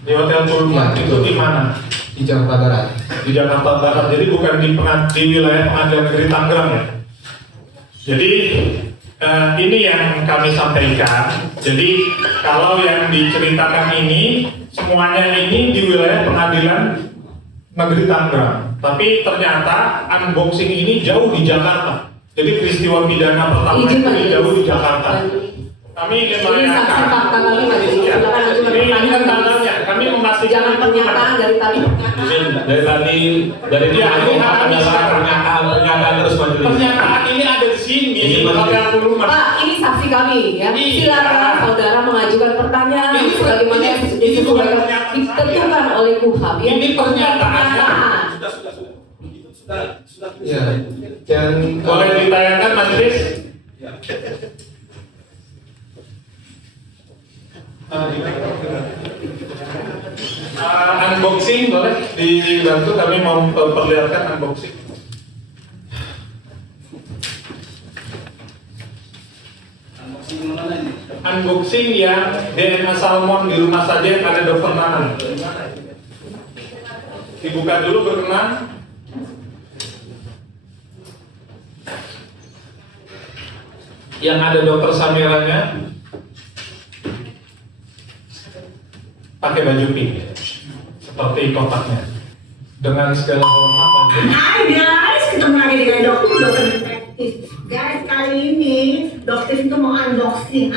Di Hotel Pullman itu di mana? Di Jakarta Barat. Di Jakarta Barat. Jadi bukan di wilayah Pengadilan Negeri Tangerang ya. Jadi ini yang kami sampaikan. Jadi kalau yang diceritakan ini semuanya ini di wilayah Pengadilan Negeri Tangerang. Tapi ternyata unboxing ini jauh di Jakarta. Jadi peristiwa pidana pertama ini jauh di Jakarta. Kami ingin menanyakan. Ini kan tandanya. Kami memastikan. Jangan pernyataan dari tadi. Dari dia ini adalah pernyataan terus majelis. Pernyataan ini ada di sini. Pak, ini saksi kami ya. Silakan saudara mengajukan pertanyaan sebagaimana yang ditentukan oleh KUHAP ya. Ini pernyataan. Sudah. Ya. Dan Boleh ditayangkan majelis? Unboxing boleh dibantu, kami mau perlihatkan unboxing. Unboxing yang DNA salmon di rumah saja yang ada dokter Nanan. Dibuka dulu berkenan. Yang ada dokter Samiranya pakai baju pink seperti kotaknya. Dengan segala hormat majelis. Hai guys, ketemu lagi dengan dokter detektif. Guys, kali ini dokter itu mau unboxing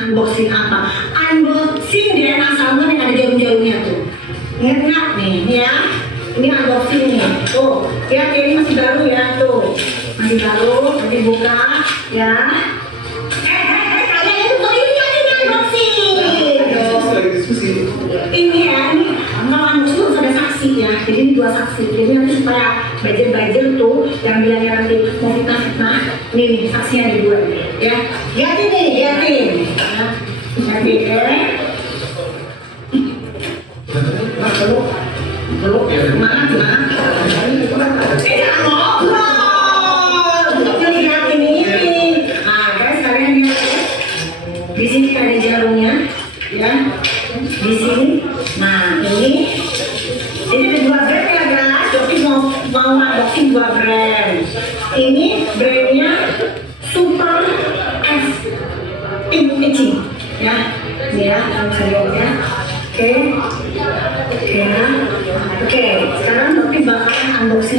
apa? Unboxing DNA salmon yang ada jarum-jarumnya tuh. Ingat nggak nih ya? Ini unboxing nih. Tuh, lihat ini masih baru ya tuh. Masih baru, nanti buka ya. Kalian itu tuh ini aja unboxing. Ini ya, ini kalau unboxing harus ada saksi ya. Jadi ini 2 saksi. Jadi nanti supaya buzzer tuh yang bilangnya nanti mau fitnah, nih saksinya di dua ya. Lihatin nih, lihatin ya. Peluk ya, mana? Jangan ngobrol. Lihat ini. Nah, guys, kalian lihat ya. Di sini ada jarumnya, ya. Di sini. Nah, ini ada dua brand ya guys. Dokter mau unboxing dua brand. Ini brandnya Super F Itchy, ya. Ini ya, yang saya lihat ya. Oke, sekarang dokter bakalan unboxing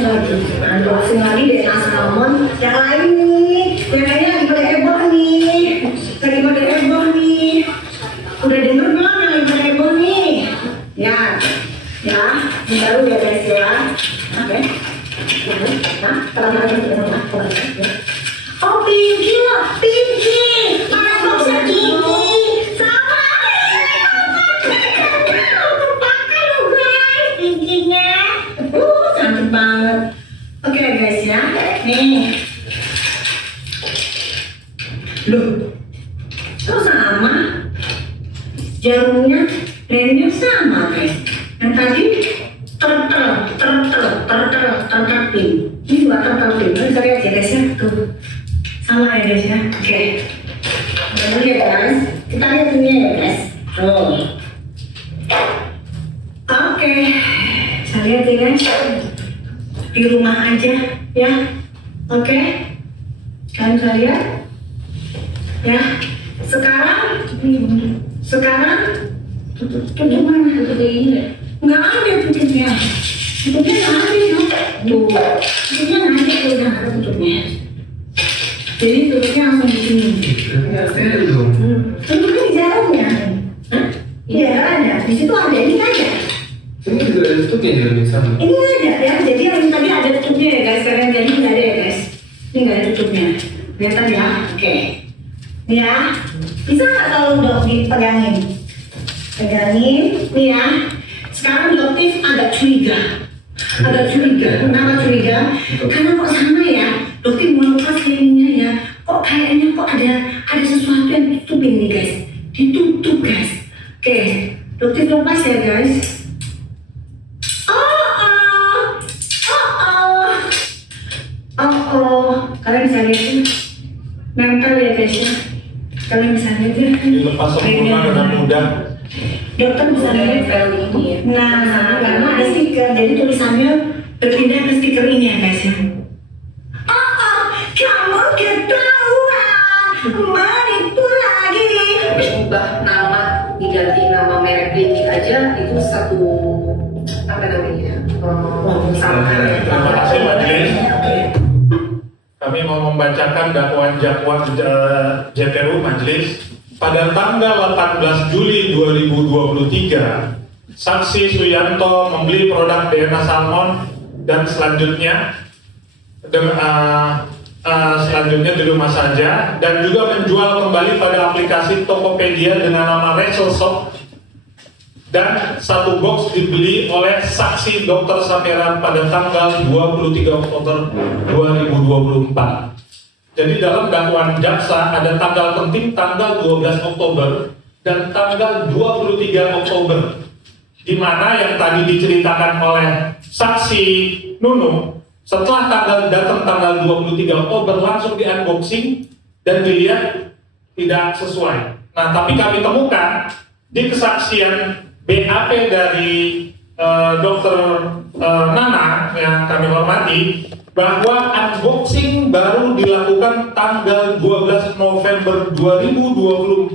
lagi DNA salmon yang lain nih, yang lainnya lagi pada heboh nih, udah denger belum yang lagi pada heboh nih? Ya, ini baru ya guys ya, oke, nah, oh Pinky loh, mana boxnya Pinky, sama. Cantik banget. Oke guys ya, nih. Loh, kok sama? Jarumnya, brandnya sama guys. Yang tadi terterpin. Ini juga terterpin. Kita lihat ya guys ya, tuh sama ya guys ya. Oke, kita lihat guys. Kita lihat ini ya guys. Tuh. Oke. Saya lihat ya guys, di rumah aja ya, oke, kalian bisa lihat ya. Sekarang tutup mana? Tutup ini nggak ada tutupnya nggak ada ya, tuh tutupnya nggak ada, udah ada tutupnya, jadi tutupnya langsung di sini. Tutupnya di jarumnya, iya ada, di situ ada, ini ada. Ini juga ada tutupnya di dalam sama. Ini ada ya, jadi yang tadi ada tutupnya ya guys, kalian jadi nggak ada ya guys, ini nggak ada tutupnya, kelihatan ya, oke, ini ya, bisa nggak kalau dok dipegangin, nih ya, sekarang dokter agak curiga, kenapa curiga? Karena kok sama ya, dokter mau lepas lilinnya ya, kok kayaknya kok ada sesuatu yang ditutupin nih guys, ditutup guys, oke, dokter lepas ya guys. Kalian bisa lihat nempel ya guys ya, kalian bisa lihat ya, dilepas sempurna dengan mudah. dokter bisa lihat ini ya. Nah, karena ada stiker, jadi tulisannya berpindah ke stiker ini ya guys ya. Kamu ketahuan, menipu lagi. Ubah nama, diganti nama merek klinik aja itu satu apa namanya? Terima kasih majelis. Kami mau membacakan dakwaan jakwa JPU majelis. Pada tanggal 18 Juli 2023, saksi Suyanto membeli produk DNA salmon dan selanjutnya di rumah saja, dan juga menjual kembali pada aplikasi Tokopedia dengan nama Rachel Shop, dan satu box dibeli oleh saksi Dr. Sameran pada tanggal 23 Oktober 2024. Jadi dalam dakwaan jaksa ada tanggal penting tanggal 12 Oktober dan tanggal 23 Oktober, di mana yang tadi diceritakan oleh saksi Nunung, setelah datang tanggal 23 Oktober langsung di unboxing dan dilihat tidak sesuai. Nah, tapi kami temukan di kesaksian BAP dari Dr. Nana yang kami hormati, bahwa unboxing baru dilakukan tanggal 12 November 2024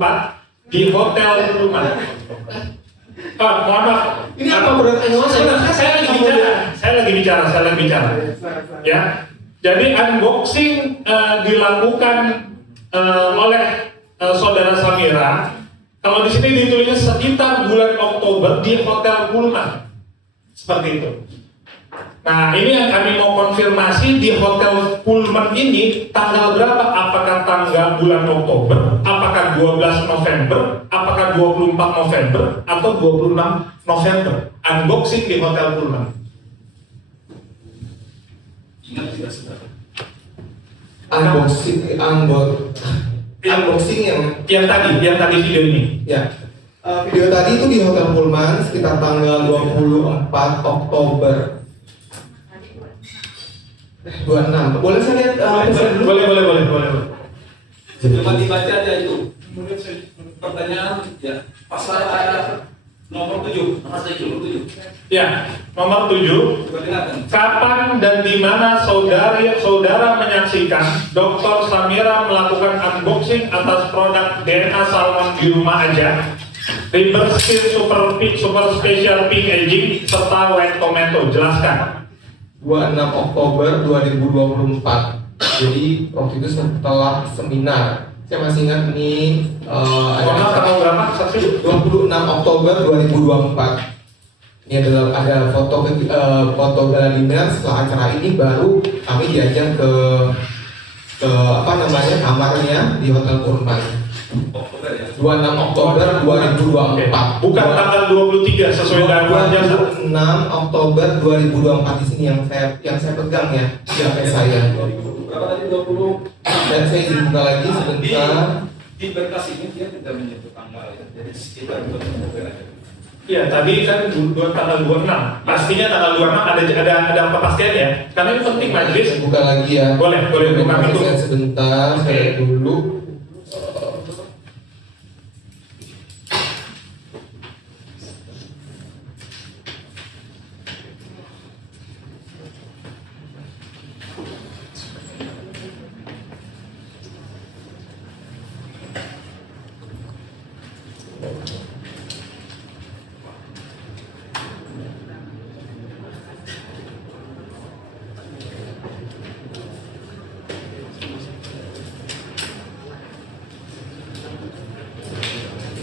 di Hotel Rumah. Mohon maaf. Ini apa produknya? Saya lagi bicara. Ya. Jadi unboxing dilakukan oleh saudara Samira. Kalau di sini ditulisnya sekitar bulan Oktober di Hotel Pullman. Seperti itu. Nah, ini yang kami mau konfirmasi, di Hotel Pullman ini tanggal berapa? Apakah tanggal bulan Oktober? Apakah 12 November? Apakah 24 November? Atau 26 November? Unboxing di Hotel Pullman. Unboxing yang tadi video ini. Ya. Video tadi itu di Hotel Pullman sekitar tanggal 24 Oktober 26. Boleh saya lihat pesan dulu? Boleh. Cuma dibaca aja itu. Menurut pertanyaan ya pasal nomor 7. Ya, nomor 7. Kapan dan di mana saudara menyaksikan Dr. Samira melakukan unboxing atas produk DNA Salmon di rumah aja, Reverse Super Special Pink Aging serta White Tomato? Jelaskan. 26 Oktober 2024. Jadi waktu itu setelah seminar. Saya masih ingat ini tanggal berapa saksi? 26 Oktober 2024. Ini adalah ada foto preliminary. Setelah acara ini baru kami diajak ke kamarnya di Hotel Pullman. 26 Oktober 2024. Bukan tanggal 23 sesuai dengan 26 Oktober 2024 di sini yang saya pegang ya, di HP saya. Berapa tadi 20? Dan saya izin buka lagi sebentar. Di berkas ini dia tidak menyebut tanggal ya. Jadi sekitar 2 Oktober aja. Iya, tadi kan tanggal 26. Pastinya tanggal 26 ada kepastian ya. Karena ini penting majelis. Buka lagi ya. Boleh buka itu. Sebentar, saya dulu.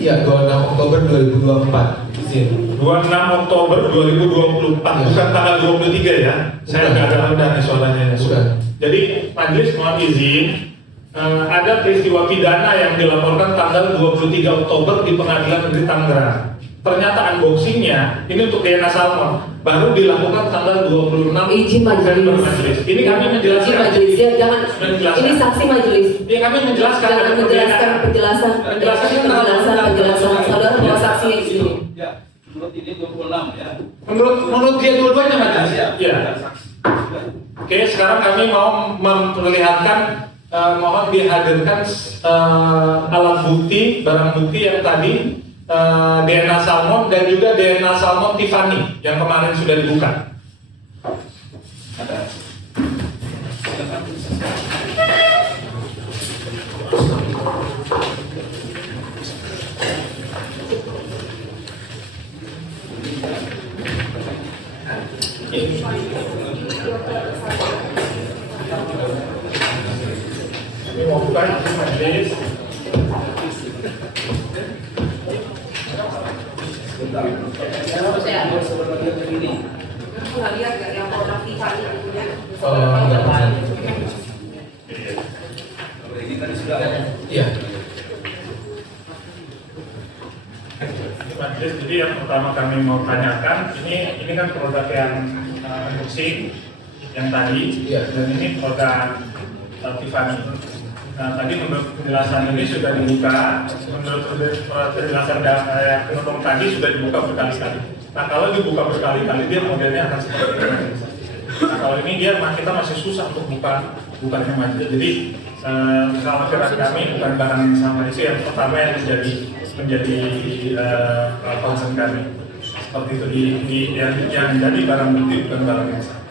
Iya, 26 Oktober 2024. Izin. 26 Oktober 2024, bukan tanggal 23 ya. Saya nggak ada undang soalnya. Jadi majelis mohon izin, ada peristiwa pidana yang dilaporkan tanggal 23 Oktober di Pengadilan Negeri Tangerang. Ternyata unboxingnya ini untuk DNA Salmon baru dilakukan tanggal 26 Izin majelis. Ini kami menjelaskan. Izin majelis ya, jangan. Ini saksi majelis. Ya kami menjelaskan. Jangan menjelaskan penjelasan saudara bahwa saksinya di sini. Ya, menurut ini 26 ya. Menurut dia dua-duanya majelis. Ya. Oke, sekarang kami mau memperlihatkan, mohon dihadirkan alat bukti, barang bukti yang tadi DNA Salmon dan juga DNA Salmon Tiffany yang kemarin sudah dibuka. Ini mau buka majelis. Lihat gak yang produk Tiffany punya? Ini tadi sudah ya. Iya. Majelis, jadi yang pertama kami mau tanyakan, ini kan produk yang unboxing yang tadi, dan ini produk Tiffany. Nah, tadi menurut penjelasan ini sudah dibuka, menurut penjelasan penumpang tadi sudah dibuka berkali-kali. Nah, kalau dibuka berkali-kali dia modelnya akan seperti ini. Nah, kalau ini kita masih susah untuk bukannya majelis. Jadi kekhawatiran kami bukan barang yang sama, itu yang pertama yang menjadi concern kami. Seperti itu yang jadi barang bukti bukan barang yang sama.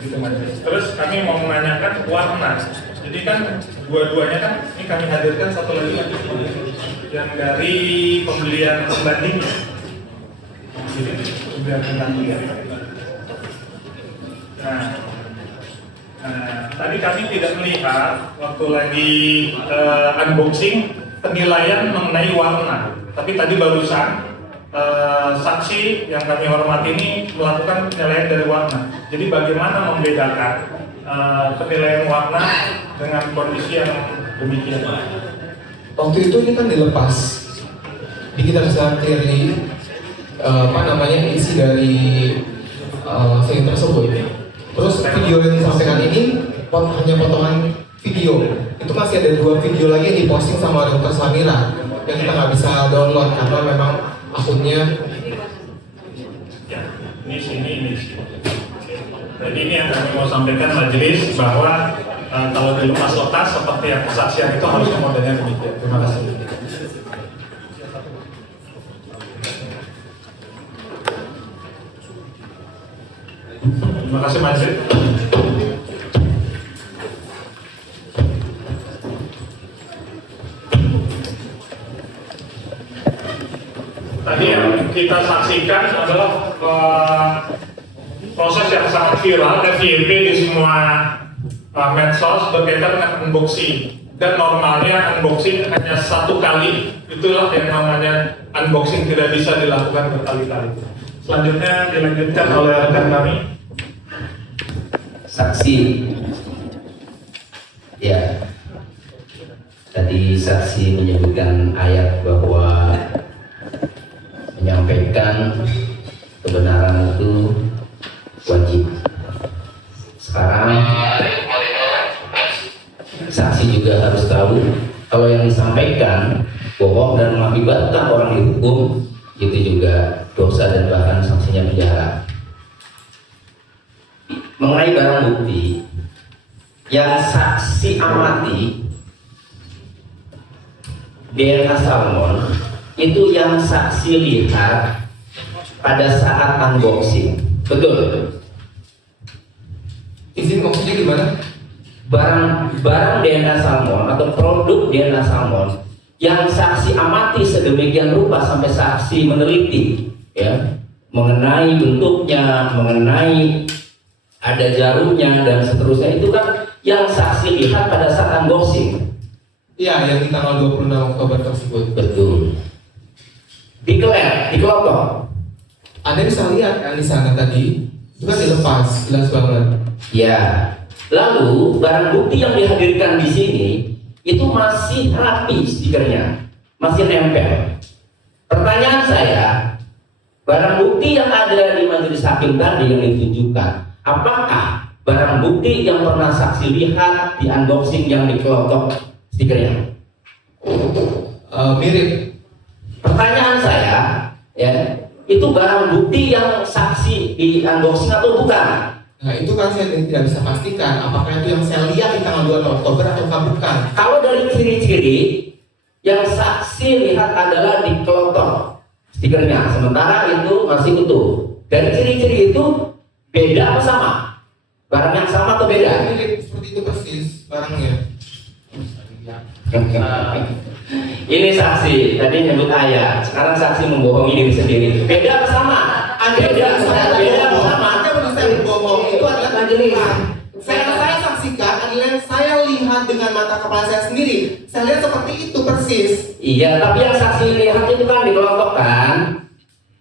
Begitu majelis. Terus kami mau menanyakan warna. Jadi kan dua-duanya kan ini kami hadirkan satu lagi yang dari pembelian pembandingnya. Jadi pembelian pembandingnya. Nah, tadi kami tidak melihat waktu lagi unboxing penilaian mengenai warna. Tapi tadi barusan saksi yang kami hormati ini melakukan penilaian dari warna. Jadi bagaimana membedakan penilaian warna dengan kondisi yang demikian? Waktu itu ini kan dilepas, jadi kita bisa clearly isi dari film tersebut. Terus video yang disampaikan ini hanya potongan video. Itu masih ada 2 video lagi yang diposting sama Dr. Samira yang kita nggak bisa download karena memang akunnya. Ya, ini sini. Jadi ini yang kami mau sampaikan majelis bahwa kalau dilepas lepas seperti yang kesaksian itu harusnya modelnya demikian. Terima kasih. Terima kasih majelis. Tadi yang kita saksikan adalah proses yang sangat viral FYP di semua medsos berkaitan dengan unboxing. Dan normalnya unboxing hanya 1 kali, itulah yang namanya unboxing, tidak bisa dilakukan berkali-kali. Selanjutnya dilanjutkan oleh rekan kami. Saksi. Ya. Tadi saksi menyebutkan ayat bahwa menyampaikan kebenaran itu wajib. Sekarang saksi juga harus tahu kalau yang disampaikan bohong dan mengakibatkan orang dihukum, itu juga dosa dan bahkan sanksinya penjara. Mengenai barang bukti yang saksi amati DNA salmon itu yang saksi lihat pada saat unboxing, betul? Izin maksudnya gimana? Barang DNA salmon atau produk DNA salmon yang saksi amati sedemikian rupa sampai saksi meneliti, ya, mengenai bentuknya, mengenai ada jarumnya dan seterusnya, itu kan yang saksi lihat pada saat unboxing. Iya, yang di tanggal 26 Oktober tersebut. Betul. Dikelotok. Anda bisa lihat kan di sana tadi, itu kan dilepas, jelas banget. Ya. Lalu barang bukti yang dihadirkan di sini itu masih rapi stikernya, masih nempel. Pertanyaan saya, barang bukti yang ada di majelis hakim tadi yang ditunjukkan, apakah barang bukti yang pernah saksi lihat di unboxing yang dikelotok stikernya? Mirip. Pertanyaan saya, ya, itu barang bukti yang saksi di unboxing atau bukan? Nah itu kan saya tidak bisa pastikan apakah itu yang saya lihat di tanggal 2 Oktober atau bukan. Kalau dari ciri-ciri yang saksi lihat adalah dikelotok stikernya, sementara itu masih utuh. Dari ciri-ciri itu beda apa sama? Barang yang sama atau beda? Mirip seperti itu persis barangnya. Ini saksi tadi nyebut ayat, sekarang saksi membohongi diri sendiri. Beda apa sama? Beda apa sama? Bohong itu adalah majelis. Saya saksikan adalah yang saya lihat dengan mata kepala saya sendiri. Saya lihat seperti itu persis. Iya, tapi yang saksi lihat itu kan dikelotok kan?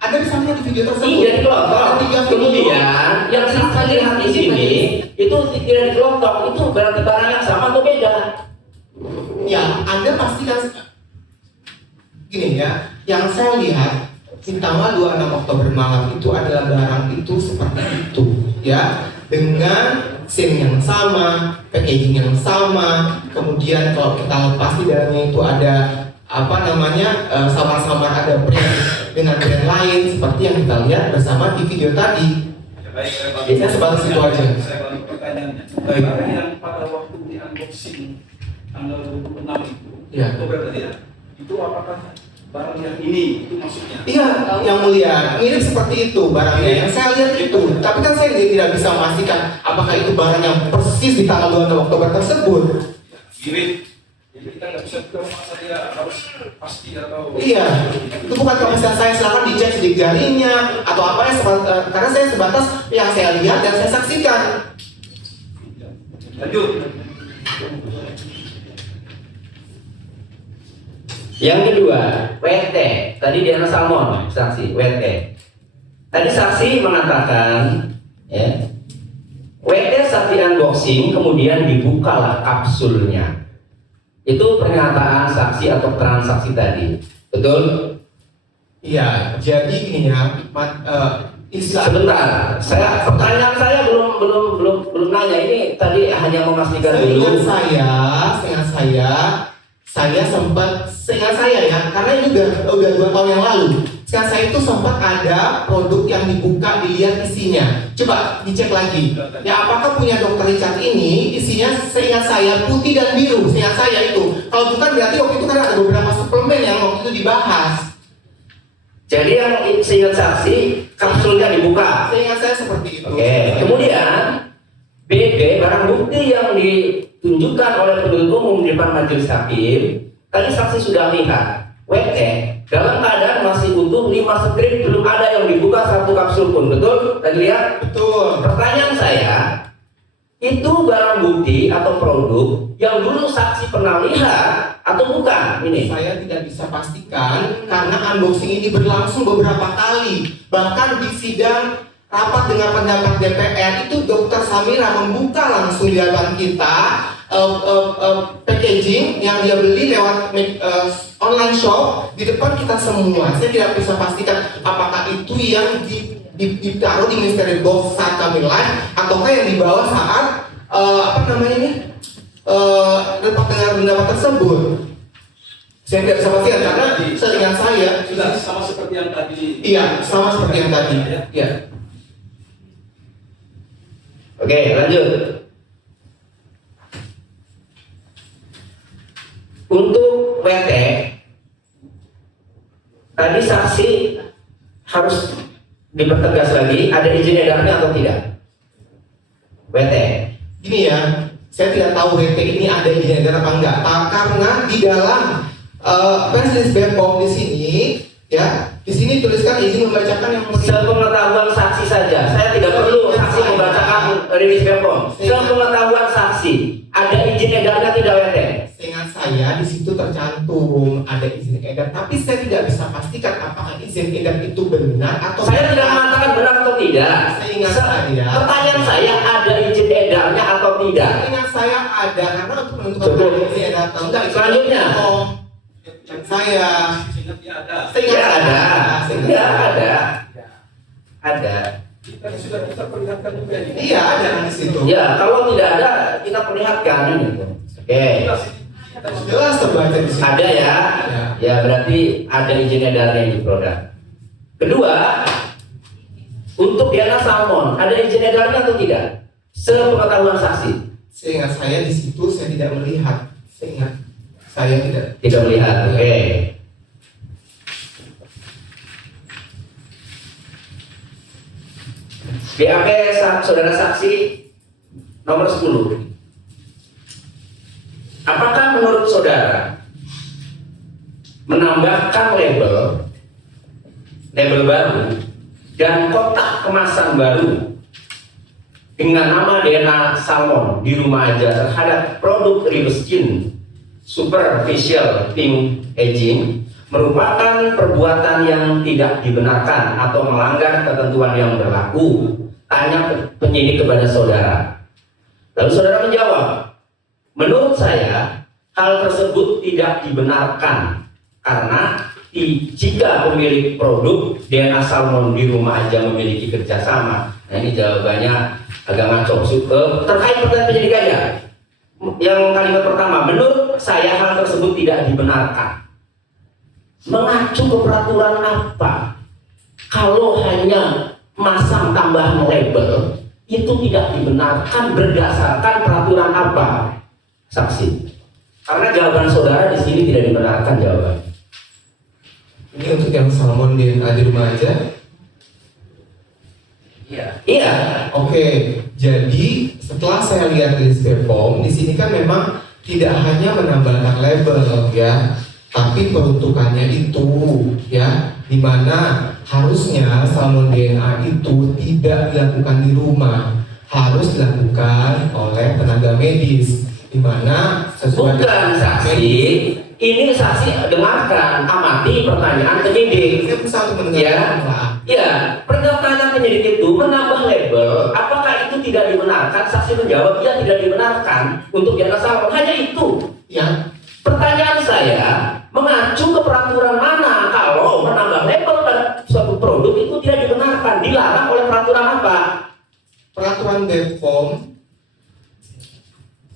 Anda bisa lihat di video tersebut. Iya, dikelotok. Kemudian yang saksi lihat di sini itu tidak dikelotok, itu berarti barang yang sama atau beda? Ya, Anda pastikan gini ya. Yang saya lihat di tanggal 26 Oktober malam itu adalah barang itu seperti itu, ya, dengan scene yang sama, packaging yang sama. Kemudian kalau kita lepas di dalamnya itu ada apa namanya, samar-samar ada brand dengan brand lain seperti yang kita lihat bersama di video tadi. Biasanya sebatas itu aja. Saya balik pertanyaannya. Barang yang pada waktu di unboxing tanggal 26 itu, Ya. Oktober tadi ya, itu apakah barang yang ini itu maksudnya? Iya, yang mulia, mirip seperti itu barangnya. Yang saya lihat itu, tapi kan saya tidak bisa memastikan apakah itu barang yang persis di tanggal 26 Oktober tersebut. Mirip. Jadi kita nggak bisa masa dia harus pasti atau. Iya, itu bukan kapasitas saya. Silakan dicek sidik jarinya atau apa ya, karena saya sebatas yang saya lihat dan saya saksikan. Lanjut. Yang kedua, WT. Tadi DNA salmon, saksi WT. Tadi saksi mengatakan, ya, WT saat di unboxing kemudian dibukalah kapsulnya. Itu pernyataan saksi atau transaksi tadi, betul? Iya, jadi gini ya, Sebentar, pertanyaan saya belum nanya. Ini tadi hanya memastikan dulu. Seingat saya sempat, ya, karena ini udah 2 tahun yang lalu. Seingat saya itu sempat ada produk yang dibuka, dilihat isinya. Coba dicek lagi. Ya, apakah punya Dr. Richard ini isinya seingat saya putih dan biru. Seingat saya itu. Kalau bukan berarti waktu itu kan ada beberapa suplemen yang waktu itu dibahas. Jadi yang seingat saksi kapsulnya dibuka. Seingat saya seperti itu. Oke. Kemudian BB barang bukti yang ditunjukkan oleh penuntut umum di depan majelis hakim. Tadi saksi sudah lihat. WT dalam keadaan masih utuh 5 strip, belum ada yang dibuka 1 kapsul pun. Betul? Tadi lihat? Betul. Pertanyaan saya, itu barang bukti atau produk yang dulu saksi pernah lihat atau bukan? Ini saya tidak bisa pastikan karena unboxing ini berlangsung beberapa kali. Bahkan di sidang rapat dengan pendapat DPR itu Dr. Samira membuka langsung di hadapan kita packaging yang dia beli lewat online shop di depan kita semua. Saya tidak bisa pastikan apakah itu yang ditaruh di mystery box saat kami live ataukah yang dibawa saat rapat dengan pendapat tersebut. Saya tidak bisa pastikan karena seingat saya sudah sama seperti yang tadi. Iya, sama seperti yang tadi. Ya. Oke, lanjut. Untuk WT, tadi saksi harus dipertegas lagi, ada izin edarnya atau tidak? WT. Gini ya, saya tidak tahu WT ini ada izin edar apa enggak. Karena di dalam press release BPOM di sini, ya, di sini tuliskan izin membacakan yang sepengetahuan saksi saja. Saya tidak perlu saksi membacakan rilis BPOM. Sepengetahuan saksi, ada izin edarnya tidak WT? Seingat saya di situ tercantum ada izin edar, tapi saya tidak bisa pastikan apakah izin edar itu benar atau saya tidak mengatakan benar atau tidak. Seingat saya. Pertanyaan saya, ada izin edarnya atau tidak? Seingat saya ada, karena untuk menentukan izin edar atau enggak. Selanjutnya. Saya ada. Kita sudah kita perlihatkan juga ini. Iya, ada di situ. Ya, kalau tidak ada kita perlihatkan ini. Oke. Jelas terbaca di situ. Ada ya. Ya, berarti ada izin edarnya di produk. Kedua, untuk Diana Salmon, ada izin edarnya atau tidak? Sepengetahuan saksi. Seingat saya di situ saya tidak melihat. Seingat saya tidak melihat. Oke. BAP saudara saksi nomor 10. Apakah menurut saudara menambahkan label baru dan kotak kemasan baru dengan nama Diana Salmon di rumah aja terhadap produk Ribeskin Superficial Pink Aging merupakan perbuatan yang tidak dibenarkan atau melanggar ketentuan yang berlaku? Tanya penyidik kepada saudara. Lalu saudara menjawab, menurut saya hal tersebut tidak dibenarkan karena jika pemilik produk DNA Salmon di rumah aja memiliki kerjasama. Nah, ini jawabannya agak ngaco. Terkait pertanyaan penyidik aja. Yang kalimat pertama, menurut saya hal tersebut tidak dibenarkan. Mengacu ke peraturan apa? Kalau hanya masang tambahan label itu tidak dibenarkan berdasarkan peraturan apa? Saksi. Karena jawaban saudara di sini tidak dibenarkan jawaban. Ini untuk yang Salmon di rumah aja. Iya. Oke. Jadi setelah saya lihat list BPOM di sini kan memang tidak hanya menambahkan label ya, tapi peruntukannya itu ya, dimana harusnya salmon DNA itu tidak dilakukan di rumah, harus dilakukan oleh tenaga medis, dimana sesuai bukan saksi. Ini saksi dengarkan, amati pertanyaan penyidik. Ya, pertanyaan penyidik itu menambah label. Apakah itu tidak dibenarkan? Saksi menjawab, ya tidak dibenarkan untuk Diana Salmon. Hanya itu. Ya. Pertanyaan saya, mengacu ke peraturan mana kalau menambah label pada suatu produk itu tidak dibenarkan, dilarang Peraturan BPOM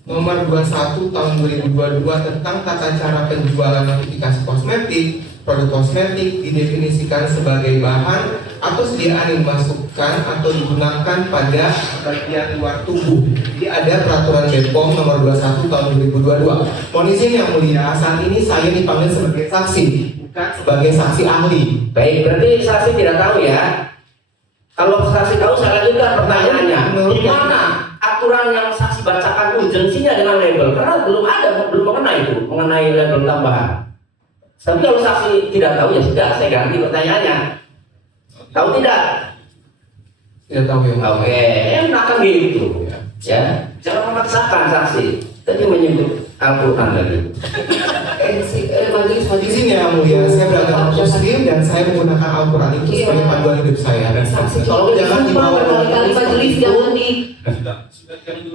Nomor 21 Tahun 2022 tentang tata cara penjualan notifikasi kosmetik, produk kosmetik didefinisikan sebagai bahan atau sediaan yang dimasukkan atau digunakan pada bagian luar tubuh. Jadi ada peraturan BPOM nomor 21 tahun 2022. Mohon izin yang mulia, saat ini saya dipanggil sebagai saksi, bukan sebagai saksi ahli. Baik, berarti saksi tidak tahu ya. Kalau saksi tahu, saya lanjutkan pertanyaannya. Di mana aturan yang saksi bacakan urgensinya dengan label? Karena belum mengenai itu, mengenai label tambahan. Tapi kalau saksi tidak tahu ya sudah, saya ganti pertanyaannya. Tahu tidak? Tidak tahu ya. Oke, enakan gitu. Ya, jangan memaksakan saksi. Tadi menyebut Al-Quran tadi. Majelis Izin ya mulia, saya beragama Muslim dan saya menggunakan Al-Quran itu sebagai panduan hidup saya. Tolong jangan dibawa berkali-kali majelis, jangan di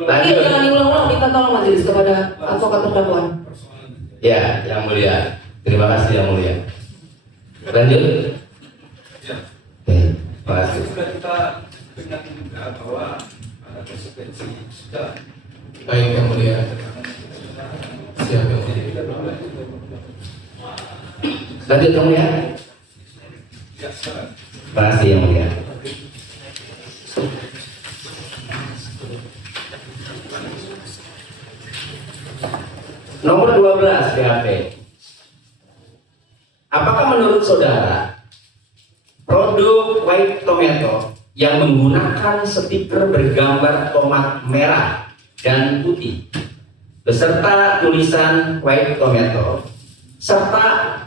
Lanjut. jangan diulang-ulang, minta tolong majelis kepada advokat terdakwa. Ya, yang mulia. Terima kasih yang mulia. Lanjut. Terima kasih. Sudah kita peringatkan juga bahwa ada konsekuensi sudah. Baik yang mulia. Siap yang mulia. Lanjut yang mulia. Terima kasih yang mulia. Nomor 12 BAP. Apakah menurut saudara produk white tomato yang menggunakan stiker bergambar tomat merah dan putih beserta tulisan white tomato serta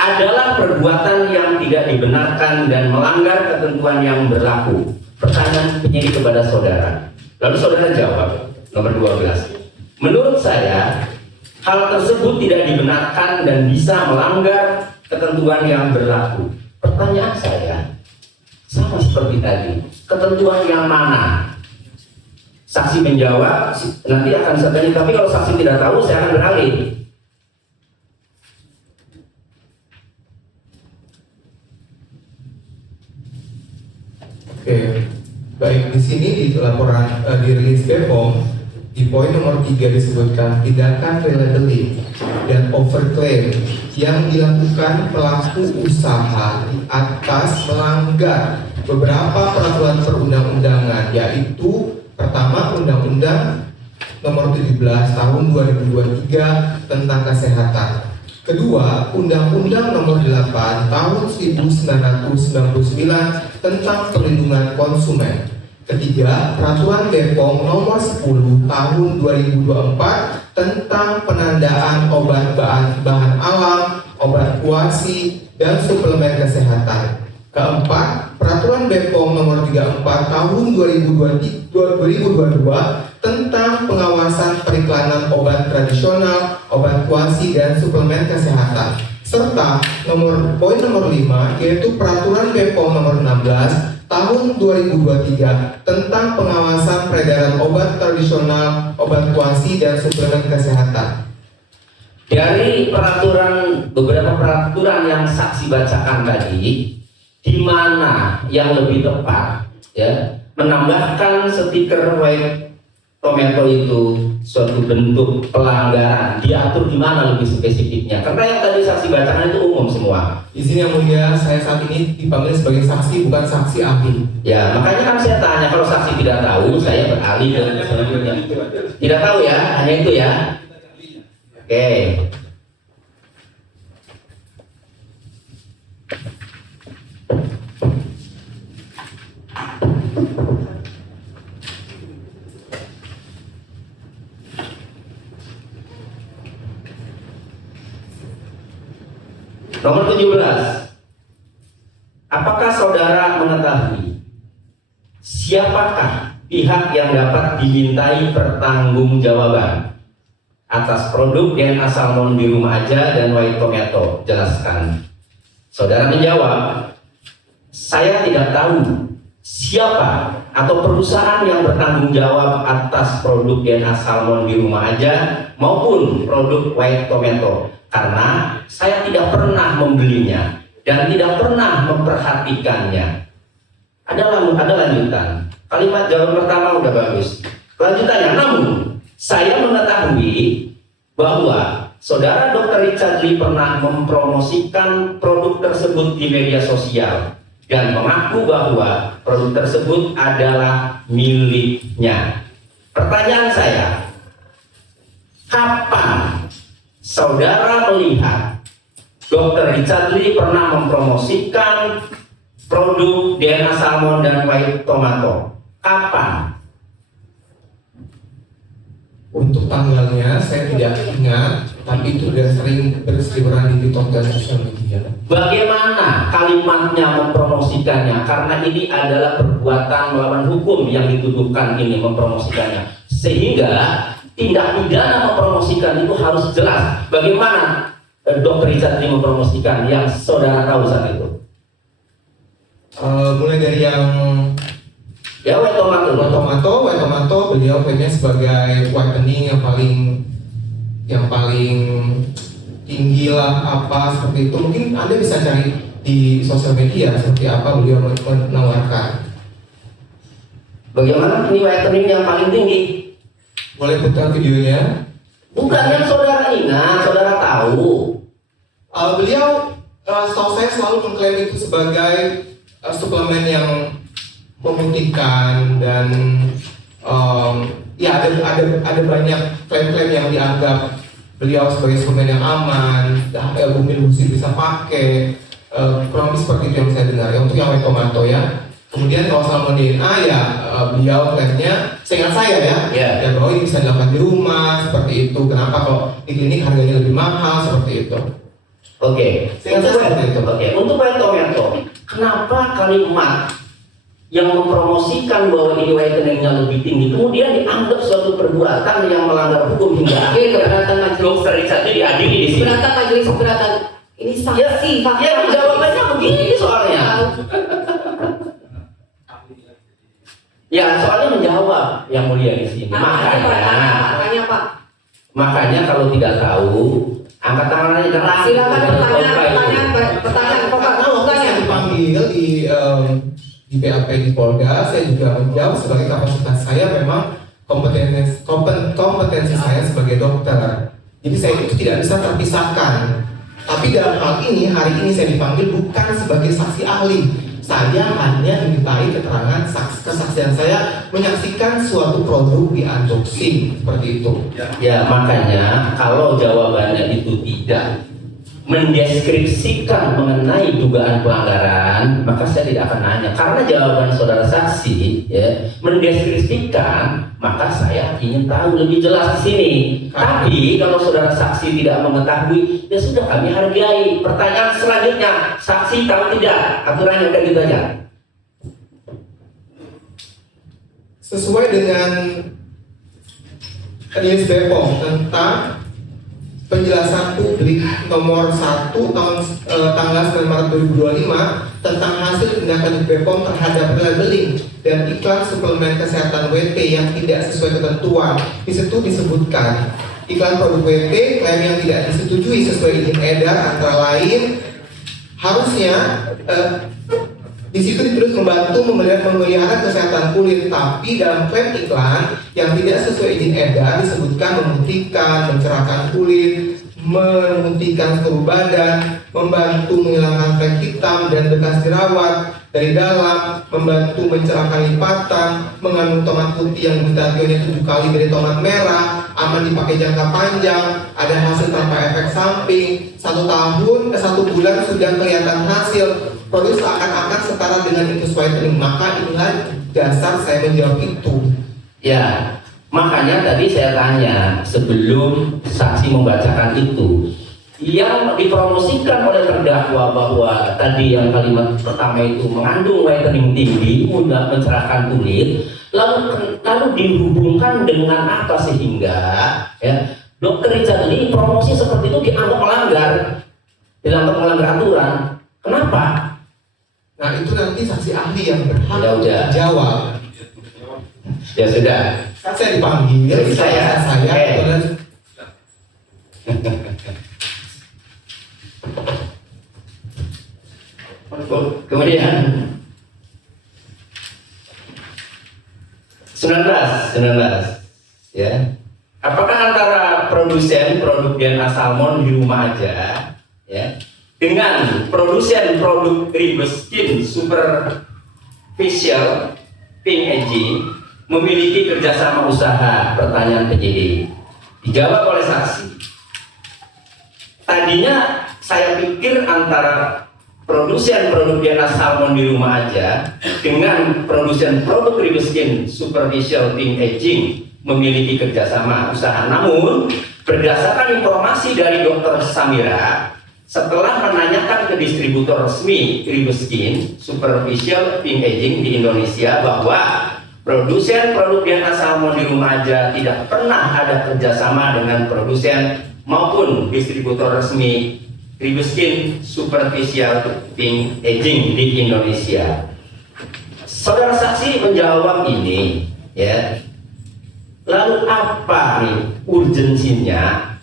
adalah perbuatan yang tidak dibenarkan dan melanggar ketentuan yang berlaku? Pertanyaan penyidik kepada saudara. Lalu saudara jawab. Nomor 12. Menurut saya, hal tersebut tidak dibenarkan dan bisa melanggar ketentuan yang berlaku. Pertanyaan saya, sama seperti tadi, ketentuan yang mana? Saksi menjawab, nanti akan saya tanya, tapi kalau saksi tidak tahu, saya akan beralih. Oke, baik di sini di laporan di rilis BPOM di poin nomor 3 disebutkan tindakan relabeling dan overclaim yang dilakukan pelaku usaha di atas melanggar beberapa peraturan perundang-undangan, yaitu pertama Undang-Undang nomor 17 tahun 2023 tentang kesehatan. Kedua, Undang-Undang nomor 8 tahun 1999 tentang perlindungan konsumen. Ketiga, Peraturan BPOM nomor 10 tahun 2024 tentang penandaan obat bahan alam, obat kuasi, dan suplemen kesehatan. Keempat, Peraturan BPOM nomor 34 tahun 2022 tentang pengawasan periklanan obat tradisional, obat kuasi, dan suplemen kesehatan. Serta poin nomor 5 yaitu Peraturan BPOM nomor 16 tahun 2023 tentang pengawasan peredaran obat tradisional, obat kuasi, dan suplemen kesehatan. Dari beberapa peraturan yang saksi bacakan tadi, di mana yang lebih tepat ya menambahkan stiker white tomato itu suatu bentuk pelanggaran, diatur di mana lebih spesifiknya? Karena yang tadi saksi bacakan itu umum semua. Izin yang mulia, saya saat ini dipanggil sebagai saksi, bukan saksi ahli. Ya, makanya kan saya tanya, kalau saksi tidak tahu, saya beralih ke selanjutnya. Tidak tahu ya, hanya itu ya. Oke. Nomor 17. Apakah saudara mengetahui siapakah pihak yang dapat dimintai pertanggungjawaban atas produk DNA salmon di rumah aja dan white tomato? Jelaskan. Saudara menjawab, saya tidak tahu siapa atau perusahaan yang bertanggung jawab atas produk DNA salmon di rumah aja maupun produk white tomato, karena saya tidak pernah membelinya dan tidak pernah memperhatikannya. Ada lanjutan. Kalimat jawaban pertama udah bagus. Lanjutannya, namun saya mengetahui bahwa Saudara Dr. Richard Lee pernah mempromosikan produk tersebut di media sosial dan mengaku bahwa produk tersebut adalah miliknya. Pertanyaan saya, kapan saudara melihat Dr. Richard Lee pernah mempromosikan produk DNA salmon dan white tomato? Kapan? Untuk tanggalnya saya tidak ingat, tapi itu sudah sering berseliweran di TikTok dan sosial media. Bagaimana kalimatnya mempromosikannya? Karena ini adalah perbuatan melawan hukum yang dituduhkan ini mempromosikannya. Sehingga tindak pidana mempromosikan itu harus jelas. Bagaimana Dr. Richard Lee mempromosikan yang saudara tahu saat itu? Mulai dari yang ya white tomato beliau pengen sebagai whitening yang paling tinggi lah apa seperti itu. Mungkin Anda bisa cari di sosial media seperti apa beliau menawarkan. Bagaimana ini whitening yang paling tinggi? Boleh putar videonya? Bukan yang saudara ingat, saudara tahu. Beliau setahu saya selalu mengklaim itu sebagai suplemen yang memutihkan dan ya ada banyak klaim-klaim yang dianggap beliau sebagai suplemen yang aman, mungkin bisa pakai, kurang lebih seperti itu yang saya dengar. Ya, untuk yang white tomato ya. Kemudian kalau salmon DNA ya beliau klaimnya, seingat saya ya bahwa ini bisa dilakukan di rumah seperti itu. Kenapa kalau di klinik harganya lebih mahal seperti itu? Oke. Untuk white tomato, kenapa kalimat yang mempromosikan bahwa ini whiteningnya lebih tinggi kemudian dianggap suatu perbuatan yang melanggar hukum hingga keberatan majelis Dr. Richard Lee diadili di sini? Keberatan majelis, keberatan. Ini saksi. Ya jawabannya begini soalnya. Ya soalnya menjawab yang mulia di sini. Makanya kalau tidak tahu angkat tangan aja. Silakan pertanyaan. Dipanggil di BAP di Polda, saya juga menjawab sebagai kapasitas saya memang kompetensi saya sebagai dokter. Jadi saya itu tidak bisa terpisahkan. Tapi dalam hal ini, hari ini saya dipanggil bukan sebagai saksi ahli. Saya hanya dimintai keterangan kesaksian saya menyaksikan suatu produk di unboxing seperti itu. Ya makanya kalau jawabannya itu tidak mendeskripsikan mengenai dugaan pelanggaran, maka saya tidak akan nanya. Karena jawaban saudara saksi ya mendeskripsikan, maka saya ingin tahu lebih jelas di sini. Tapi kalau saudara saksi tidak mengetahui, ya sudah kami hargai. Pertanyaan selanjutnya, saksi tahu tidak? Aturannya udah gitu aja. Sesuai dengan Rilis BPOM tentang penjelasan publik nomor 1 tanggal 9 Maret 2025 tentang hasil tindakan BPOM terhadap labeling dan iklan suplemen kesehatan WT yang tidak sesuai ketentuan. Di situ disebutkan iklan produk WT klaim yang tidak disetujui sesuai izin edar antara lain harusnya di situ ditulis membantu memelihara kesehatan kulit, tapi dalam klaim iklan yang tidak sesuai izin edar disebutkan memutihkan, mencerahkan kulit, memutihkan seluruh badan, membantu menghilangkan flek hitam dan bekas jerawat dari dalam, membantu mencerahkan lipatan, mengandung tomat putih yang glutationnya 7 kali dari tomat merah, aman dipakai jangka panjang, ada hasil tanpa efek samping, 1 bulan sudah kelihatan hasil. Produk seakan-akan setara dengan Incus Whitening, maka inilah dasar saya menjawab itu. Ya, makanya tadi saya tanya sebelum saksi membacakan itu, yang dipromosikan oleh terdakwa bahwa tadi yang kalimat pertama itu mengandung whitening tinggi, mudah mencerahkan kulit, lalu dihubungkan dengan apa sehingga ya Dr. Richard Lee promosi seperti itu dianggap melanggar aturan. Kenapa? Nah itu nanti saksi ahli yang berhak menjawab. Ya sudah. Kan saya dipanggil, saya kemudian ya. Apakah antara produsen produk DNA salmon di rumah aja, ya, dengan produsen produk Ribeskin superficial pink aging memiliki kerjasama usaha? Pertanyaan penyidik. Dijawab oleh saksi. Tadinya saya pikir antara produsen produk DNA salmon di rumah aja dengan produsen produk Ribeskin superficial pink aging memiliki kerjasama usaha. Namun berdasarkan informasi dari Dr. Samira, setelah menanyakan ke distributor resmi Ribeskin superficial pink aging di Indonesia bahwa produsen produk DNA salmon di rumah aja tidak pernah ada kerjasama dengan produsen maupun distributor resmi Ribeskin superficial pink aging di Indonesia. Saudara saksi menjawab ini, ya. Lalu apa nih urgensinya?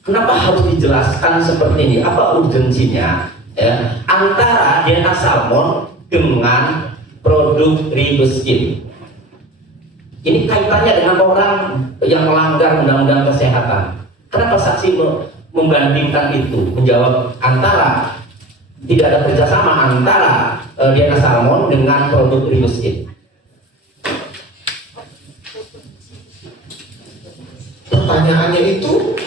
Kenapa harus dijelaskan seperti ini? Apa urgensinya, ya, antara DNA salmon dengan produk Ribeskin? Ini kaitannya dengan orang yang melanggar undang-undang kesehatan. Kenapa saksi membandingkan itu? Menjawab antara tidak ada kerjasama antara DNA salmon dengan produk Ribeskin. Pertanyaannya itu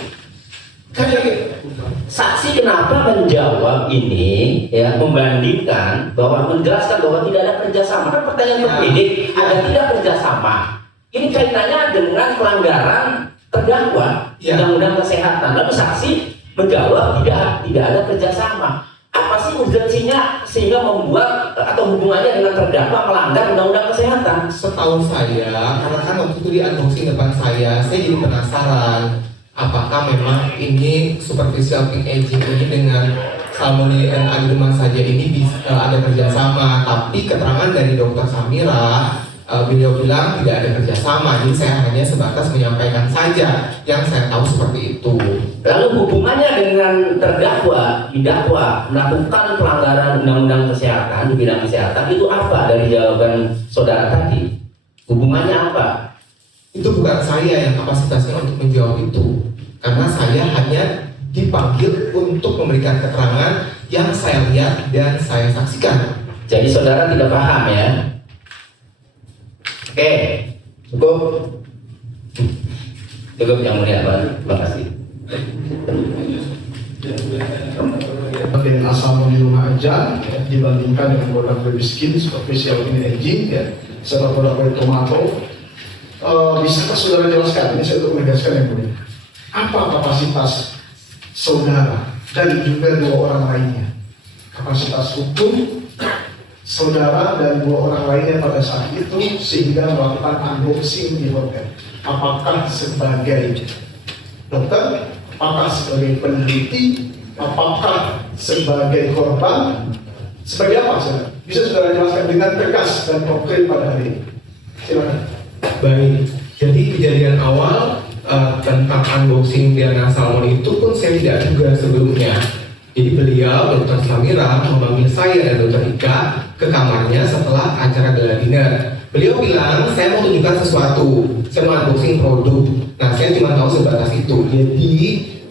saksi kenapa menjawab ini, ya, membandingkan bahwa menjelaskan bahwa tidak ada kerjasama? Kan pertanyaan penyidik ada tidak kerjasama. Ini kaitannya dengan pelanggaran terdakwa undang-undang kesehatan. Lalu saksi menjawab tidak ada kerjasama. Apa sih urgensinya sehingga membuat atau hubungannya dengan terdakwa melanggar undang-undang kesehatan? setahu saya, karena kan waktu itu di unboxing depan saya jadi penasaran apakah memang ini superficial pink aging ini dengan Salmonella agriumans saja ini bisa ada kerjasama. Tapi keterangan dari Dr. Samira, beliau bilang tidak ada kerjasama. Jadi saya hanya sebatas menyampaikan saja yang saya tahu seperti itu. Lalu hubungannya dengan terdakwa, didakwa melakukan pelanggaran undang-undang kesehatan di bidang kesehatan itu apa dari jawaban saudara tadi? Hubungannya apa? Itu bukan saya yang kapasitasnya untuk menjawab itu, karena saya hanya dipanggil untuk memberikan keterangan yang saya lihat dan saya saksikan. Jadi saudara tidak paham, ya? Oke, cukup yang mulia, Pak. Terima kasih. DNA salmon di rumah aja, ya, dibandingkan dengan produk Ribeskin superficial pink aging, ya, serta produk tomato. Bisakah saudara jelaskan? Ini saya untuk menegaskan yang mulia. Apa kapasitas saudara dan juga dua orang lainnya? Kapasitas hukum saudara dan dua orang lainnya pada saat itu sehingga melakukan unboxing di hotel. Apakah sebagai dokter? Apakah sebagai peneliti? Apakah sebagai korban? Sebagai apa, saudara? Bisa saudara jelaskan dengan tegas dan konkret pada hari ini? Silakan. Baik, jadi kejadian awal tentang unboxing DNA salmon itu pun saya tidak duga sebelumnya. Jadi beliau, Dr. Samira, memanggil saya dan Dr. Ika ke kamarnya setelah acara gala dinner. Beliau bilang, saya mau tunjukkan sesuatu, saya mau unboxing produk. Nah, saya cuma tahu sebatas itu. Jadi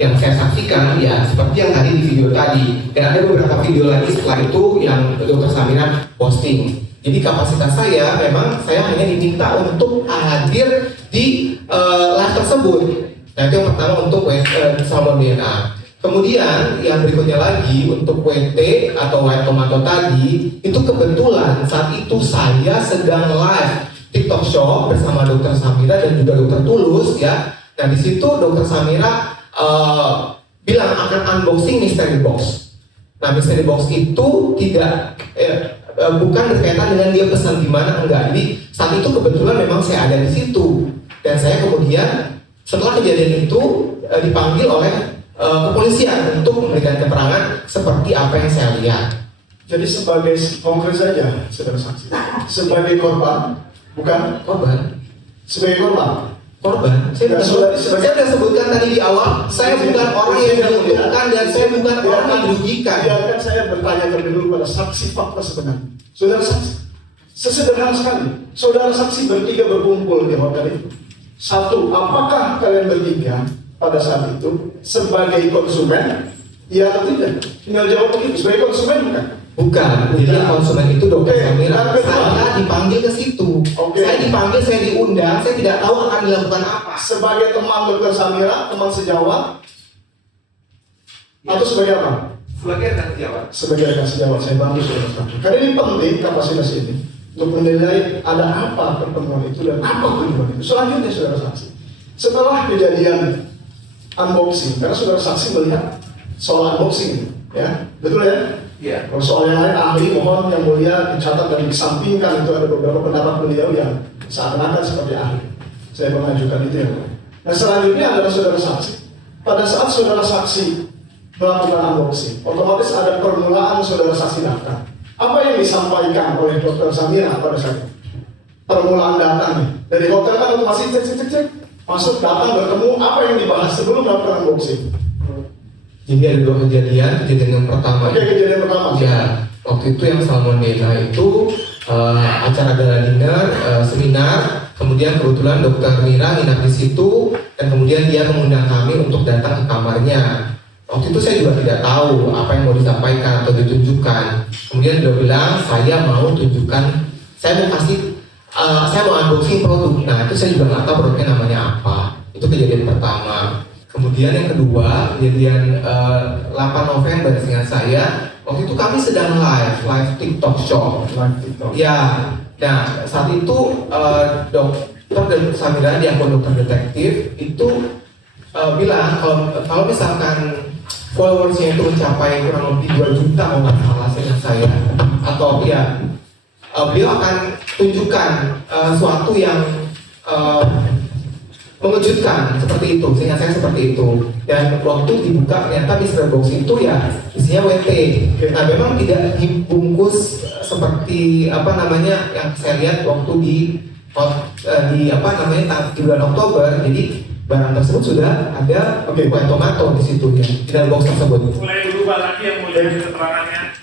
yang saya saksikan ya seperti yang tadi di video tadi, dan ada beberapa video lagi setelah itu yang Dr. Samira posting. Jadi kapasitas saya memang saya hanya diminta untuk hadir di live tersebut. Nah, itu yang pertama untuk salmon DNA. Kemudian yang berikutnya lagi untuk WT atau white tomato tadi, itu kebetulan saat itu saya sedang live TikTok Shop bersama Dr. Samira dan juga Dr. Tulus, ya. Nah, di situ Dr. Samira bilang akan unboxing mystery box. Nah, mystery box itu tidak bukan berkaitan dengan dia pesan gimana, enggak. Jadi saat itu kebetulan memang saya ada di situ dan saya kemudian setelah kejadian itu dipanggil oleh kepolisian untuk memberikan keterangan seperti apa yang saya lihat. Jadi sebagai konkret saja, saudara saksi. Sebagai korban, bukan korban. Sebagai korban. Korban. Saya sudah sebutkan tadi di awal, saya bukan orang yang diuntungkan dan saya bukan orang yang dirugikan. Biarkan saya bertanya terlebih dahulu pada saksi fakta sebenarnya. Saudara saksi, Sesederhana sekali. Saudara saksi bertiga berkumpul di hotel itu. Satu, apakah kalian bertiga pada saat itu sebagai konsumen? Iya atau tidak? Tinggal jawab begitu. Sebagai konsumen bukan? Bukan, jadi konsumen itu dokter Samira. Oke. Saya dipanggil ke situ. Oke. Saya dipanggil, saya diundang, saya tidak tahu akan dilakukan apa. Sebagai teman dokter Samira, teman sejawat, atau sebagai apa? Sebagai rekan sejawat. Sebagai rekan sejawat, saya bantu saudara saksi. Karena ini penting kapasitas ini untuk menilai ada apa pertemuan itu dan apa tujuan itu. Selanjutnya saudara saksi, setelah kejadian unboxing, karena saudara saksi melihat soal unboxing, ya betul ya? Iya. Kalau soal yang lain ahli mohon yang mulia dicatat dan dikesampingkan, itu ada beberapa pendapat beliau yang seakan-akan seperti ahli. Saya mengajukan itu ya. Nah selanjutnya adalah saudara saksi. Pada saat saudara saksi melakukan unboxing, otomatis ada permulaan saudara saksi daftar. Apa yang disampaikan oleh Dr. Samira pada saat itu? Permulaan datang dari hotel kan masih cek, masuk datang bertemu, apa yang dibahas sebelum melakukan unboxing? Jadi ada dua kejadian. Kejadian yang pertama. Oke, kejadian pertama. Ya, waktu itu yang Salmonella itu acara gala dinner, seminar. Kemudian kebetulan dokter Mira nginap di situ dan kemudian dia mengundang kami untuk datang ke kamarnya. Waktu itu saya juga tidak tahu apa yang mau disampaikan atau ditunjukkan. Kemudian dia bilang saya mau tunjukkan, saya mau unboxing produk. Nah itu saya juga nggak tahu produknya namanya apa. Itu kejadian pertama. Kemudian yang kedua, kejadian 8 November seingat saya, waktu itu kami sedang live TikTok shop. Ya, nah saat itu dokter Samira di akun dokter detektif itu bilang kalau misalkan followersnya itu mencapai kurang lebih 2 juta kalau nggak salah seingat saya, atau ya beliau akan tunjukkan suatu yang mengejutkan seperti itu, sehingga saya seperti itu. Dan waktu dibuka ternyata mystery box itu ya isinya WT. Nah memang tidak dibungkus seperti apa namanya yang saya lihat waktu di bulan Oktober. Jadi barang tersebut sudah ada kue tomato di situ ya, di dalam box tersebut. Mulai berubah lagi yang mulia keterangannya.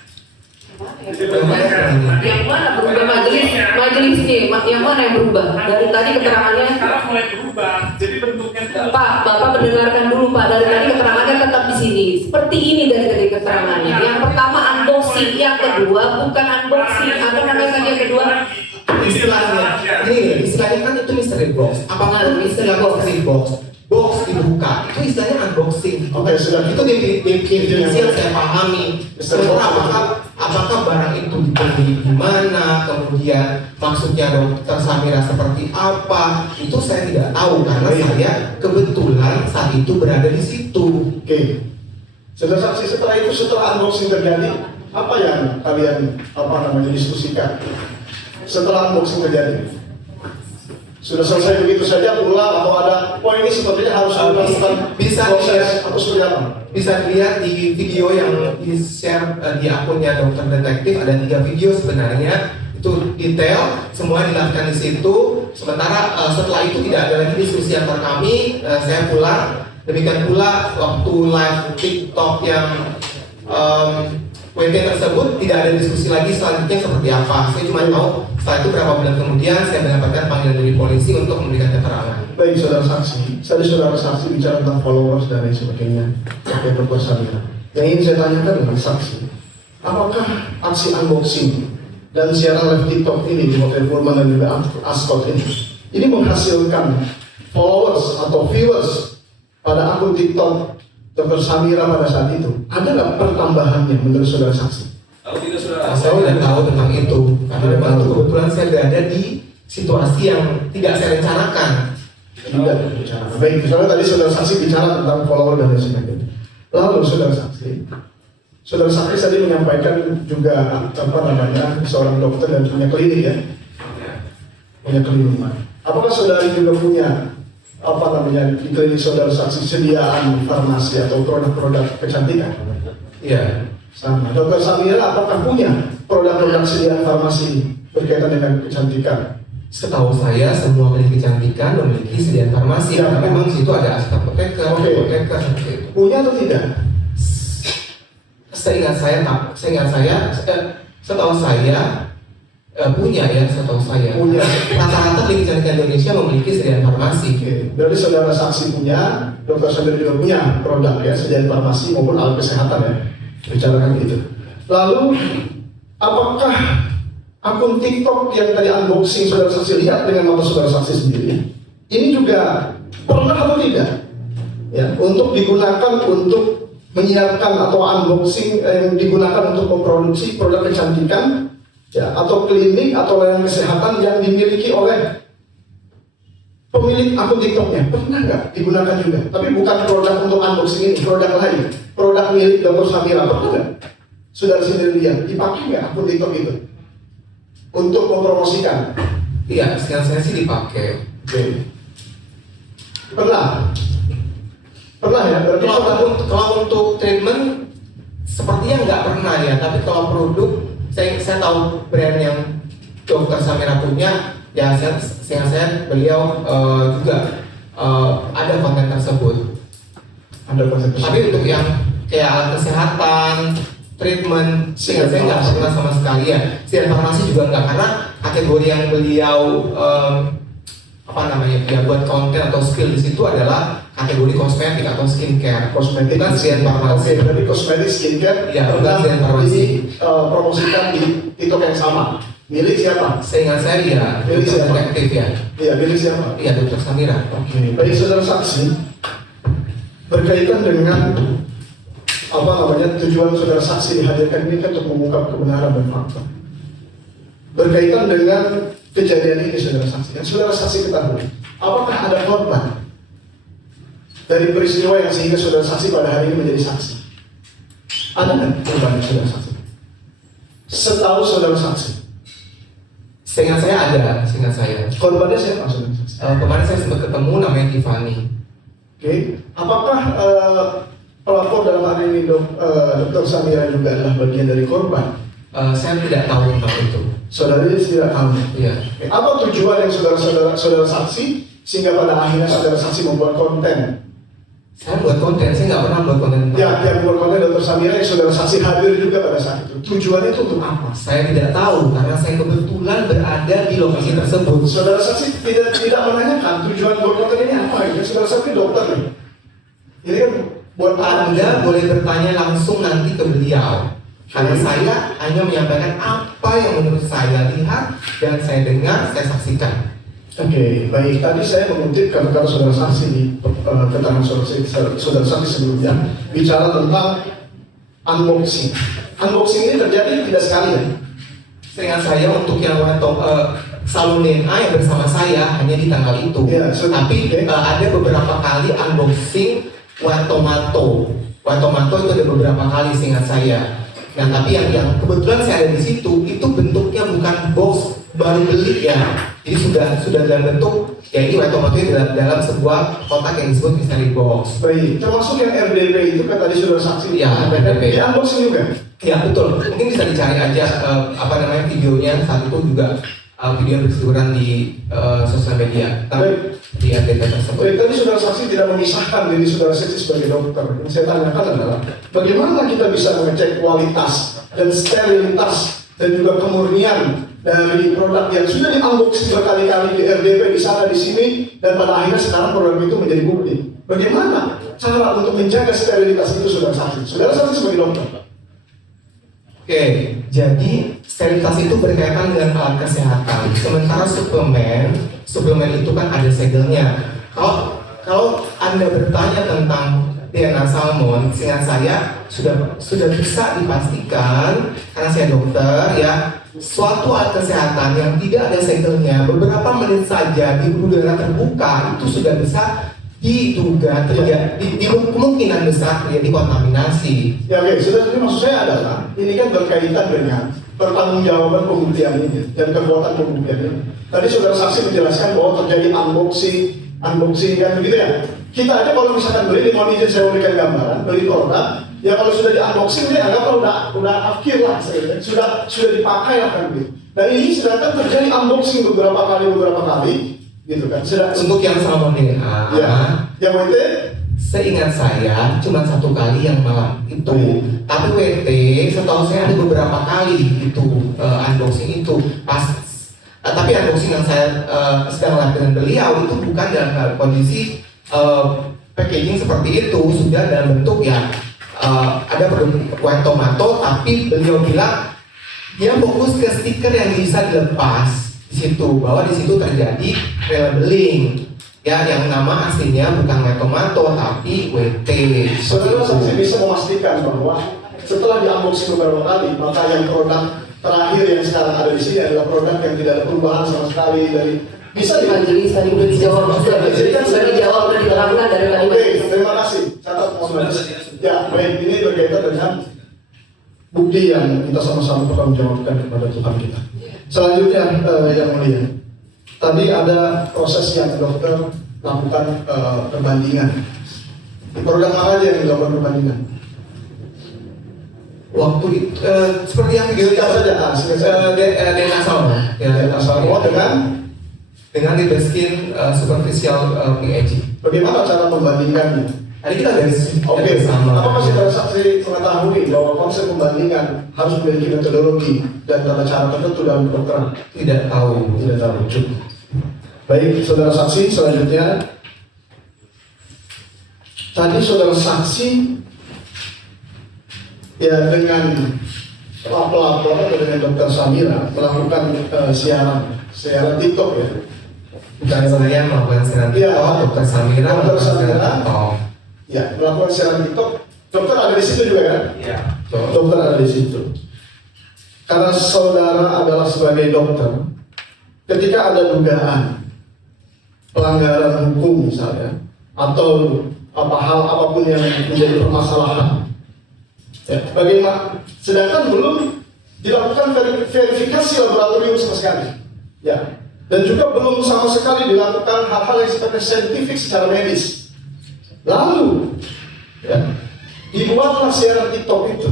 Yang mana berubah majelisnya? Yang mana yang berubah? Dari tadi keterangannya. Sekarang mulai berubah. Jadi bentuknya. Pak, Bapak mendengarkan dulu Pak. Dari tadi keterangannya tetap di sini. Seperti ini dari tadi keterangannya. Yang pertama unboxing, yang kedua bukan unboxing. Apa namanya tadi yang kedua? Istilahnya kan itu mystery box. Apakah itu mystery box? Box dibuka, itu istilahnya unboxing. Oke, sudah. Itu definisi yang saya pahami. Apakah barang itu dibeli di mana, kemudian maksudnya dokter Samira seperti apa, itu saya tidak tahu karena saya kebetulan saat itu berada di situ. Oke. Saudara saksi, setelah unboxing terjadi, apa yang kalian diskusikan? Setelah unboxing terjadi, sudah selesai begitu saja pulang atau ada ini sepertinya harus dilakukan proses atau seperti apa? Bisa dilihat di video yang di share di akunnya dokter detektif, ada 3 video sebenarnya, itu detail semua dilakukan di situ. Sementara setelah itu tidak ada lagi diskusi antar kami, saya pulang. Demikian pula waktu live TikTok yang WT tersebut tidak ada diskusi lagi selanjutnya seperti apa. Saya cuma tahu setelah itu berapa bulan kemudian saya mendapatkan panggilan dari polisi untuk memberikan keterangan. Baik saudara saksi, saudara saksi bicara tentang followers dan lain sebagainya. Oke, Dr. Samira. Yang ingin saya tanyakan dengan saksi, apakah aksi unboxing dan siaran live TikTok ini di Hotel Pullman dan juga Ascot ini menghasilkan followers atau viewers pada akun TikTok Dr. Samira pada saat itu? Ada nggak pertambahannya menurut saudara saksi? Saya tidak tahu tentang itu karena memang itu kebetulan saya berada di situasi yang tidak saya rencanakan. Tidak bicara. Baik, misalnya tadi saudara saksi bicara tentang follower dan lain sebagainya. Lalu saudara saksi tadi menyampaikan juga seorang dokter dan punya klinik ya, punya klinik. Apakah saudara juga punya di klinik saudara saksi sediaan farmasi atau produk-produk kecantikan? Iya. Sama. Dokter Samira apakah punya produk-produk sediaan farmasi berkaitan dengan kecantikan? Setahu saya semua klinik kecantikan memiliki sediaan farmasi karena memang di situ ada apoteker, seperti itu. Punya atau tidak? Setahu saya Punya ya, setahu saya. Punya. Rata-rata klinik kecantikan Indonesia memiliki sediaan farmasi. Oke, berarti saudara saksi punya, dokter Samira juga punya produk ya, sediaan farmasi maupun alat kesehatan ya, bicarakan gitu. Lalu, apakah akun TikTok yang tadi unboxing saudara saksi lihat dengan mata saudara saksi sendiri, ini juga pernah atau tidak? Ya, untuk digunakan untuk menyiapkan atau unboxing yang digunakan untuk memproduksi produk kecantikan ya, atau klinik atau layanan kesehatan yang dimiliki oleh pemilik akun TikToknya, pernah nggak digunakan juga? Tapi bukan produk untuk unboxing ini, produk lain, produk milik Dr. Samira, pernah nggak? Sudah sendiri lihat, dipakai nggak akun TikTok itu untuk mempromosikan? Iya, sekarang saya sih dipakai. Oke. Pernah ya? Berarti Kalau untuk treatment sepertinya nggak pernah ya, tapi kalau produk saya tahu brand yang Dokter Samira punya, ya saya beliau juga ada konten tersebut. Ada konten tersebut. Tapi untuk yang kayak alat kesehatan, treatment, saya nggak pernah sama sekali ya. Sediaan farmasi juga nggak, karena kategori yang beliau dia buat konten atau skill di situ adalah kategori kosmetik atau skincare. Kosmetik kan sediaan farmasi. Oke, berarti kosmetik skincare Ya, pernah sediaan farmasi. dipromosikan di TikTok yang sama. Milik siapa? Seingat saya ya, Milik siapa? detektif ya. Iya, milik siapa? Iya, Dokter Samira. Oke, baik saudara saksi, berkaitan dengan tujuan saudara saksi dihadirkan ini kan untuk mengungkap kebenaran dan fakta. Berkaitan dengan kejadian ini saudara saksi, yang saudara saksi ketahui, apakah ada korban dari peristiwa yang sehingga saudara saksi pada hari ini menjadi saksi? Ada nggak korban yang saudara saksi? Setahu saudara saksi, Seingat saya ada, seingat saya. korbannya siapa saudara saksi? Kemarin saya sempat ketemu namanya Tiffany. Oke, apakah pelapor dalam hari ini Dr. Samira juga adalah bagian dari korban? Saya tidak tahu tentang itu. Saudara tidak tahu. Iya. Apa tujuan yang saudara saksi sehingga pada akhirnya saudara saksi membuat konten? Saya buat konten, saya nggak pernah buat konten. Ya, yang buat konten Dr. Samira yang saudara saksi hadir juga pada saat itu. Tujuannya itu untuk apa? Saya tidak tahu karena saya kebetulan berada di lokasi tersebut. Saudara saksi tidak menanyakan tujuan buat konten ini apa? Ya, saudara saksi dokter nih. Ini kan buat Anda boleh bertanya langsung nanti ke beliau. Karena saya hanya menyampaikan apa yang menurut saya lihat dan saya dengar, saya saksikan. Oke, baik. Tadi saya mengutip kata-kata saudara saksi di keterangan saudara saksi sebelumnya bicara tentang unboxing. Unboxing ini terjadi tidak sekali ya? Seingat saya untuk yang salon DNA yang bersama saya hanya di tanggal itu. Ya, tapi ada beberapa kali unboxing White Tomato. White Tomato itu ada beberapa kali seingat saya. Nah, tapi yang kebetulan saya ada di situ itu bentuknya bukan box baru beli ya. Jadi sudah dalam bentuk ya ini White Tomato itu dalam sebuah kotak yang disebut mystery box. Baik, termasuk yang RDP itu kan tadi sudah saksi. Ya, RDP. Di unboxing juga. Ya betul. Mungkin bisa dicari aja videonya saat itu juga video berseluruhan di sosial media. Tapi di RDP tersebut. Baik, tadi saudara saksi tidak memisahkan diri saudara saksi sebagai dokter. Yang saya tanyakan adalah bagaimana kita bisa mengecek kualitas dan sterilitas dan juga kemurnian dari produk yang sudah di-unboxing berkali-kali di RDP di sana di sini dan pada akhirnya sekarang produk itu menjadi publik. Bagaimana cara untuk menjaga sterilitas itu saudara saksi? Saudara saksi sebagai dokter. Oke, jadi sterilitas itu berkaitan dengan alat kesehatan. Sementara suplemen itu kan ada segelnya. Kalau Anda bertanya tentang DNA salmon, seingat saya sudah bisa dipastikan karena saya dokter ya, suatu alat kesehatan yang tidak ada segelnya beberapa menit saja di udara terbuka itu sudah bisa diduga terjadi di kemungkinan besar terjadi kontaminasi. Ya oke, jadi maksud saya adalah ini kan berkaitan dengan pertanggungjawaban pembuktian ini dan kekuatan pembuktian ini. Tadi saudara saksi menjelaskan bahwa terjadi unboxing kan begitu ya. Kita aja kalau misalkan beli, mohon izin saya berikan gambaran, beli produk, ya kalau sudah di unboxing ini anggaplah udah akhir lah, sudah dipakai lah kan gitu. Dan ini sedangkan terjadi unboxing beberapa kali gitu kan. Untuk yang salmon DNA, ya, yang WT Seingat saya cuma 1 kali yang malam itu. Tapi WT setahu saya ada beberapa kali itu unboxing itu. Tapi unboxing yang saya sedang lakukan dengan beliau itu bukan dalam kondisi packaging seperti itu, sudah dalam bentuk ya ada produk white tomato, tapi beliau bilang dia fokus ke stiker yang bisa dilepas di situ, bahwa di situ terjadi relabeling ya, yang nama aslinya bukan white tomato tapi WT. Saudara saksi bisa memastikan bahwa setelah di unboxing beberapa kali, maka yang produk terakhir yang sekarang ada di sini adalah produk yang tidak ada perubahan sama sekali dari bisa Majelis tadi udah dijawab, sudah dijawab, udah diterangkan dari tadi. Oke, terima kasih. Catat Muhammad. Ya, baik, ini berkaitan dengan bukti yang kita sama-sama pertanggungjawabkan kepada Tuhan kita. Selanjutnya yang mulia, tadi ada proses yang dokter lakukan perbandingan. Di produk mana aja yang dilakukan perbandingan? Waktu seperti yang Singkat saja, DNA Salmo, DNA Salmo dengan Libeskin superficial PAG. Bagaimana cara membandingkannya? Tadi kita garis Oke, sama. apakah saudara saksi mengetahui bahwa konsep pembandingan harus memiliki metodologi dan tata cara tertentu dalam kedokteran? Tidak tahu. Tidak tahu. Cukup. Baik, saudara saksi selanjutnya. Tadi saudara saksi ya dengan pelapor atau dengan dokter Samira melakukan siaran TikTok ya. Bukan saya melakukan siaran TikTok, dokter Samira melakukan siaran TikTok. Ya, melakukan siaran TikTok. Dokter ada di situ juga kan? Iya. Dokter ada di situ. Karena saudara adalah sebagai dokter, ketika ada dugaan pelanggaran hukum misalnya, atau hal apapun yang menjadi permasalahan, ya, bagaimana? Sedangkan belum dilakukan verifikasi laboratorium sama sekali, ya, dan juga belum sama sekali dilakukan hal-hal yang sifatnya saintifik secara medis. Lalu, ya, dibuatlah siaran TikTok itu.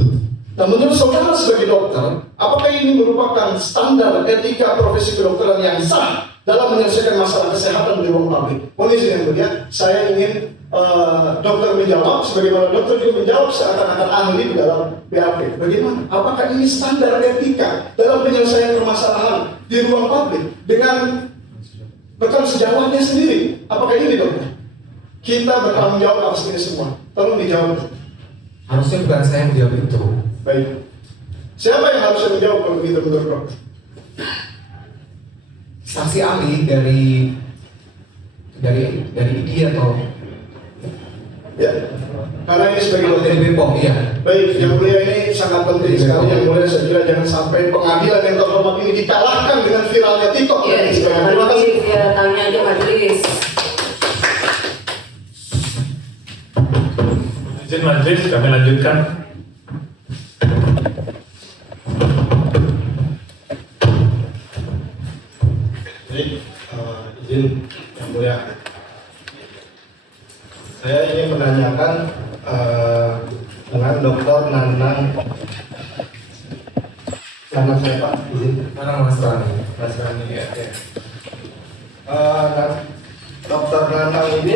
Nah, menurut saudara sebagai dokter, apakah ini merupakan standar etika profesi kedokteran yang sah dalam menyelesaikan masalah kesehatan di ruang publik? Mohon izin yang mulia, saya ingin dokter menjawab, sebagaimana dokter juga menjawab seakan-akan ahli di dalam BAP. Bagaimana? Apakah ini standar etika dalam penyelesaian permasalahan di ruang publik dengan bekal sejawatnya sendiri? Apakah ini dokter? Kita bertanggung jawab atas ini semua. Tolong dijawab. Harusnya bukan saya yang menjawab itu. Baik. Siapa yang harusnya menjawab kalau begitu menurut dokter? Saksi ahli dari IDI atau ya, karena ini sebagai dokter dari BPOM, iya. Baik, yang mulia ini sangat penting sekali. Yang mulia saya kira jangan sampai pengadilan yang terhormat ini dikalahkan dengan viralnya TikTok. Iya, Terima kasih. ya, tanya aja majelis. Izin majelis, kami lanjutkan. Jadi, izin yang mulia, saya ingin menanyakan dengan Dr. Nanang. Nama saya Pak, izin. Mana Mas Rani? Mas Rani ya. Dr. Nanang ini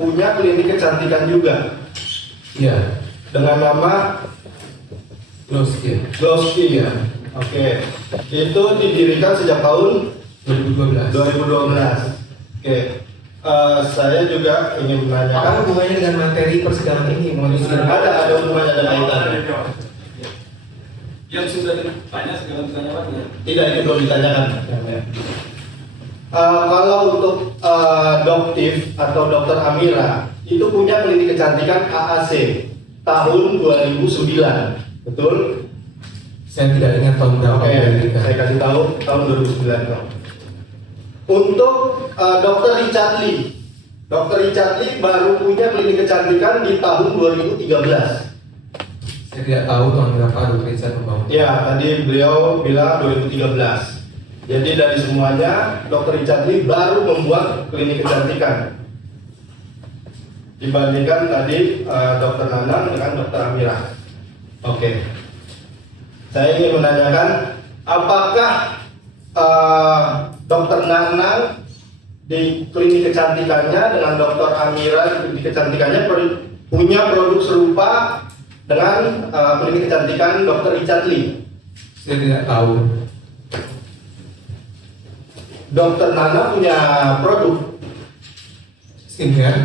punya klinik kecantikan juga. Iya. Dengan nama Glowskin. Glowskin ya. Oke. Itu didirikan sejak tahun 2012. Oke. Saya juga ingin menanyakan. Apa hubungannya dengan materi persidangan ini? Mohon izin. Ada hubungannya dengan kaitannya. Yang sudah ditanya segala pertanyaannya. Tidak, itu belum ditanyakan. Kalau untuk Doktif atau Dokter Amira itu punya klinik kecantikan AAC tahun 2009, betul? Saya tidak ingat tahun berapa. Oke, saya kasih tahu tahun 2009. Untuk Dokter Richard Lee baru punya klinik kecantikan di tahun 2013. Saya tidak tahu tahun berapa Dr. Richard membangun. Ya, tadi beliau bilang 2013. Jadi dari semuanya, Dr. Richard Lee baru membuat klinik kecantikan. Dibandingkan tadi Dr. Nanang dengan Dr. Amira. Oke. Saya ingin menanyakan, apakah Dr. Nanang di klinik kecantikannya dengan Dr. Amira di klinik kecantikannya punya produk serupa dengan klinik kecantikan Dr. Richard Lee? Saya tidak tahu. Dr. Nana punya produk Skincare?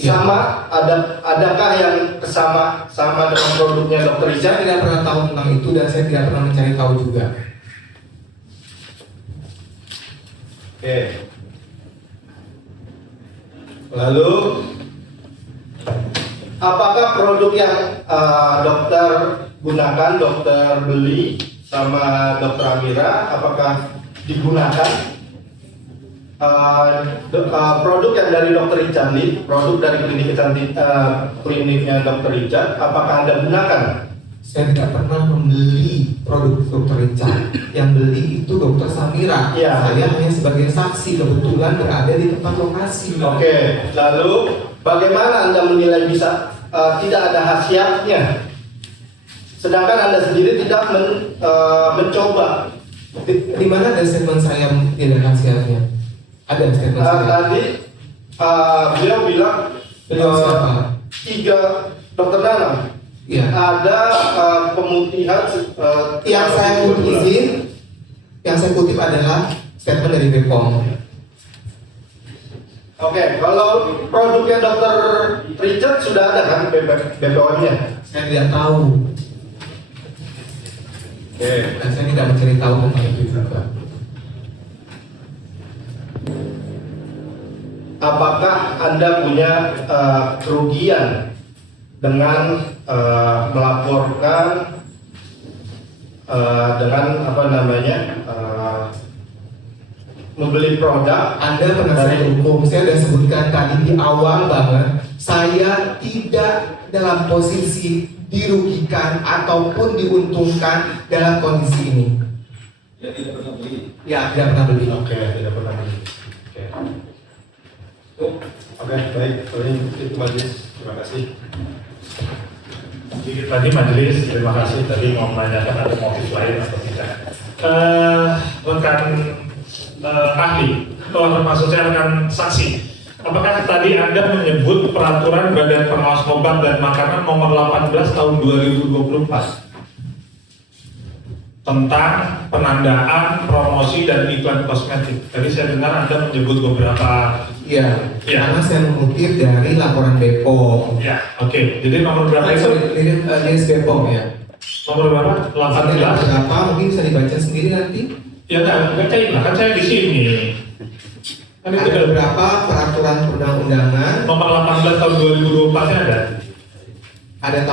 sama, adakah yang sama dengan produknya Dr. Richard? Saya tidak pernah tahu tentang itu dan saya tidak pernah mencari tahu juga. Oke. Lalu apakah produk yang dokter gunakan, dokter beli sama Dr. Amira, apakah digunakan produk yang dari Dr. Richard Lee, produk dari kliniknya Dr. Richard, apakah Anda gunakan? Saya tidak pernah membeli produk Dr. Richard. Yang beli itu Dr. Samira. Ya. Saya hanya sebagai saksi, kebetulan berada di tempat lokasi. Oke, lalu bagaimana Anda menilai bisa tidak ada khasiatnya, sedangkan Anda sendiri tidak mencoba? Di mana ada statement saya tidak khasiatnya? Ada statement saya. Tadi beliau bilang Beliau siapa? 3 Dokter Nana. Iya. Ada pemutihan Yang saya kutip adalah statement dari BPOM. Oke, kalau produknya Dr. Richard sudah ada kan BPOM-nya? Saya tidak tahu. Oke. Dan saya tidak mencari tahu tentang itu juga. Apakah Anda punya kerugian dengan melaporkan dengan membeli produk? Anda penasihat hukum, saya sudah sebutkan tadi di awal banget, saya tidak dalam posisi dirugikan ataupun diuntungkan dalam kondisi ini. Ya tidak pernah beli. Ya, tidak pernah beli. Oke, tidak pernah beli. Oke, baik. Itu majelis. Terima kasih. Sedikit lagi majelis, terima kasih tadi mau menanyakan ada motif lain atau tidak. Rekan ahli, atau maksud saya rekan saksi, apakah tadi Anda menyebut peraturan Badan Pengawas Obat dan Makanan nomor 18 tahun 2024 tentang penandaan, promosi dan iklan kosmetik? Tadi saya dengar Anda menyebut beberapa. Iya, Ya. karena saya mengutip dari laporan BPOM. Ya, oke. Jadi nomor berapa itu? Jenis BPOM ya. Nomor berapa? 18. Berapa? Mungkin bisa dibaca sendiri nanti. Ya tak, bacain lah, kan saya di sini. Kan itu Ada beberapa peraturan perundang-undangan. nomor 18 tahun 2024 nya ada. Ada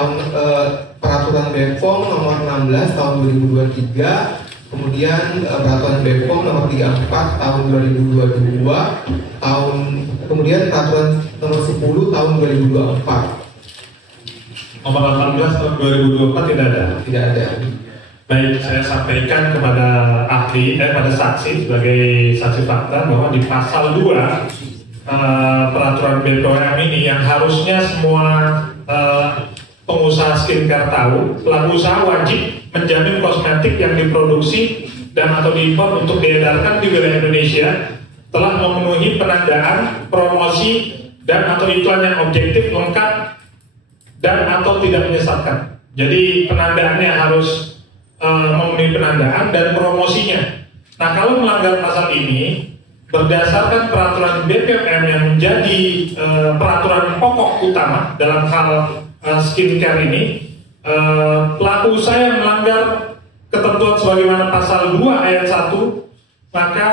peraturan BPOM nomor 16 tahun 2023, kemudian peraturan BPOM nomor 34 tahun 2022, kemudian peraturan nomor 10 tahun 2024. Nomor 18 tahun 2024 tidak ada. Tidak ada. Baik, saya sampaikan kepada pada saksi sebagai saksi fakta bahwa di pasal 2 peraturan BPOM ini yang harusnya semua pengusaha skincare tahu, pelaku usaha wajib menjamin kosmetik yang diproduksi dan atau diimpor untuk diedarkan di wilayah Indonesia telah memenuhi penandaan, promosi dan atau iklan yang objektif, lengkap dan atau tidak menyesatkan. Jadi penandaannya harus memenuhi penandaan dan promosinya. Nah, kalau melanggar pasal ini berdasarkan peraturan BPOM yang menjadi peraturan pokok utama dalam hal skincare ini, pelaku usaha yang melanggar ketentuan sebagaimana pasal 2 ayat 1 maka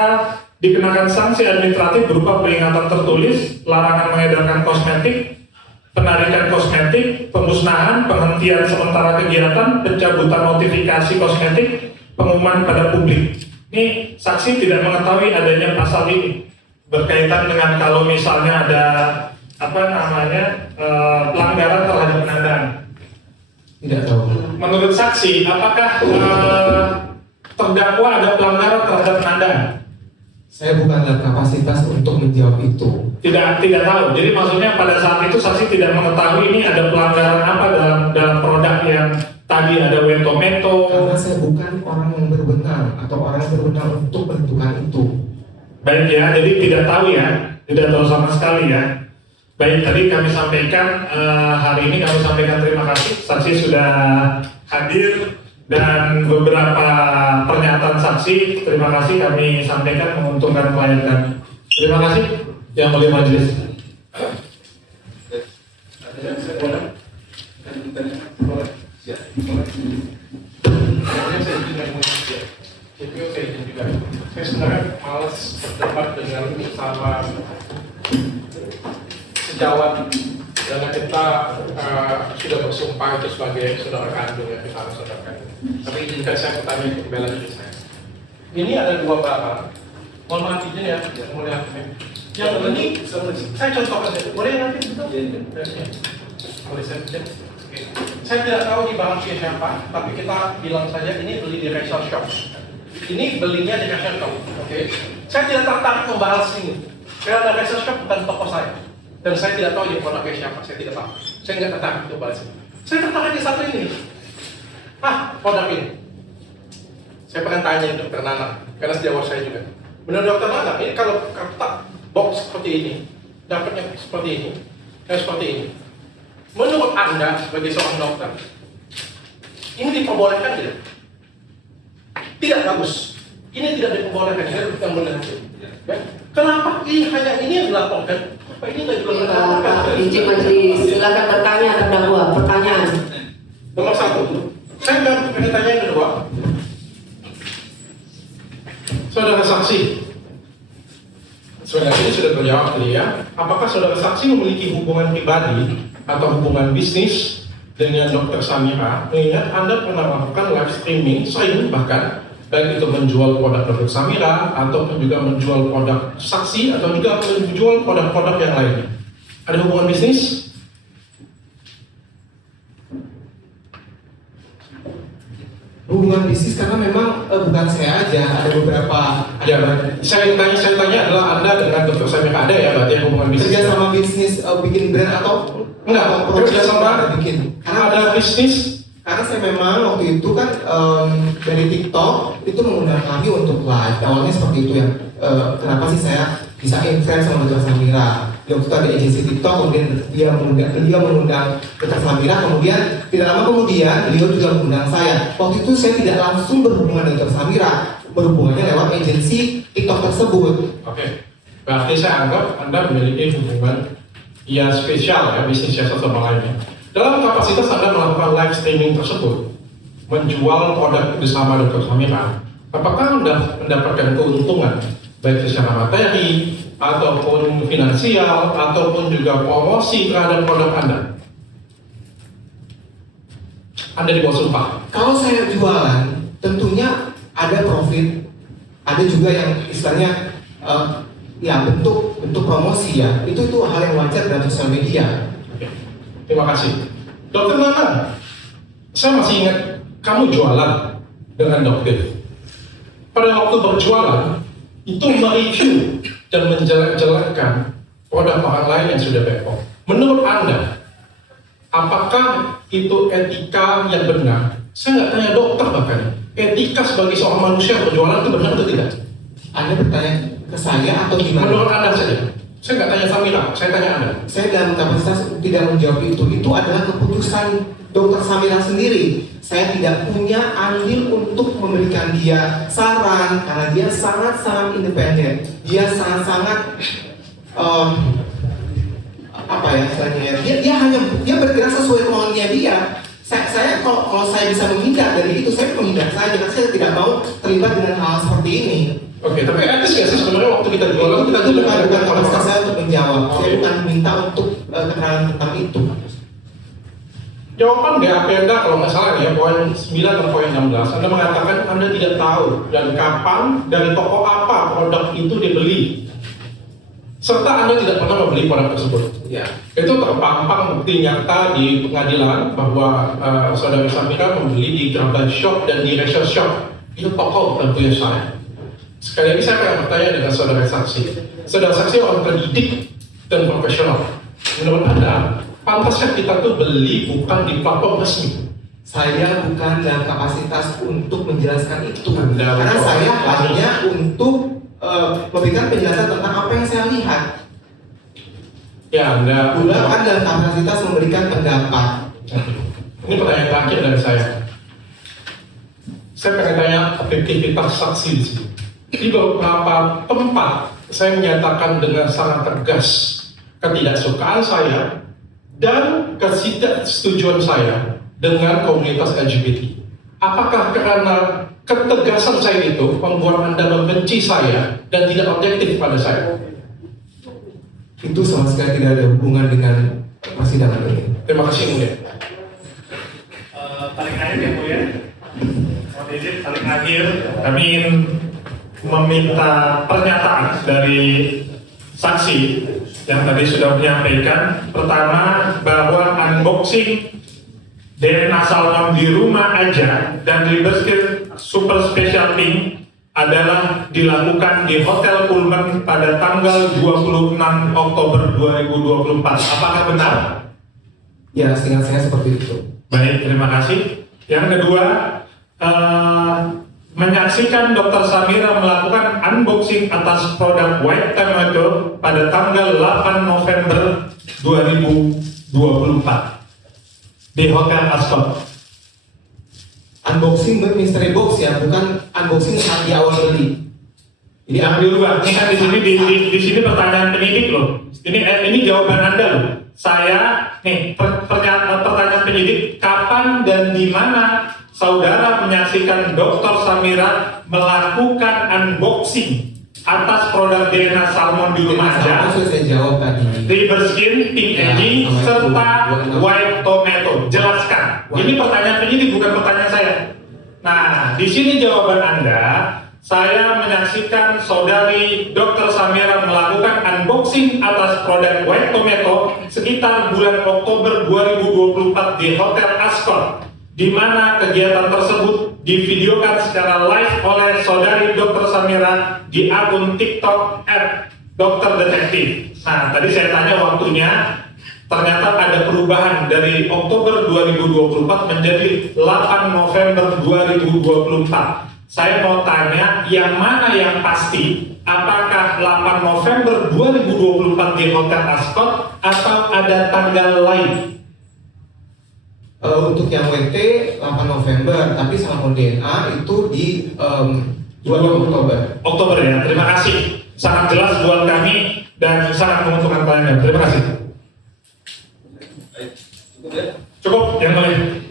dikenakan sanksi administratif berupa peringatan tertulis, larangan mengedarkan kosmetik, penarikan kosmetik, pemusnahan, penghentian sementara kegiatan, pencabutan notifikasi kosmetik, pengumuman pada publik. Ini saksi tidak mengetahui adanya pasal ini berkaitan dengan kalau misalnya ada pelanggaran terhadap penandaan. Tidak tahu. Menurut saksi, apakah terdakwa ada pelanggaran terhadap penandaan? Saya bukan dalam kapasitas untuk menjawab itu. Tidak tahu. Jadi maksudnya pada saat itu saksi tidak mengetahui ini ada pelanggaran apa dalam produk yang tadi ada Wetometo. Karena saya bukan orang yang berwenang atau orang yang berwenang untuk menentukan itu. Baik ya, jadi tidak tahu ya, tidak tahu sama sekali ya. Baik, tadi kami sampaikan, hari ini kami sampaikan terima kasih, saksi sudah hadir dan beberapa pernyataan saksi, terima kasih kami sampaikan menguntungkan klien kami. Terima kasih, yang mulia majelis. Saya sebenarnya malas berdebat dengan sama sejawat karena kita sudah bersumpah itu sebagai saudara kandung ya, misalnya saudara kandung. Tapi izinkan saya bertanya untuk bela diri saya. Ini ada dua barang. Mohon maaf izin ya, mulia hakim. Yang ini saya contohkan saja. Boleh nanti betul? Boleh saya izin. Saya tidak tahu di barang siapa, tapi kita bilang saja ini beli di Resale Shop. Ini belinya di Resale Shop, oke? Saya tidak tertarik membahas ini, karena Resale Shop bukan toko saya, dan saya tidak tahu dia produknya siapa, saya tidak tahu. Saya nggak tertarik untuk bahas ini. Saya tertarik di satu ini. Produk ini. Saya pernah tanya Dr. Nana, karena sejawat saya juga. Menurut Dr. Nana, ini kalau kertas box seperti ini, dapatnya seperti ini, dan seperti ini. Menurut Anda sebagai seorang dokter, ini diperbolehkan tidak? Tidak bagus. Ini tidak diperbolehkan, saya tidak benar. Ya. Kenapa ini hanya ini yang dilaporkan? Apa ini tidak dilaporkan? Izin majelis, silakan bertanya terdakwa. Pertanyaan. Nomor 1. Saya ingin tanya yang kedua. Saudara saksi, sebenarnya ini sudah terjawab tadi ya. Apakah saudara saksi memiliki hubungan pribadi atau hubungan bisnis dengan Dr. Samira? Mengingat Anda pernah melakukan live streaming, sering bahkan baik itu menjual produk Dr. Samira ataupun juga menjual produk saksi atau juga menjual produk-produk yang lainnya. Ada hubungan bisnis? Hubungan bisnis karena memang bukan saya aja, ada beberapa. Ya, saya tanya adalah Anda dengan Dr. Samira ada ya berarti hubungan bisnis? Kerja sama bisnis bikin brand atau enggak? Kerja sama bikin. Karena ada bisnis. Karena saya memang waktu itu kan dari TikTok itu mengundang kami untuk live. Awalnya seperti itu ya. Kenapa sih saya bisa influence sama Dr. Samira? Waktu itu ada agensi TikTok, kemudian dia mengundang Dr. Samira, kemudian tidak lama kemudian beliau juga mengundang saya. Waktu itu saya tidak langsung berhubungan dengan Dr. Samira, berhubungannya lewat agensi TikTok tersebut. Oke, berarti saya anggap Anda memiliki hubungan ya spesial ya, bisnis satu sama lainnya. Dalam kapasitas Anda melakukan live streaming tersebut, menjual produk bersama Dr. Samira, apakah Anda mendapatkan keuntungan baik secara materi ataupun finansial ataupun juga promosi terhadap produk Anda? Anda di bawah sumpah. Kalau saya jualan, tentunya ada profit, ada juga yang istilahnya ya bentuk promosi ya. Itu hal yang wajar dalam sosial media. Oke. Terima kasih. Dokter Nana, saya masih ingat kamu jualan dengan dokter. Pada waktu berjualan, itu mereview dan menjelek-jelekkan produk orang lain yang sudah bepom. Menurut Anda, apakah itu etika yang benar? Saya nggak tanya dokter bahkan. Etika sebagai seorang manusia berjualan itu benar atau tidak? Anda bertanya ke saya atau gimana? Menurut Anda saja. Saya nggak tanya Samira, saya tanya Anda. Saya dalam kapasitas tidak menjawab itu. Itu adalah keputusan Dr. Samira sendiri. Saya tidak punya andil untuk memberikan dia saran karena dia sangat-sangat independen. Dia sangat-sangat apa ya istilahnya? Dia bergerak sesuai kemauannya dia. Saya kalau saya bisa menghindar dari itu, saya menghindar saja karena saya tidak mau terlibat dengan hal seperti ini. Oke, tapi etis nggak sih sebenarnya waktu kita jualan kita itu bukan kapasitas saya untuk menjawab. Saya bukan minta untuk keterangan tentang itu. Jawaban BAP Anda kalau nggak salah ya, poin 9 dan poin 16, Anda mengatakan Anda tidak tahu dan kapan dari toko apa produk itu dibeli, serta Anda tidak pernah membeli produk tersebut. Ya. Itu terpampang bukti nyata di pengadilan bahwa saudara Samira membeli di Graban Shop dan di Resale Shop. Itu toko bukan punya saya. Sekali lagi saya akan bertanya dengan saudara saksi. Saudara saksi orang terdidik dan profesional. Menurut Anda, pantasnya kita tuh beli bukan di platform resmi? Saya bukan dalam kapasitas untuk menjelaskan itu. Karena saya hanya untuk memberikan penjelasan tentang apa yang saya lihat. Ya, Anda Beliau kan dalam kapasitas memberikan pendapat. Ini pertanyaan terakhir dari saya. Saya pengen tanya objektivitas saksi di sini. Di beberapa tempat saya menyatakan dengan sangat tegas ketidaksukaan saya dan ketidaksetujuan saya dengan komunitas LGBT. Apakah karena ketegasan saya itu membuat Anda membenci saya dan tidak objektif pada saya? Itu sama sekali tidak ada hubungan dengan persidangan ini. Terima kasih, Mulia. Paling akhir yang mulia, mohon izin paling akhir kami ingin meminta pernyataan dari saksi yang tadi sudah menyampaikan. Pertama, bahwa unboxing DNA salmon di rumah aja dan di Berskir Super Special Pink adalah dilakukan di Hotel Pullman pada tanggal 26 Oktober 2024. Apakah benar? Ya, seingat saya seperti itu. Baik, terima kasih. Yang kedua, menyaksikan Dr. Samira melakukan unboxing atas produk White Tomato pada tanggal 8 November 2024 di Hotel Ascot. Unboxing mystery box ya, bukan unboxing saat di awal beli. Jadi ambil dulu, ini kan di sini di sini pertanyaan penyidik loh. Ini jawaban Anda loh. Saya nih pertanyaan penyidik, kapan dan di mana saudara menyaksikan Dr. Samira melakukan unboxing atas produk DNA salmon di rumah aja? Saya jawab tadi. River Skin, Pink Edgy, serta White Tomato. Jelaskan. Ini pertanyaan penyidik, bukan pertanyaan saya. Nah, di sini jawaban Anda. Saya menyaksikan saudari Dr. Samira melakukan unboxing atas produk White Tomato sekitar bulan Oktober 2024 di Hotel Ascot, di mana kegiatan tersebut divideokan secara live oleh saudari Dr. Samira di akun TikTok @dokterdetektif. Nah, tadi saya tanya waktunya, ternyata ada perubahan dari Oktober 2024 menjadi 8 November 2024. Saya mau tanya, yang mana yang pasti? Apakah 8 November 2024 di Hotel Ascot atau ada tanggal lain? Untuk yang WT 8 November, tapi sampel DNA itu di 2 Oktober. Oktober ya, terima kasih. Sangat jelas buat kami dan sangat menguntungkan klien. Terima kasih. Cukup, yang lain.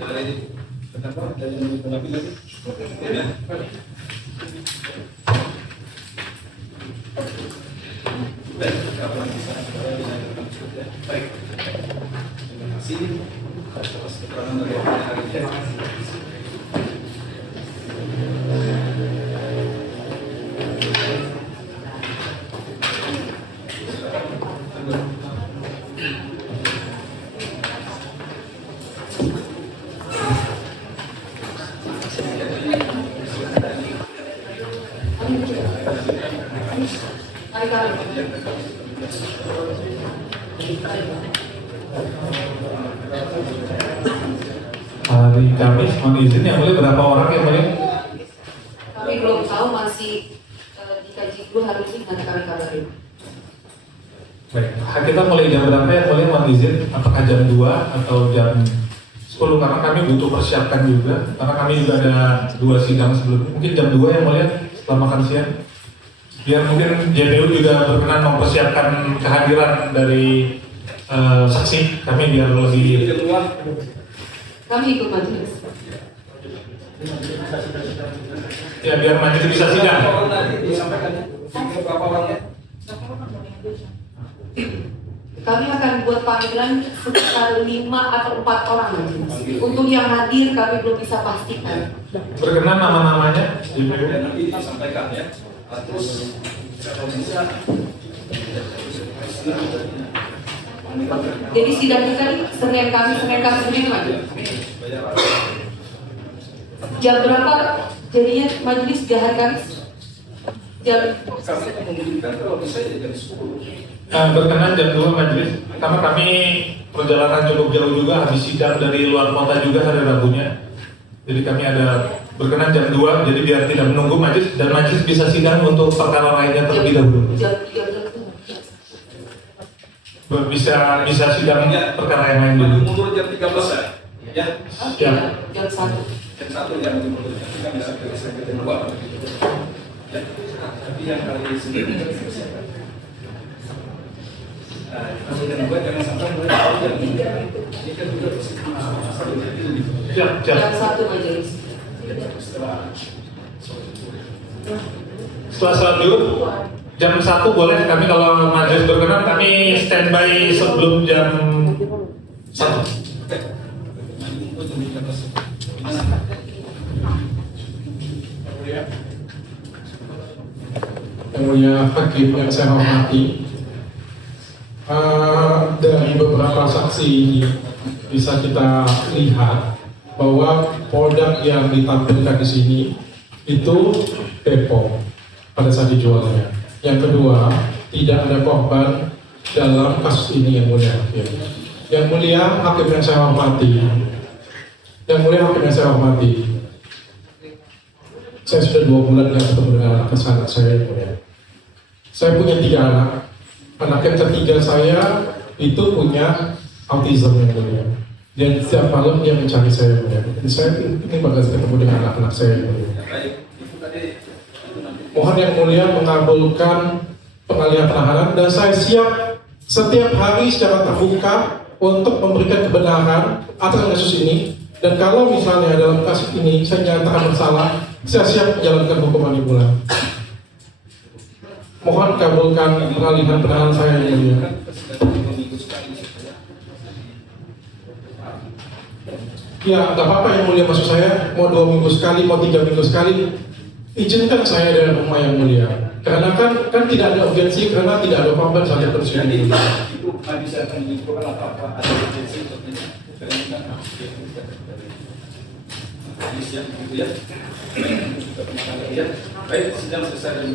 Hari Kamis, mohon izin yang boleh berapa orang yang boleh? Kami belum tahu, masih dikaji dulu hari ini, nanti kami kabarin. Baik, kita mulai jam berapa yang boleh, mohon izin? Apakah jam 2 atau jam 10? Karena kami butuh persiapkan juga, karena kami juga ada 2 sidang sebelumnya. Mungkin jam 2 yang boleh setelah makan siang. Biar mungkin JPU juga berkenan mempersiapkan kehadiran dari saksi kami biar lebih. Kami ikut majelis. Ya biar majelis bisa sidang. Kami akan buat panggilan sekitar 5 atau 4 orang majelis. Untuk yang hadir kami belum bisa pastikan. Berkenan nama-namanya. Nanti disampaikan ya. Terus kalau bisa. Jadi sidang kita ini Senin Kamis lagi. Jam berapa jadinya majelis di hari Kamis? Jam. Berkenan jam 2 majelis. Karena kami perjalanan cukup jauh juga, habis sidang dari luar kota juga hari Rabunya. Jadi kami ada berkenan jam 2, jadi biar tidak menunggu majelis dan majelis bisa sidang untuk perkara lainnya terlebih dahulu. Bisa sidang perkara yang lain dulu. Mundur jam 13 ya. Ya. Jam 1. Jam 1 ya, mundur jam 3 bisa jam 2. Ya. Tapi yang kali ini kalau jam 2 jangan sampai mulai jam 3. Ini kan juga Jam 1 majelis. Setelah sholat zuhur jam 1 boleh kami kalau majelis berkenan kami standby sebelum jam 1. Yang mulia hakim yang saya hormati, dari beberapa saksi ini bisa kita lihat bahwa produk yang ditampilkan di sini itu Bepom pada saat dijualnya. Yang kedua, tidak ada korban dalam kasus ini yang mulia hakim. Yang mulia hakim yang saya hormati, saya sudah 2 bulan yang ketemu dengan anak kesanak saya yang mulia. Saya punya 3 anak. Anak yang ketiga saya itu punya autism yang mulia. Dan setiap malam dia mencari saya yang mulia. Dan saya ingin banget ketemu dengan anak-anak saya yang mulia. Mohon yang mulia mengabulkan pengalihan penahanan dan saya siap setiap hari secara terbuka untuk memberikan kebenaran atas kasus ini. Dan kalau misalnya dalam kasus ini saya nyatakan bersalah, saya siap menjalankan hukuman yang mulia. Mohon kabulkan pengalihan penahanan saya yang mulia. Ya, tak apa-apa yang mulia, maksud saya mau 2 minggu sekali, mau 3 minggu sekali, izinkan saya dengan rumah yang mulia. Karena kan tidak ada urgensi, karena tidak ada korban saja terus ini. Itu bisa akan dilakukan apa-apa ada urgensi untuk ini. Ya. Baik, sidang selesai dan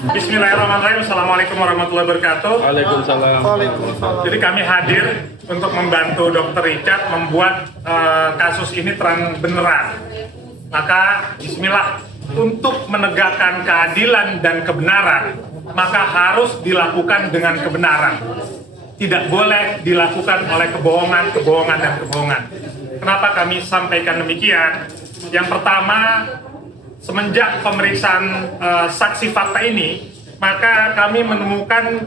Bismillahirrahmanirrahim. Assalamualaikum warahmatullahi wabarakatuh. Waalaikumsalam. Jadi kami hadir untuk membantu Dr. Richard membuat kasus ini terang benerang. Maka bismillah, untuk menegakkan keadilan dan kebenaran, maka harus dilakukan dengan kebenaran. Tidak boleh dilakukan oleh kebohongan, dan kebohongan. Kenapa kami sampaikan demikian? Yang pertama, semenjak pemeriksaan saksi fakta ini, maka kami menemukan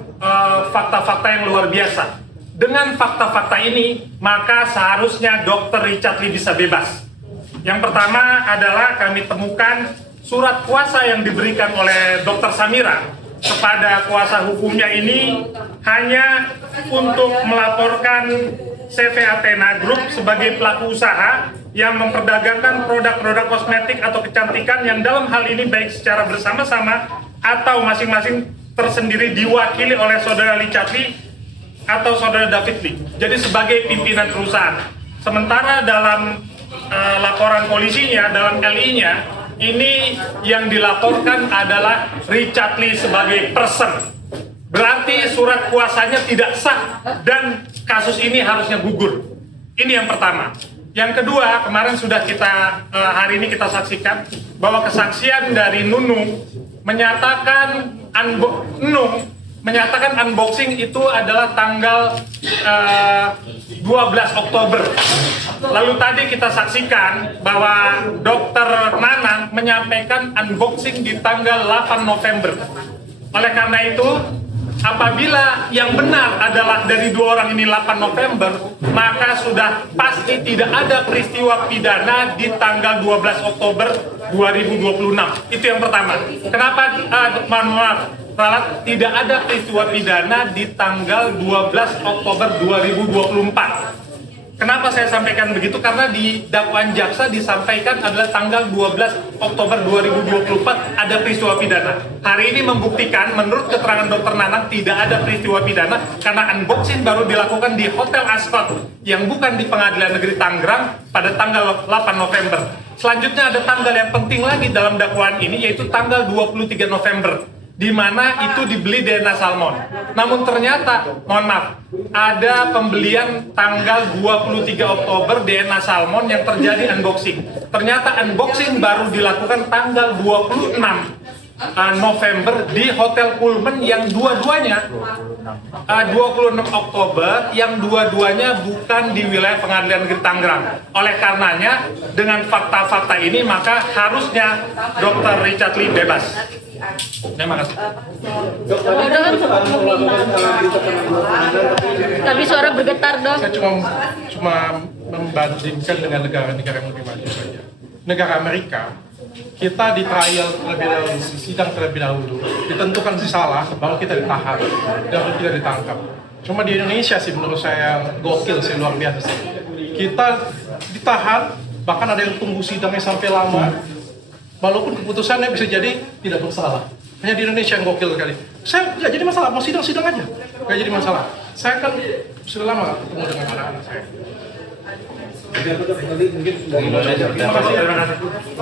fakta-fakta yang luar biasa. Dengan fakta-fakta ini, maka seharusnya Dr. Richard Lee bisa bebas. Yang pertama adalah kami temukan surat kuasa yang diberikan oleh Dr. Samira kepada kuasa hukumnya ini hanya untuk melaporkan CV Athena Group sebagai pelaku usaha yang memperdagangkan produk-produk kosmetik atau kecantikan yang dalam hal ini baik secara bersama-sama atau masing-masing tersendiri diwakili oleh saudara Richard Lee atau saudara David Lee. Jadi sebagai pimpinan perusahaan. Sementara dalam laporan polisinya, dalam LI-nya, ini yang dilaporkan adalah Richard Lee sebagai person. Berarti surat kuasanya tidak sah dan kasus ini harusnya gugur. Ini yang pertama. Yang kedua, kemarin sudah hari ini kita saksikan bahwa kesaksian dari Nunung menyatakan unboxing itu adalah tanggal 12 Oktober. Lalu tadi kita saksikan bahwa Dr. Nanang menyampaikan unboxing di tanggal 8 November. Oleh karena itu, apabila yang benar adalah dari 2 orang ini 8 November, maka sudah pasti tidak ada peristiwa pidana di tanggal 12 Oktober 2026. Itu yang pertama. Kenapa, maaf, tidak ada peristiwa pidana di tanggal 12 Oktober 2024. Kenapa saya sampaikan begitu? Karena di dakwaan jaksa disampaikan adalah tanggal 12 Oktober 2024 ada peristiwa pidana. Hari ini membuktikan menurut keterangan Dr. Nanang tidak ada peristiwa pidana karena unboxing baru dilakukan di Hotel Ascot yang bukan di Pengadilan Negeri Tangerang pada tanggal 8 November. Selanjutnya ada tanggal yang penting lagi dalam dakwaan ini yaitu tanggal 23 November. di mana itu dibeli DNA salmon. Namun ternyata, mohon maaf, ada pembelian tanggal 23 Oktober DNA salmon yang terjadi unboxing. Ternyata unboxing baru dilakukan tanggal 26 November di Hotel Pullman yang dua-duanya 26 Oktober yang dua-duanya bukan di wilayah Pengadilan Negeri Tangerang. Oleh karenanya dengan fakta-fakta ini maka harusnya Dr. Richard Lee bebas. Terima kasih. Tapi suara bergetar dong. Saya cuma membandingkan dengan negara-negara yang lebih maju saja. Negara Amerika, kita di trial terlebih dahulu, sidang terlebih dahulu, ditentukan salah, baru kita ditahan, baru kita ditangkap. Cuma di Indonesia sih menurut saya gokil sih, luar biasa sih. Kita ditahan, bahkan ada yang tunggu sidangnya sampai lama, walaupun keputusannya bisa jadi tidak bersalah. Hanya di Indonesia yang gokil sekali. Saya nggak jadi masalah, mau sidang aja, nggak jadi masalah. Saya kan sudah lama ketemu dengan anak-anak saya. Terima kasih.